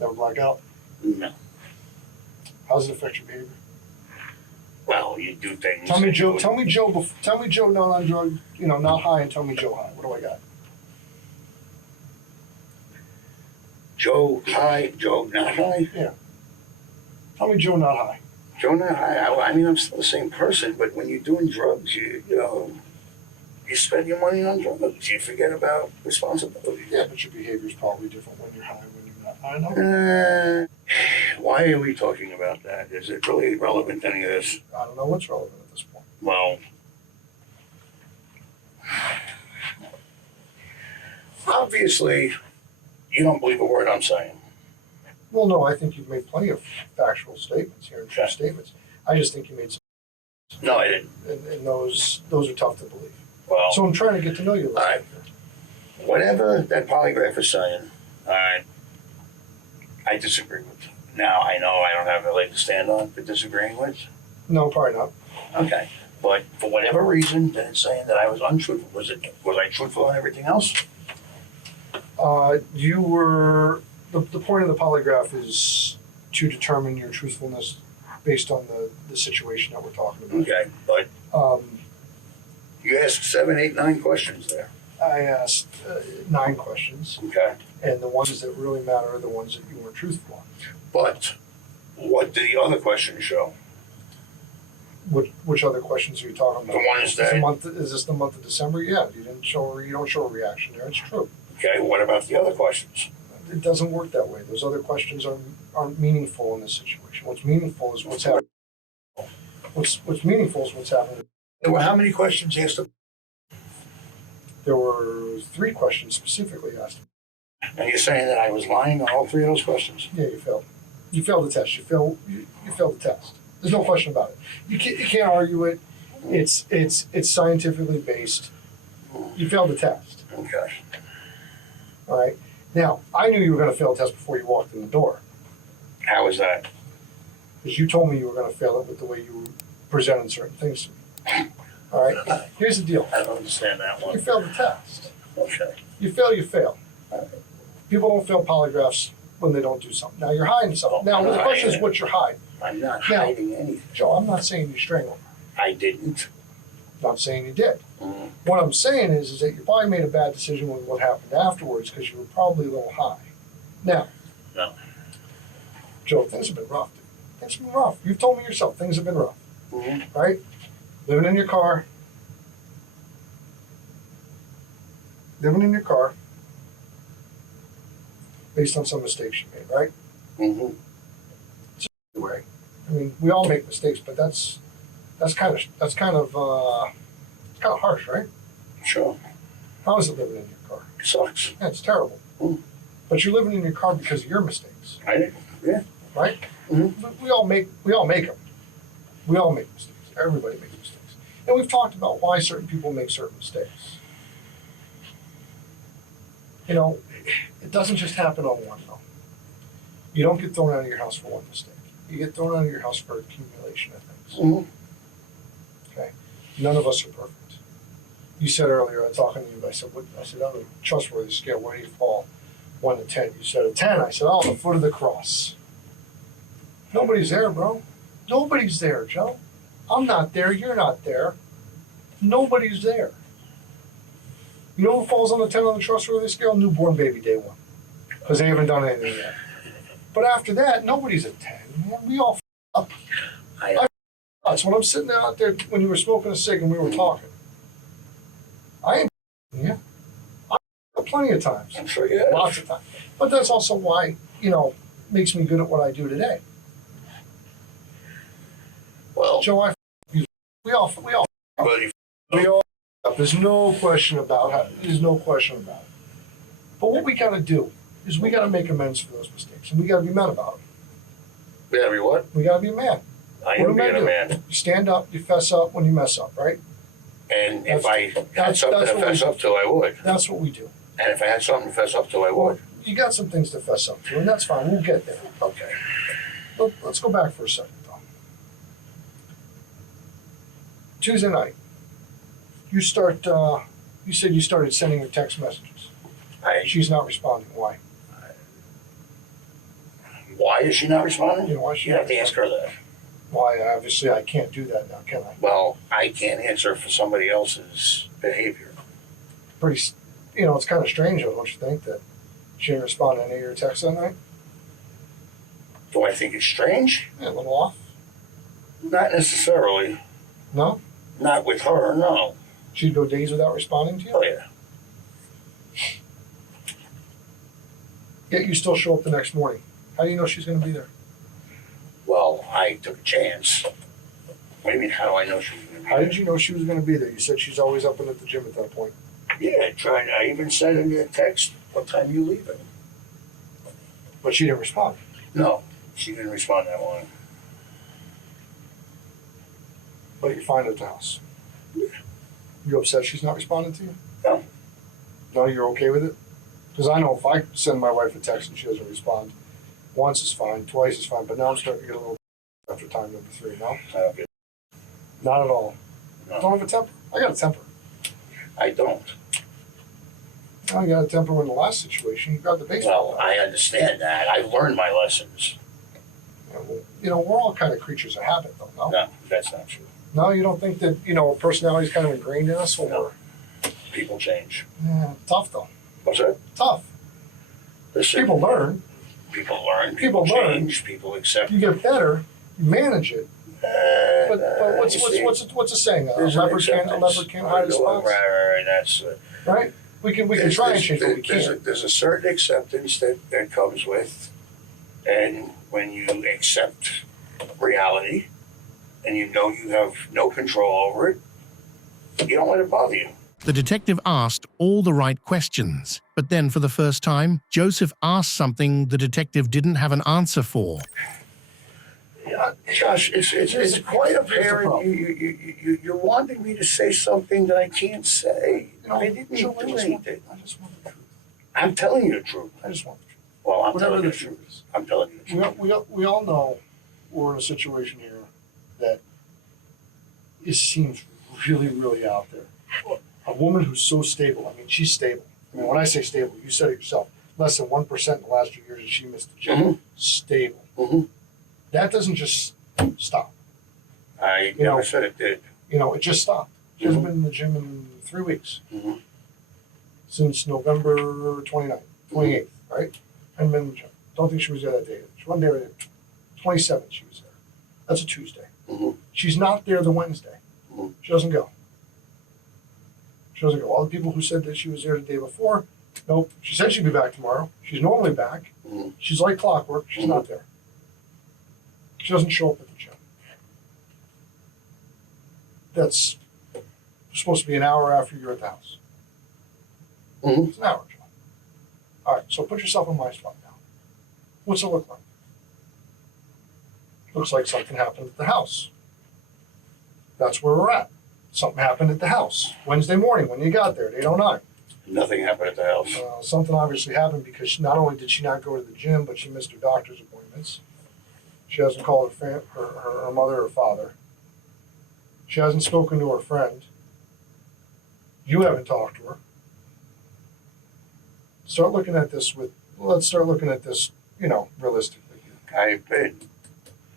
Never black out? No. How does it affect your behavior? Well, you do things. Tell me Joe not on drug, not high, and tell me Joe high. What do I got? Joe high, Joe not high? Yeah. Tell me Joe not high. Joe not high. I mean, I'm still the same person, but when you're doing drugs, you spend your money on drugs. You forget about responsibilities. Yeah, but your behavior is probably different when you're high and when you're not high. No. Why are we talking about that? Is it really relevant to any of this? I don't know what's relevant at this point. Well, obviously, you don't believe a word I'm saying. Well, no, I think you've made plenty of factual statements here and true statements. I just think you made some. No, I didn't. And those are tough to believe. Well, So I'm trying to get to know you a little bit. Whatever that polygraph is saying, all right, I disagree with. Now, I know I don't have a leg to stand on for disagreeing with. No, probably not. Okay. But for whatever reason, then it's saying that I was untruthful. Was I truthful on everything else? You were, the point of the polygraph is to determine your truthfulness based on the situation that we're talking about. Okay, but you asked 7, 8, 9 questions there. I asked 9 questions. Okay. And the ones that really matter are the ones that you weren't truthful on. But what did the other questions show? Which other questions are you talking about? The ones that is this the month of December? Yeah, you don't show a reaction there. It's true. Okay, what about the other questions? It doesn't work that way. Those other questions aren't meaningful in this situation. What's meaningful is what's happening. What's meaningful is what's happening. There were how many questions asked? There were 3 questions specifically asked. And you're saying that I was lying on all 3 of those questions? Yeah, you failed. You failed the test. You failed the test. There's no question about it. You can't argue it. It's scientifically based. You failed the test. Okay. All right. Now, I knew you were going to fail the test before you walked in the door. How was that? Because you told me you were going to fail it with the way you presented certain things to me. All right. Here's the deal. I don't understand that one. You failed the test. Okay. You fail. People don't fail polygraphs when they don't do something. Now, you're hiding something. Now, the question is what you're hiding. I'm not hiding anything. Joe, I'm not saying you strangled her. I didn't. I'm saying you did. Mm-hmm. What I'm saying is that you probably made a bad decision with what happened afterwards because you were probably a little high. Now, no. Joe, things have been rough, dude. Things have been rough. You've told me yourself things have been rough. Mm-hmm. Right? Living in your car. Based on some mistakes you made, right? Mm-hmm. Way. I mean, we all make mistakes, but that's kind of harsh, right? Sure. How is it living in your car? It sucks. Yeah, it's terrible. Mm. But you're living in your car because of your mistakes. I did. Yeah. Right? Mm-hmm. We all make them. We all make mistakes. Everybody makes mistakes. And we've talked about why certain people make certain mistakes. You know, it doesn't just happen on one though. You don't get thrown out of your house for one mistake. You get thrown out of your house for accumulation of things. Mm-hmm. Okay? None of us are perfect. You said earlier, I was talking to you, I said, on a trustworthy scale, where do you fall? 1 to 10. You said a 10. I said, on the foot of the cross. Nobody's there, bro. Nobody's there, Joe. I'm not there. You're not there. Nobody's there. You know who falls on the 10 on the trustworthy scale? Newborn baby day 1. Because they haven't done anything yet. But after that, nobody's at 10. Man, we all up. That's when I'm sitting out there when you were smoking a cig and we were talking. I ain't yeah. I plenty of times. I'm sure you have. Lots of times. But that's also why, makes me good at what I do today. Well, Joe, we all there's no question about it. But what we gotta do is we gotta make amends for those mistakes, and we gotta be men about them. We gotta be what? We gotta be a man. I am being a man. You stand up, you fess up when you mess up, right? And if I had something to fess up to, I would. That's what we do. And if I had something to fess up to, I would. You got some things to fess up to, and that's fine. We'll get there. Okay. Let's go back for a second, though. Tuesday night, you said you started sending her text messages. She's not responding. Why? Why is she not responding? You know, why she You have to ask her that. Why? Obviously, I can't do that now, can I? Well, I can't answer for somebody else's behavior. It's kind of strange, don't you think, that she didn't respond to any of your texts that night? Do I think it's strange? Yeah, a little off. Not necessarily. No? Not with her, no. She'd go days without responding to you? Oh, yeah. Yet you still show up the next morning. How do you know she's going to be there? Well, I took a chance. What do you mean, how do I know she was going to be there? How did you know she was going to be there? You said she's always up and at the gym at that point. Yeah, I even said in the text, what time you leaving? But she didn't respond. No, she didn't respond that morning. But you find her at the house. You upset she's not responding to you? No. No, you're okay with it? Because I know if I send my wife a text and she doesn't respond, once is fine, twice is fine, but now I'm starting to get a little after time number 3, no? I don't get Not at all. No. Don't have a temper. I got a temper. I don't. I got a temper in the last situation. You got the baseball. Well, I understand that. I've learned my lessons. Yeah, well, you know, we're all kind of creatures of habit, though, no? No, that's not true. No, you don't think that, you know, personality is kind of ingrained in us? Or No. People change. Yeah, tough, though. What's that? Tough. Listen, People learn. People learn. People learn. change. People accept. You get better. You manage it. But what's a saying? A leopard can't hide his spots. Right. That's right. We can try and change, but we can't. There's a certain acceptance that comes with, and when you accept reality, and you know you have no control over it, you don't let it bother you. The detective asked all the right questions, but then for the first time, Joseph asked something the detective didn't have an answer for. Yeah, Josh, it's quite apparent you're wanting me to say something that I can't say. I didn't do anything. I just want the truth. I'm telling you the truth. I just want the truth. Well, I'm Whatever telling you the the truth. truth is. I'm telling you the truth. We all know we're in a situation here that it seems really, really out there. A woman who's so stable. I mean, she's stable. I mean, when I say stable, you said it yourself. Less than 1% in the last 2 years that she missed the gym. Mm-hmm. Stable. Mm-hmm. That doesn't just stop. I never said it did. You know, it just stopped. She hasn't been in the gym in 3 weeks. Mm-hmm. Since November 29th, 28th, right? Hadn't been in the gym. Don't think she was there that day. She one day, 27th she was there. That's a Tuesday. Mm-hmm. She's not there the Wednesday. Mm-hmm. She doesn't go. She doesn't go. All the people who said that she was there the day before, nope. She said she'd be back tomorrow. She's normally back. Mm-hmm. She's like clockwork. She's not there. She doesn't show up at the gym. That's supposed to be an hour after you're at the house. Mm-hmm. It's an hour, Joe. All right, so put yourself in my spot now. What's it look like? Looks like something happened at the house. That's where we're at. Something happened at the house Wednesday morning when you got there at 8:09. Nothing happened at the house. Something obviously happened because not only did she not go to the gym, but she missed her doctor's appointments. She hasn't called her mother or father. She hasn't spoken to her friend. You haven't talked to her. Let's start looking at this, you know, realistically. I've been.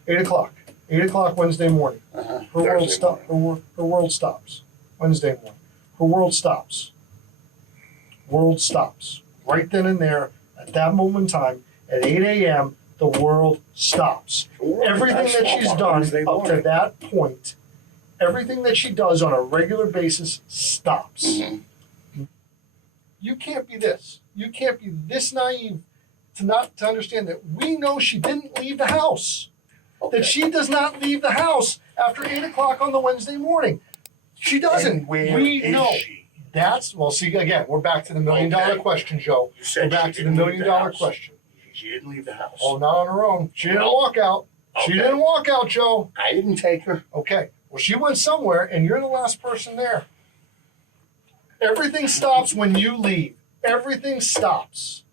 8 o'clock. 8 o'clock Wednesday morning. Uh-huh. Her world stops. Her world stops. Wednesday morning. Her world stops. World stops. Right then and there, at that moment in time, at 8 a.m., the world stops. Everything that she's done up to that point, everything that she does on a regular basis stops. Mm-hmm. You can't be this. You can't be this naive to understand that we know she didn't leave the house. Okay. That she does not leave the house after 8 o'clock on the Wednesday morning. She doesn't. And where we is know. she? That's, well, see, again, we're back to the $1 million question, Joe. You said We're back she to the $1 didn't leave million the house. question. She didn't leave the house. Oh, not on her own. She didn't walk out. She Okay. didn't walk out, Joe. I didn't take her. Okay. Well, she went somewhere, and you're the last person there. Everything stops when you leave. Everything stops.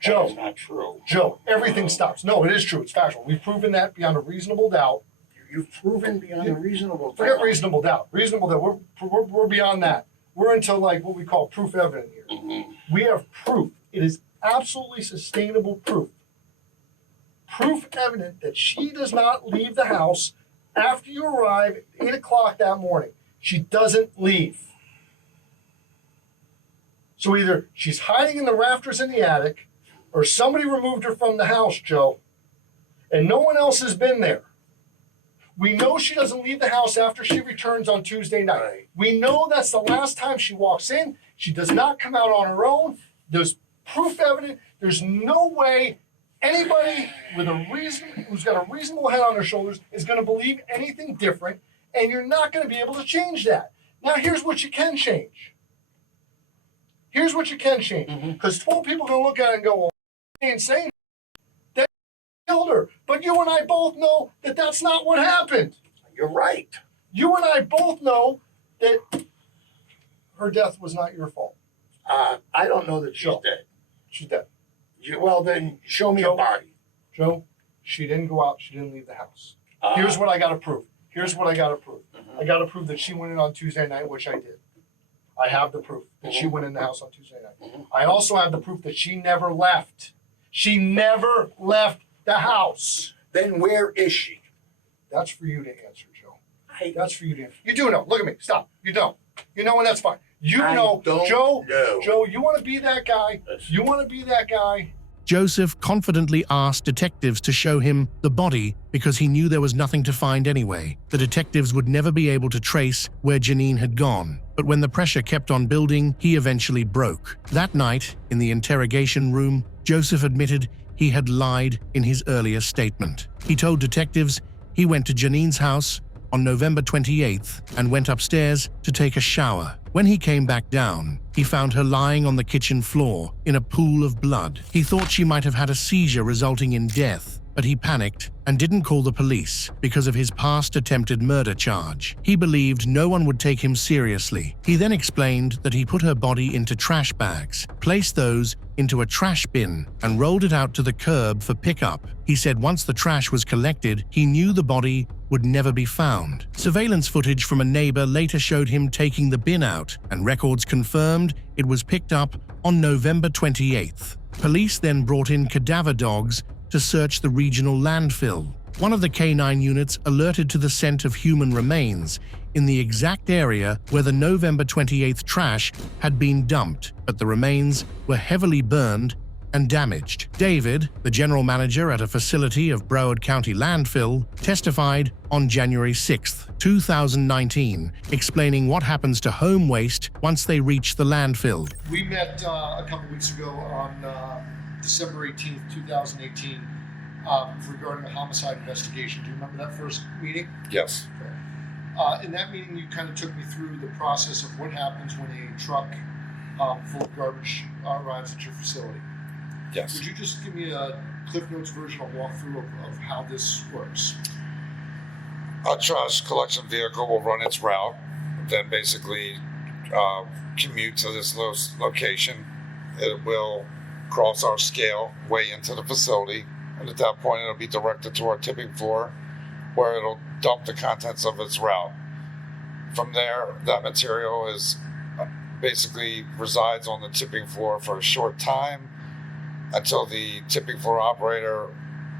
Joe. That's not true. Joe, everything stops. No, it is true. It's factual. We've proven that beyond a reasonable doubt. You've proven beyond a reasonable doubt. Forget reasonable doubt. Reasonable doubt. We're beyond that. We're into like what we call proof evident here. Mm-hmm. We have proof. It is absolutely sustainable proof. Proof evident that she does not leave the house after you arrive at 8 o'clock that morning. She doesn't leave. So either she's hiding in the rafters in the attic, or somebody removed her from the house, Joe, and no one else has been there. We know she doesn't leave the house after she returns on Tuesday night. Right. We know that's the last time she walks in. She does not come out on her own. There's proof evident. There's no way anybody with a reason, who's got a reasonable head on their shoulders, is going to believe anything different, and you're not going to be able to change that. Now, here's what you can change. Here's what you can change. Because 12 people are going to look at it and go, well, he ain't saying. killed her. But you and I both know that that's not what happened. You're right. You and I both know that her death was not your fault. I don't know that she's dead. She's dead. Well, then show me a body. Joe, she didn't go out. She didn't leave the house. Here's what I got to prove. I got to prove that she went in on Tuesday night, which I did. I have the proof that she went in the house on Tuesday night. I also have the proof that she never left. She never left the house. Then where is she? That's for you to answer, Joe. That's for you to answer. You do know. Look at me. Stop. You don't. You know, and that's fine. You know, Joe. Joe, you want to be that guy. You want to be that guy. Joseph confidently asked detectives to show him the body because he knew there was nothing to find anyway. The detectives would never be able to trace where Janine had gone. But when the pressure kept on building, he eventually broke. That night, in the interrogation room, Joseph admitted he had lied in his earlier statement. He told detectives he went to Janine's house on November 28th and went upstairs to take a shower. When he came back down, he found her lying on the kitchen floor in a pool of blood. He thought she might have had a seizure resulting in death, but he panicked and didn't call the police because of his past attempted murder charge. He believed no one would take him seriously. He then explained that he put her body into trash bags, placed those into a trash bin, and rolled it out to the curb for pickup. He said once the trash was collected, he knew the body would never be found. Surveillance footage from a neighbor later showed him taking the bin out, and records confirmed it was picked up on November 28th. Police then brought in cadaver dogs to search the regional landfill. One of the K9 units alerted to the scent of human remains in the exact area where the November 28th trash had been dumped, but the remains were heavily burned and damaged. David, the general manager at a facility of Broward County landfill, testified on January 6, 2019, explaining what happens to home waste once they reach the landfill. We met a couple weeks ago on December 18th, 2018, regarding a homicide investigation. Do you remember that first meeting? Yes. In that meeting, you kind of took me through the process of what happens when a truck full of garbage arrives at your facility. Yes. Would you just give me a Cliff Notes version, a walkthrough of how this works? A trash collection vehicle will run its route, then basically commute to this location. It will cross our scale way into the facility, and at that point it'll be directed to our tipping floor where it'll dump the contents of its route. From there, that material is basically resides on the tipping floor for a short time until the tipping floor operator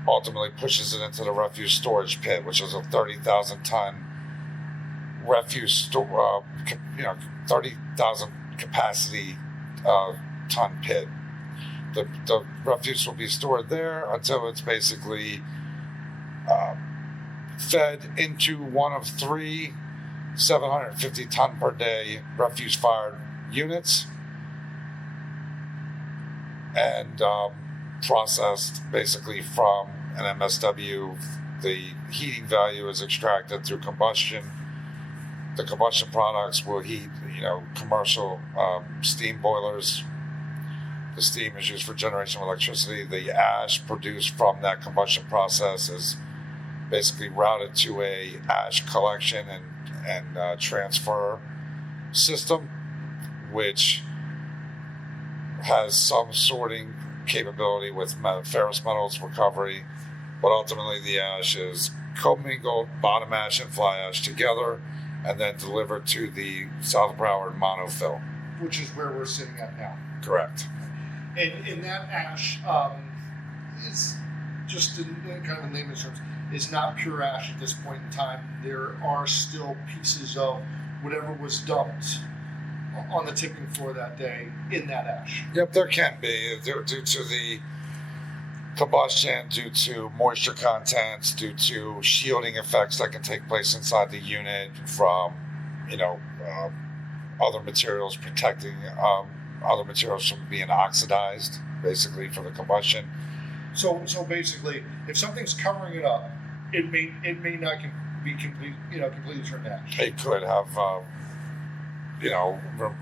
ultimately pushes it into the refuse storage pit, which is a 30,000 ton refuse 30,000 capacity ton pit. The refuse will be stored there until it's basically fed into one of 3 750 ton per day refuse fired units and processed basically from an MSW. The heating value is extracted through combustion. The combustion products will heat, commercial steam boilers. The steam is used for generation of electricity. The ash produced from that combustion process is basically routed to a ash collection and transfer system, which has some sorting capability with ferrous metals recovery, but ultimately the ash is commingled, bottom ash and fly ash together, and then delivered to the South Broward monofill. Which is where we're sitting at now. Correct. And in that ash is just in kind of in layman's terms, is not pure ash at this point in time. There are still pieces of whatever was dumped on the tipping floor that day in that ash. Yep, there can be due to the combustion, due to moisture contents, due to shielding effects that can take place inside the unit from, other materials protecting other materials from being oxidized, basically from the combustion. So basically, if something's covering it up, it may not be completely turned to ash. It could have,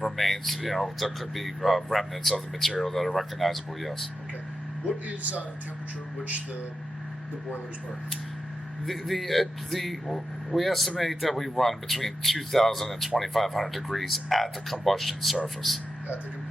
remains. There could be remnants of the material that are recognizable. Yes. Okay. What is the temperature at which the the boilers burn? We estimate that we run between 2,000 and 2,500 degrees at the combustion surface.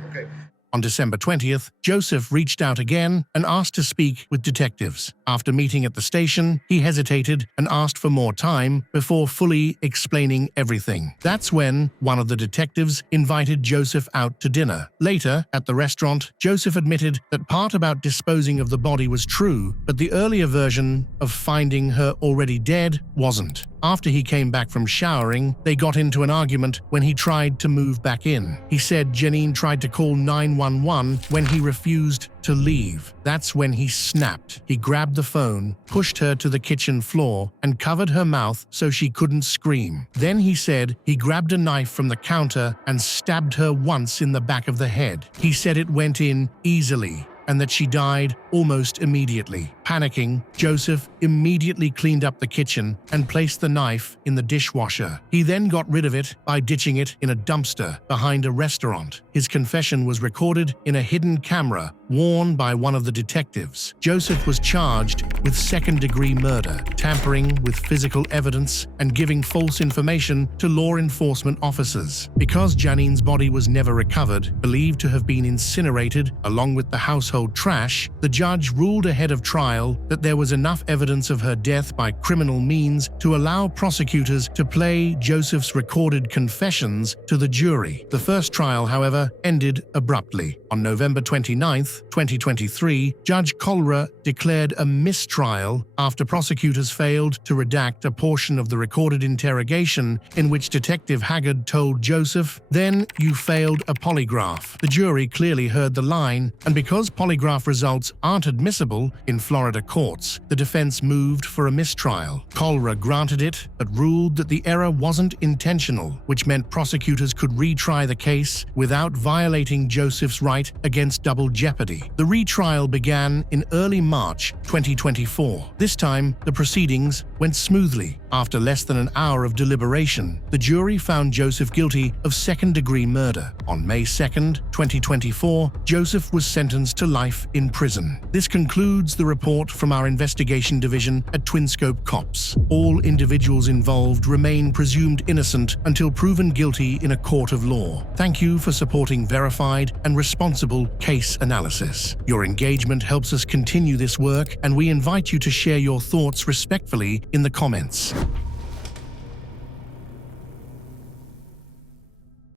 Okay. On December 20th, Joseph reached out again and asked to speak with detectives. After meeting at the station, he hesitated and asked for more time before fully explaining everything. That's when one of the detectives invited Joseph out to dinner. Later, at the restaurant, Joseph admitted that part about disposing of the body was true, but the earlier version of finding her already dead wasn't. After he came back from showering, they got into an argument when he tried to move back in. He said Janine tried to call 911 when he refused to leave. That's when he snapped. He grabbed the phone, pushed her to the kitchen floor, and covered her mouth so she couldn't scream. Then he said he grabbed a knife from the counter and stabbed her once in the back of the head. He said it went in easily and that she died almost immediately. Panicking, Joseph immediately cleaned up the kitchen and placed the knife in the dishwasher. He then got rid of it by ditching it in a dumpster behind a restaurant. His confession was recorded in a hidden camera worn by one of the detectives. Joseph was charged with second-degree murder, tampering with physical evidence, and giving false information to law enforcement officers. Because Janine's body was never recovered, believed to have been incinerated along with the household trash, the judge ruled ahead of trial that there was enough evidence of her death by criminal means to allow prosecutors to play Joseph's recorded confessions to the jury. The first trial, however, ended abruptly. On November 29th, 2023, Judge Colra declared a mistrial after prosecutors failed to redact a portion of the recorded interrogation in which Detective Haggard told Joseph, "Then you failed a polygraph." The jury clearly heard the line, and because polygraph results aren't admissible in Florida courts, the defense moved for a mistrial. Colra granted it, but ruled that the error wasn't intentional, which meant prosecutors could retry the case without violating Joseph's right against double jeopardy. The retrial began in early March 2024. This time, the proceedings went smoothly. After less than an hour of deliberation, the jury found Joseph guilty of second-degree murder. On May 2nd, 2024, Joseph was sentenced to life in prison. This concludes the report from our investigation division at Twinscope Cops. All individuals involved remain presumed innocent until proven guilty in a court of law. Thank you for supporting verified and responsible case analysis. Your engagement helps us continue this work, and we invite you to share your thoughts respectfully in the comments.